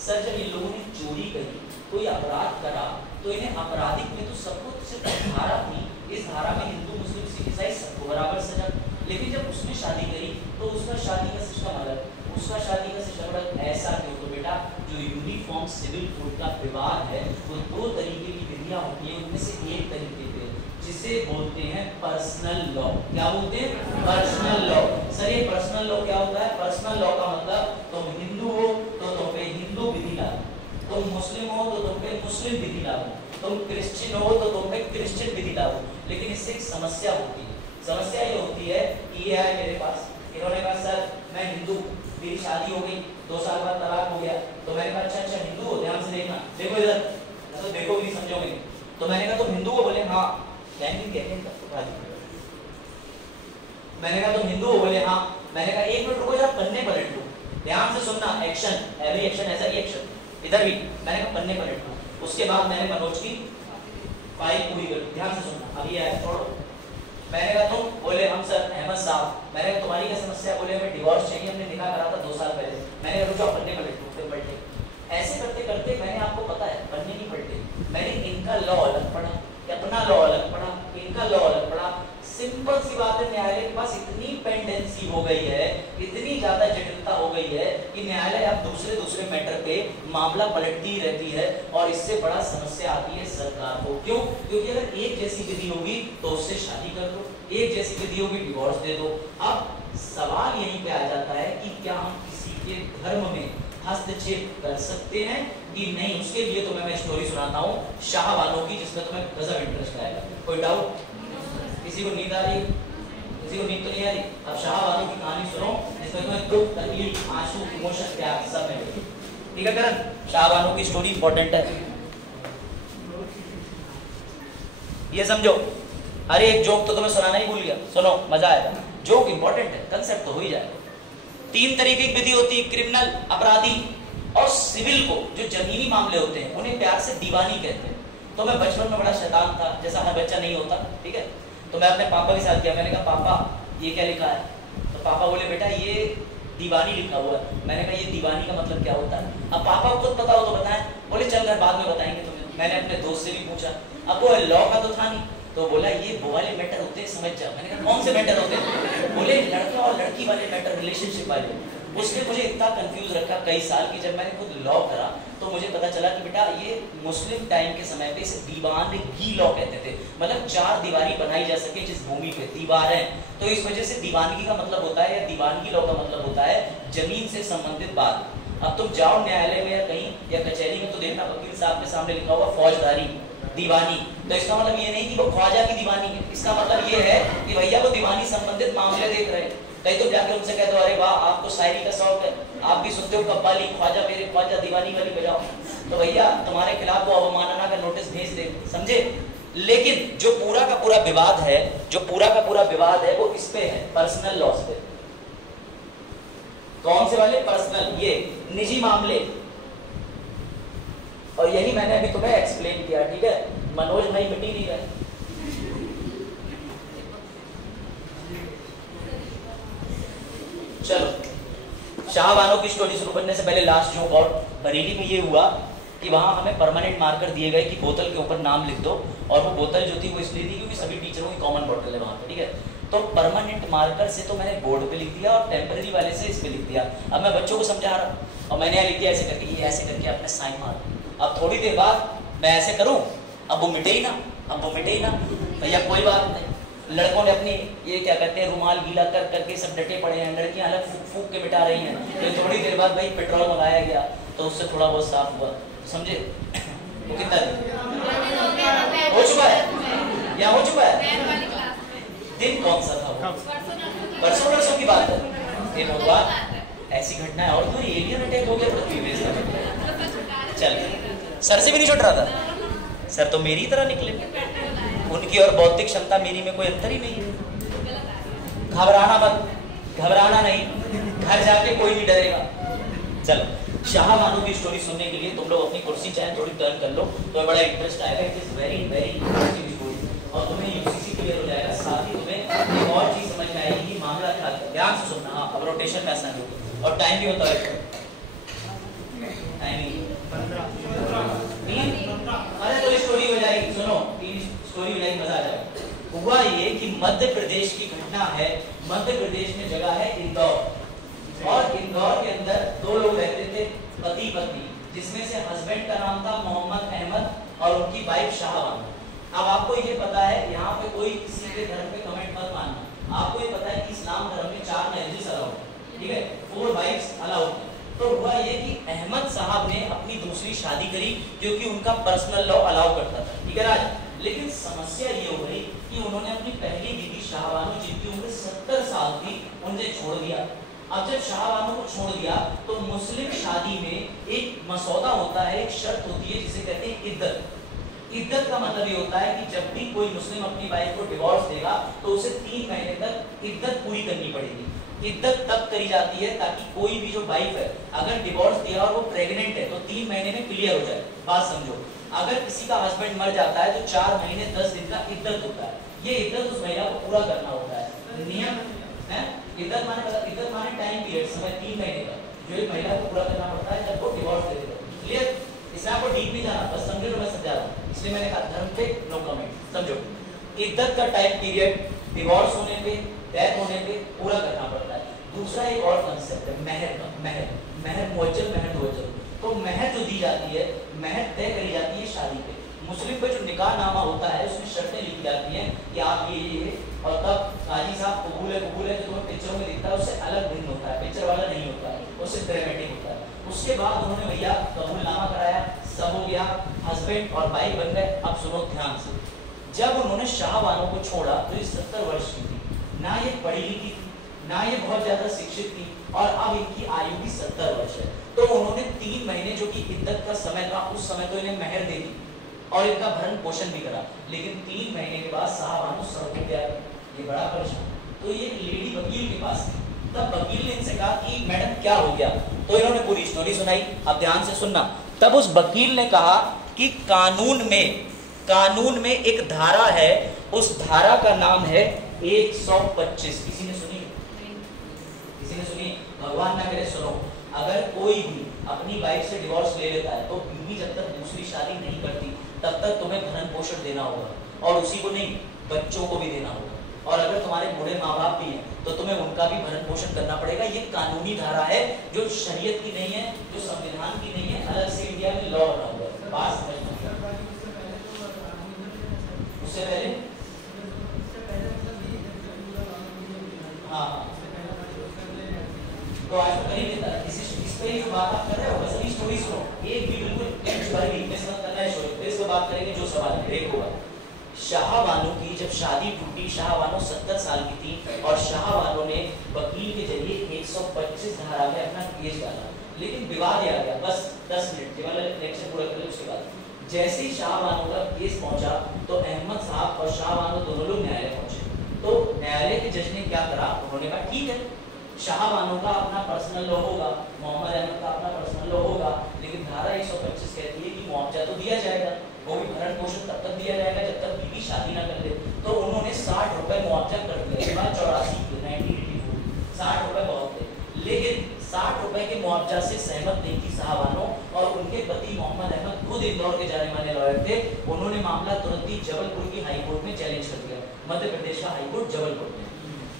सर जब इन लोगों ने चोरी करी कोई अपराध करा तो इन्हें आपराधिक में तो सबको सिर्फ धारा थी इस धारा में हिंदू मुस्लिम सिख ईसाई सबको बराबर सजा लेकिन जब उसने शादी करी तो उसका शादी का सिस्टम अलग उसका शादी का सिस्टम अलग ऐसा क्यों तो बेटा जो यूनिफॉर्म सिविल कोड का विवाह है वो 2 तरीके की विधियां होती है उनमें से एक तरीके पे जिसे बोलते हैं पर्सनल लॉ क्या बोलते हैं पर्सनल लॉ सर ये पर्सनल लॉ क्या होता है पर्सनल लॉ का मतलब तुम हिंदू हो तो तुम पे हिंदू विधि लागू तुम मुस्लिम हो तो तुम पे मुस्लिम विधि लागू, तुम क्रिश्चियन हो तो तुम पे क्रिश्चियन विधि लागू। लेकिन इससे एक समस्या होती है। समस्या ये होती है कि ये आए मेरे पास, इन्होंने कहा सर मैं हिंदू, मेरी शादी हो गई, 2 साल बाद तलाक हो गया। तो मैंने कहा अच्छा हिंदू हो, ध्यान से देखना, देखो इधर, तो देखो भी समझोगे। तो मैंने कहा तुम हिंदू हो? बोले हाँ। मैंने कहा तुम हिंदू हो? बोले हाँ। मैंने कहा 1 मिनट रुको जरा, पन्ने पलट लो, ध्यान से सुनना, एक्शन, एवरी एक्शन ऐसा ही एक्शन, इधर भी। मैंने कहा पन्ने पलट लो। उसके बाद मैंने मनोज की फाइल पूरी कर दी, ध्यान से सुनना, अभी आया छोड़ो। मैंने कहा तुम? बोले हम सर अहमद साहब। मैंने कहा तुम्हारी क्या समस्या? बोले हमें डिवोर्स चाहिए, हमने निकाह करा था 2 साल पहले। मैंने कहा रुको पन्ने पलट लो, फिर पलटे। ऐसे करते करते मैंने, आपको पता है पन्ने नहीं पलटे, मैंने इनका लॉ अलग पढ़ा, अपना लॉ अलग पढ़ा, इनका लॉ अलग पढ़ा। सिंपल सी बात है, न्यायालय के पास इतनी पेंडेंसी हो गई है, इतनी ज्यादा जटिलता हो गई है कि न्यायालय अब दूसरे मैटर पे मामला पलटती रहती है। और इससे बड़ा समस्या आती है सरकार को। क्यों? क्योंकि अगर एक जैसी विधि होगी तो उससे शादी कर दो, एक जैसी विधि होगी डिवोर्स दे दो। अब सवाल यहीं पे आ जाता है कि क्या हम किसी के धर्म में हस्तक्षेप कर सकते हैं कि नहीं? उसके लिए तो मैं स्टोरी सुनाता हूँ शाहबानो की, जिसमें तुम्हें गजब इंटरेस्ट आएगा। कोई डाउट? किसी को नींद आ रही? किसी को नींद तो नहीं आ रही? अब शाहबानो की कहानी सुनो, जिसमें तुम्हें दुख, तकलीफ, आंसू, इमोशन, प्यार सब मिलेगी। ठीक है करण? शाहबानो की स्टोरी इंपॉर्टेंट है, ये समझो। अरे एक जोक तो तुम्हें सुनाना ही भूल गया, सुनो मजा आएगा। जोक इंपॉर्टेंट है, कंसेप्ट तो हो ही जाएगा। 3 तरीके की विधि होती है, क्रिमिनल, अपराधी और सिविल को। जो जमीनी मामले होते हैं उन्हें प्यार से दीवानी कहते हैं। तो मैं बचपन में बड़ा शैतान था, जैसा हर बच्चा नहीं होता, ठीक है? तो मैं अपने पापा के साथ गया, मैंने कहा पापा ये क्या लिखा है? तो पापा बोले बेटा ये दीवानी लिखा हुआ है। मैंने कहा ये दीवानी का मतलब क्या होता है? अब पापा को खुद पता हो तो बताएं। बोले चल घर बाद में बताएंगे तुम्हें। मैंने अपने दोस्त से भी पूछा, अब वो लॉ का तो था नहीं, तो बोला ये वो वाले मैटर होते हैं, समझ जा। मैंने कहा कौन से मैटर होते हैं? बोले लड़का और लड़की वाले मैटर, रिलेशनशिप वाले। उसने मुझे इतना कंफ्यूज रखा कई साल की। जब मैंने खुद लॉ करा तो मुझे पता चला कि बेटा ये मुस्लिम टाइम के समय पे इसे दीवानगी लॉ कहते थे। मतलब 4 दीवारी बनाई जा सके जिस भूमि पे दीवार है, तो इस वजह से दीवानगी का मतलब होता है, या दीवानगी लॉ का मतलब होता है जमीन से संबंधित बात। अब तुम जाओ न्यायालय में या कहीं या कचहरी में, तो देखना वकील साहब के सामने लिखा हुआ फौजदारी दीवानी। तो इसका मतलब ये नहीं कि वो ख्वाजा की दीवानी है, इसका मतलब ये है कि भैया वो दीवानी संबंधित मामले देख रहे हैं। कहीं तो जाके उनसे कह दो अरे वाह आपको शायरी का शौक है, आप भी सुनते हो कव्वाली, ख्वाजा मेरे ख्वाजा दीवानी वाली बजाओ, तो भैया तुम्हारे खिलाफ वो अवमानना का नोटिस भेज दे, समझे? लेकिन जो पूरा का पूरा विवाद है, जो पूरा का पूरा विवाद है वो इस पे है, पर्सनल लॉस पे। कौन से वाले? पर्सनल, ये निजी मामले। और यही मैंने अभी तुम्हें एक्सप्लेन किया, ठीक है? मनोज भाई मिट ही नहीं रहे। चलो शाहबानो की स्टोरी शुरू करने से पहले लास्ट जोक। और बरेली में ये हुआ कि वहां हमें परमानेंट मार्कर दिए गए कि बोतल के ऊपर नाम लिख दो। और वो बोतल जो थी वो इसलिए थी क्योंकि सभी टीचरों की कॉमन बोतल है वहां पे, ठीक है? तो परमानेंट मार्कर से तो मैंने बोर्ड पे लिख दिया और टेम्पररी वाले से इस पे लिख दिया। अब मैं बच्चों को समझा रहा हूँ और मैंने लिख दिया ऐसे करके, ये ऐसे करके अपने साइन मार। अब थोड़ी देर बाद मैं ऐसे करूँ, अब वो मिटे ही ना, अब वो मिटे ही ना। भैया कोई बात नहीं, लड़कों ने अपनी ये क्या कहते हैं रुमाल गीला कर करके सब डटे पड़े हैं, लड़कियां अलग फूक फूक के मिटा रही हैं। तो थोड़ी देर बाद भाई पेट्रोल मंगाया गया तो उससे थोड़ा बहुत साफ हुआ, समझे? वो कितना हो चुका है या हो चुका है? दिन कौन सा था वो? परसों की बात है। ये भगवान ऐसी घटनाएं, और तो एलियन अटैक हो गया पृथ्वी पे। चल सर से भी नहीं छुट रहा था, सर तो मेरी तरह निकले, उनकी और बौद्धिक क्षमता मेरी में कोई अंतर ही नहीं है। घबराना मत, घबराना नहीं, घर जाके कोई नहीं डरेगा। चलो शाहबानो की स्टोरी सुनने के लिए तुम लोग अपनी कुर्सी चाहे थोड़ी टर्न कर लो तो बड़ा इंटरेस्ट आएगा। It is very very interesting story और तुम्हें यूसीसी क्लियर हो जाएगा। साथ ही तुम्हें एक और चीज समझ में आएगी कि मामला क्या है। ध्यान से सुनना। हाँ अब रोटेशन में आसान होगी और टाइम भी होता है। टाइमिंग 15 अरे तो स्टोरी हो जाएगी, सुनो 3 स्टोरी हो जाएगी, मजा आ जाएगा। हुआ ये कि मध्य प्रदेश की घटना है। मध्य प्रदेश में जगह है इंदौर और इंदौर के अंदर 2 लोग रहते थे, पति पत्नी, जिसमें से हस्बैंड का नाम था मोहम्मद अहमद और उनकी वाइफ शाहबानो। अब आपको ये पता है, यहाँ पे कोई किसी के धर्म पे कमेंट मत मानना। आपको ये पता है कि इस्लाम धर्म में 4 मैरिजेस अलाउड है, ठीक है? 4 वाइफ्स अलाउड है। तो हुआ ये कि अहमद साहब ने अपनी दूसरी शादी करी क्योंकि उनका पर्सनल लॉ अलाउ करता था, ठीक है राज। लेकिन समस्या ये हो गई कि उन्होंने अपनी पहली बीवी शाहबानो जिनकी उम्र 70 साल थी उन्हें छोड़ दिया। अब जब शाहबानो को छोड़ दिया तो मुस्लिम शादी में एक मसौदा होता है, एक शर्त होती है जिसे कहते हैं इद्दत। इद्दत का मतलब ये होता है कि जब भी कोई मुस्लिम अपनी वाइफ को डिवोर्स देगा तो उसे 3 महीने तक इद्दत पूरी करनी पड़ेगी। इद्दत तब करी जाती है ताकि कोई भी जो वाइफ है अगर डिवोर्स दिया और वो प्रेग्नेंट है तो 3 महीने में क्लियर हो जाए। बात समझो, अगर किसी का हस्बैंड मर जाता है तो 4 महीने 10 दिन का इद्दत होता है। ये इद्दत उस महिला को पूरा करना होता है, नियम है। इद्दत माने टाइम पीरियड, समय 3 महीने का जो एक महिला को पूरा करना पड़ता है जब वो डिवोर्स दे देगा। क्लियर? इसमें आपको डीप नहीं जाना, बस समझो तो मैं समझा रहा हूँ, इसलिए मैंने कहा धर्म पे नो कमेंट। समझो, इद्दत का टाइम पीरियड डिवोर्स होने पे, डेथ होने पे पूरा करना पड़ता है। दूसरा एक और कंसेप्ट है महर का। महर मुअज्जल, महर मुअज्जल। तो महर जो दी जाती है, महर तय करी जाती है शादी पे। मुस्लिम पे जो निकाह नामा होता है उसमें शर्तें लिखी जाती हैं कि आप ये और तब काजी साहब कबूल है जो तुम्हें पिक्चरों में दिखता है उससे अलग भिन्न होता है, पिक्चर वाला नहीं होता है, उससे ड्रामेटिक होता है। उसके बाद उन्होंने भैया कबूलनामा कराया, सब हो गया, हस्बैंड और वाइफ बन गए। अब सुनो ध्यान से, जब उन्होंने शाहबानो को छोड़ा तो ये 70 वर्ष की थी, ना ये पढ़ी लिखी थी, ना ये बहुत ज्यादा शिक्षित थी, और अब इनकी आयु भी 70 वर्ष है। तो उन्होंने 3 महीने जो कि इद्दत का समय था उस समय तो इन्हें महर दे दी और इनका भरण पोषण भी करा। लेकिन 3 महीने के बाद शाहबानो सड़कों पे आ गए, ये बड़ा परेशान। तो ये लेडी वकील के पास थी, तब वकील ने इनसे कहा कि मैडम क्या हो गया, तो इन्होंने पूरी स्टोरी सुनाई। अब ध्यान से सुनना। तब उस वकील ने कहा कि कानून में एक धारा है, उस धारा का नाम है 125। किसी ने सुनी? भगवान ना करे सुनो। अगर कोई भी अपनी वाइफ से डिवोर्स ले लेता है तो बीवी जब तक दूसरी शादी नहीं करती तब तक तुम्हें भरण पोषण देना होगा, और उसी को नहीं बच्चों को भी देना होगा। और अगर तुम्हारे बूढ़े माँ बाप भी हैं तो तुम्हें उनका भी भरण पोषण करना पड़ेगा। ये कानूनी धारा है जो शरीयत की नहीं है, जो संविधान की नहीं है, अलग से इंडिया में लॉ बना हुआ है। बात समझना। उससे पहले हाँ, तो आज तो कहीं देता है इस पे जो बात आप कर रहे हो बस अभी स्टोरी सुनो, एक भी बिल्कुल मिस मत करना है। फिर इसको बात करेंगे जो सवाल ब्रेक होगा। शाहबानो की जब शादी टूटी, शाहबानो 70 साल की थी और शाहबानो ने वकील के जरिए 125 धारा में अपना केस डाला। लेकिन विवाद आ गया, बस 10 मिनट के वाला लेक्चर पूरा कर ले। उसके बाद जैसे ही शाहबानो का केस पहुंचा तो अहमद साहब और शाहबानो दोनों लोग न्यायालय पहुंचे। तो न्यायालय के जज ने क्या करा, उन्होंने कहा ठीक है शाहबानो का अपना पर्सनल लॉ होगा, मोहम्मद अहमद का अपना पर्सनल लॉ होगा, लेकिन धारा 125 कहती है कि मुआवजा तो दिया जाएगा, वो भी भरण पोषण तब तक दिया जाएगा जब तक बीवी शादी ना कर ले। तो उन्होंने 60 रुपए मुआवजा कर दिया। 1984 60 रुपए बहुत थे, लेकिन 60 रुपए के मुआवजा से सहमत नहीं थी शाहबानो, और उनके पति मोहम्मद अहमद खुद इंदौर के जाने माने लॉयर थे। उन्होंने मामला तुरंत ही जबलपुर की हाई कोर्ट में चैलेंज कर दिया, मध्य प्रदेश का हाई कोर्ट जबलपुर में।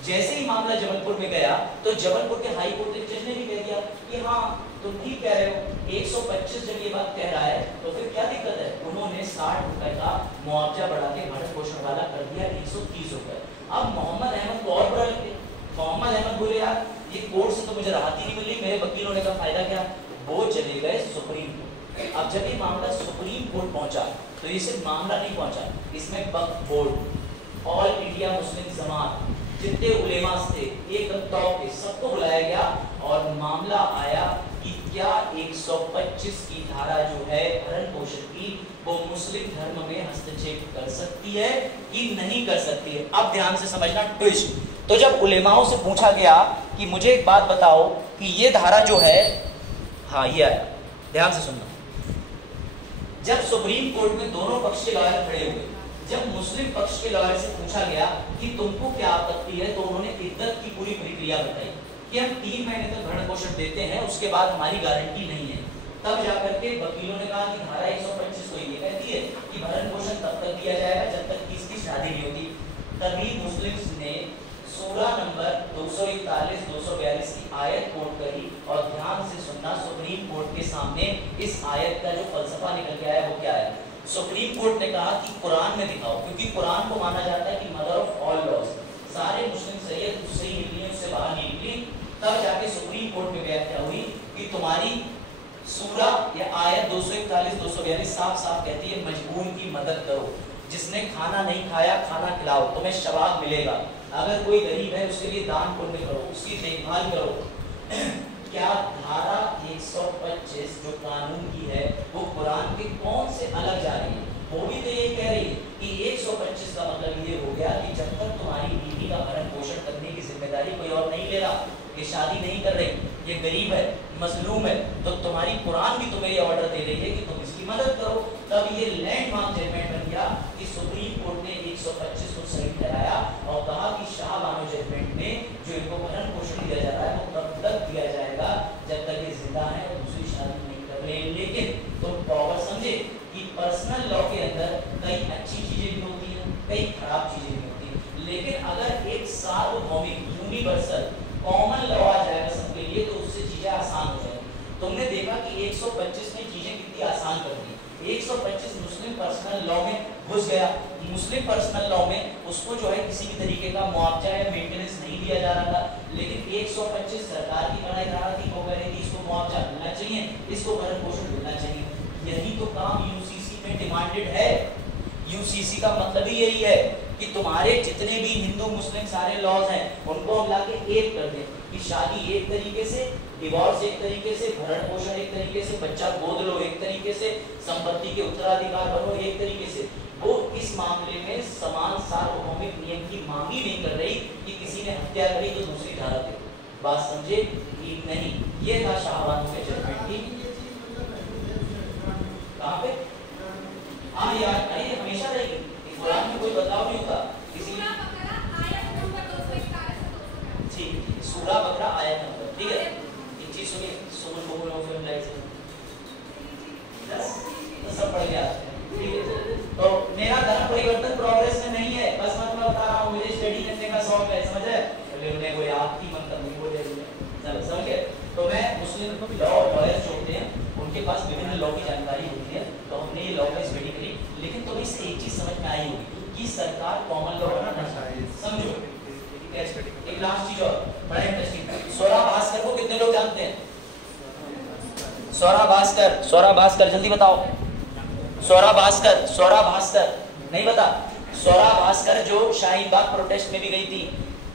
जैसे ही मामला जबलपुर में गया तो जबलपुर के हाई कोर्ट के जज ने भी कह दिया कि हाँ तुम ठीक कह रहे हो, 125 जब ये बात कह रहा है तो फिर क्या दिक्कत है। उन्होंने 60 रुपए का मुआवजा बढ़ा के भरण पोषण वाला कर दिया 130 रुपए। अब मोहम्मद अहमद को और बुरा लगे। मोहम्मद अहमद बोले यार ये कोर्ट से तो मुझे राहत ही नहीं मिली, मेरे वकील होने का फायदा क्या। वो चले गए सुप्रीम कोर्ट। अब जब ये मामला सुप्रीम कोर्ट पहुंचा तो ये सिर्फ मामला नहीं पहुंचा, इसमें वक्फ बोर्ड, ऑल इंडिया मुस्लिम जमात, जितने उलेमा थे एकदम टॉप पे सबको बुलाया गया और मामला आया कि क्या 125 की धारा जो है भरण पोषण की वो मुस्लिम धर्म में हस्तक्षेप कर सकती है कि नहीं कर सकती है। अब ध्यान से समझना ट्विस्ट। तो जब उलेमाओं से पूछा गया कि मुझे एक बात बताओ कि ये धारा जो है, हाँ ये आया, ध्यान से सुनना। जब सुप्रीम कोर्ट में दोनों पक्ष के लॉयर खड़े हुए, जब मुस्लिम पक्ष के लॉयर से पूछा गया कि तुमको क्या आपत्ति है, तो उन्होंने इद्दत की पूरी प्रक्रिया बताई कि हम 3 महीने तक भरण पोषण देते हैं, उसके बाद हमारी गारंटी नहीं है। तब जाकर के वकीलों ने कहा कि धारा 125 को ये कहती है कि भरण पोषण तब तक दिया जाएगा जब तक कि इसकी शादी नहीं होती। तभी मुस्लिम्स ने सूरा नंबर 241 242 की आयत कोट करी, और ध्यान से सुनना सुप्रीम कोर्ट के सामने इस आयत का जो फलसफा निकल के आया वो क्या है। सुप्रीम कोर्ट ने कहा कि कुरान में दिखाओ, क्योंकि कुरान को माना जाता है कि मदर ऑफ ऑल लॉज, सारे मुस्लिम शरीयत उससे ही निकली, उससे बाहर नहीं निकली। तब जाके सुप्रीम कोर्ट में व्याख्या हुई कि तुम्हारी सूरा या आयत 241-242 साफ साफ कहती है मजबूर की मदद करो, जिसने खाना नहीं खाया खाना खिलाओ, तुम्हें शवाब मिलेगा। अगर कोई गरीब है उसके लिए दान पुण्य करो, उसकी देखभाल करो। क्या धारा 125 जो कानून की है वो कुरान के कौन से अलग जा रही है? वो भी तो ये कह रही है कि 125 का मतलब ये हो गया कि जब तक तुम्हारी बीवी का भरण पोषण करने की जिम्मेदारी कोई और नहीं ले रहा, ये शादी नहीं कर रही, ये गरीब है, मजलूम है, तो तुम्हारी कुरान भी तुम्हें ये ऑर्डर दे रही है कि तुम इसकी मदद करो। तब ये लैंडमार्क जजमेंट बन गया कि सुप्रीम कोर्ट ने 125 को सही ठहराया और कहा कि शाहबानो जजमेंट में जो इनको भरण पोषण दिया जा रहा है वो तब तक दिया जाएगा जब तक ये जिंदा है और दूसरी शादी नहीं कर रहे। लेकिन तुम पावर समझे कि पर्सनल लॉ के अंदर कई अच्छी चीजें भी होती हैं, कई खराब चीजें भी होती हैं, लेकिन अगर एक सार्वभौमिक यूनिवर्सल कॉमन लॉ आ जाएगा सबके लिए तो उससे चीजें आसान हो जाएंगी। तुमने देखा कि 125 ने चीजें कितनी आसान कर दी। 125 मुस्लिम पर्सनल लॉ में घुस गया। मुस्लिम पर्सनल लॉ में उसको जो है किसी भी तरीके का मुआवजा या मेंटेनेंस नहीं दिया जा रहा था, लेकिन 125 सरकार की बनाई जा रही थी, वो कह रही थी इसको मुआवजा मिलना चाहिए, इसको भरण पोषण मिलना चाहिए। यही तो काम यूसीसी में डिमांडेड है। यूसीसी का मतलब ही यही है कि तुम्हारे जितने भी हिंदू मुस्लिम सारे लॉज हैं उनको हम लाके एक कर दें कि शादी एक तरीके से, डिवोर्स एक तरीके से, भरण पोषण एक तरीके से, बच्चा गोद लो एक तरीके से, संपत्ति के उत्तराधिकार बनो एक तरीके से। वो इस मामले में समान सार्वभौमिक नियम की मांग ही नहीं कर रही कि किसी ने हत्या करी तो दूसरी धारा दे। बात समझे कि नहीं? ये था शाहबानो के जजमेंट की। कहाँ पे? हाँ यार, ये हमेशा रहेगी, कुरान में कोई बदलाव नहीं होता। इसीलिए ठीक, सूरा बकरा आयत नंबर, ठीक है। एक चीज सुनिए, सुमन को बोलो फिल्म लाइट से तो सब पढ़ गया, ठीक है। तो मेरा धर्म परिवर्तन प्रोग्रेस में नहीं है, बस मैं तुम्हें बता रहा हूँ, मुझे स्टडी करने का शौक है, समझ है? बोले कोई आपकी मन कर नहीं बोले, चलो समझ गए। तो मैं मुस्लिम लॉ लॉयर्स जो होते हैं उनके पास विभिन्न लॉ की जानकारी होती है, तो हमने ये लॉ का स्टडी करी। लेकिन तुम्हें इससे एक चीज समझ में आई होगी कि सरकार कॉमन लॉ बनाना चाहती है, समझो। एक लास्ट चीज और बड़ा इंटरेस्टिंग, सौरा भास्कर को कितने लोग जानते हैं? सौरा भास्कर, सौरा भास्कर जल्दी बताओ। सौरा भास्कर, सौरा भास्कर नहीं बता? सौरा भास्कर जो शाहीन बाग प्रोटेस्ट में भी गई थी,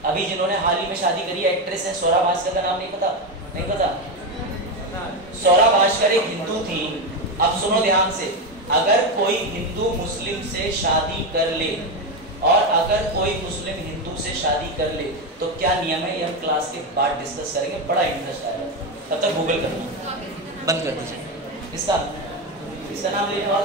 अभी जिन्होंने हाल ही में शादी करी एक्ट्रेस है, सौरा भास्कर का नाम नहीं पता? नहीं पता? सौरा भास्कर एक हिंदू थी। अब सुनो ध्यान से, अगर कोई हिंदू मुस्लिम से शादी कर ले और अगर कोई मुस्लिम हिंदू से शादी कर ले तो क्या नियम है, ये हम क्लास के बाद डिस्कस करेंगे, बड़ा इंटरेस्ट आएगा। तब तक गूगल करना बंद कर दीजिए। इसका नाम लेने वाला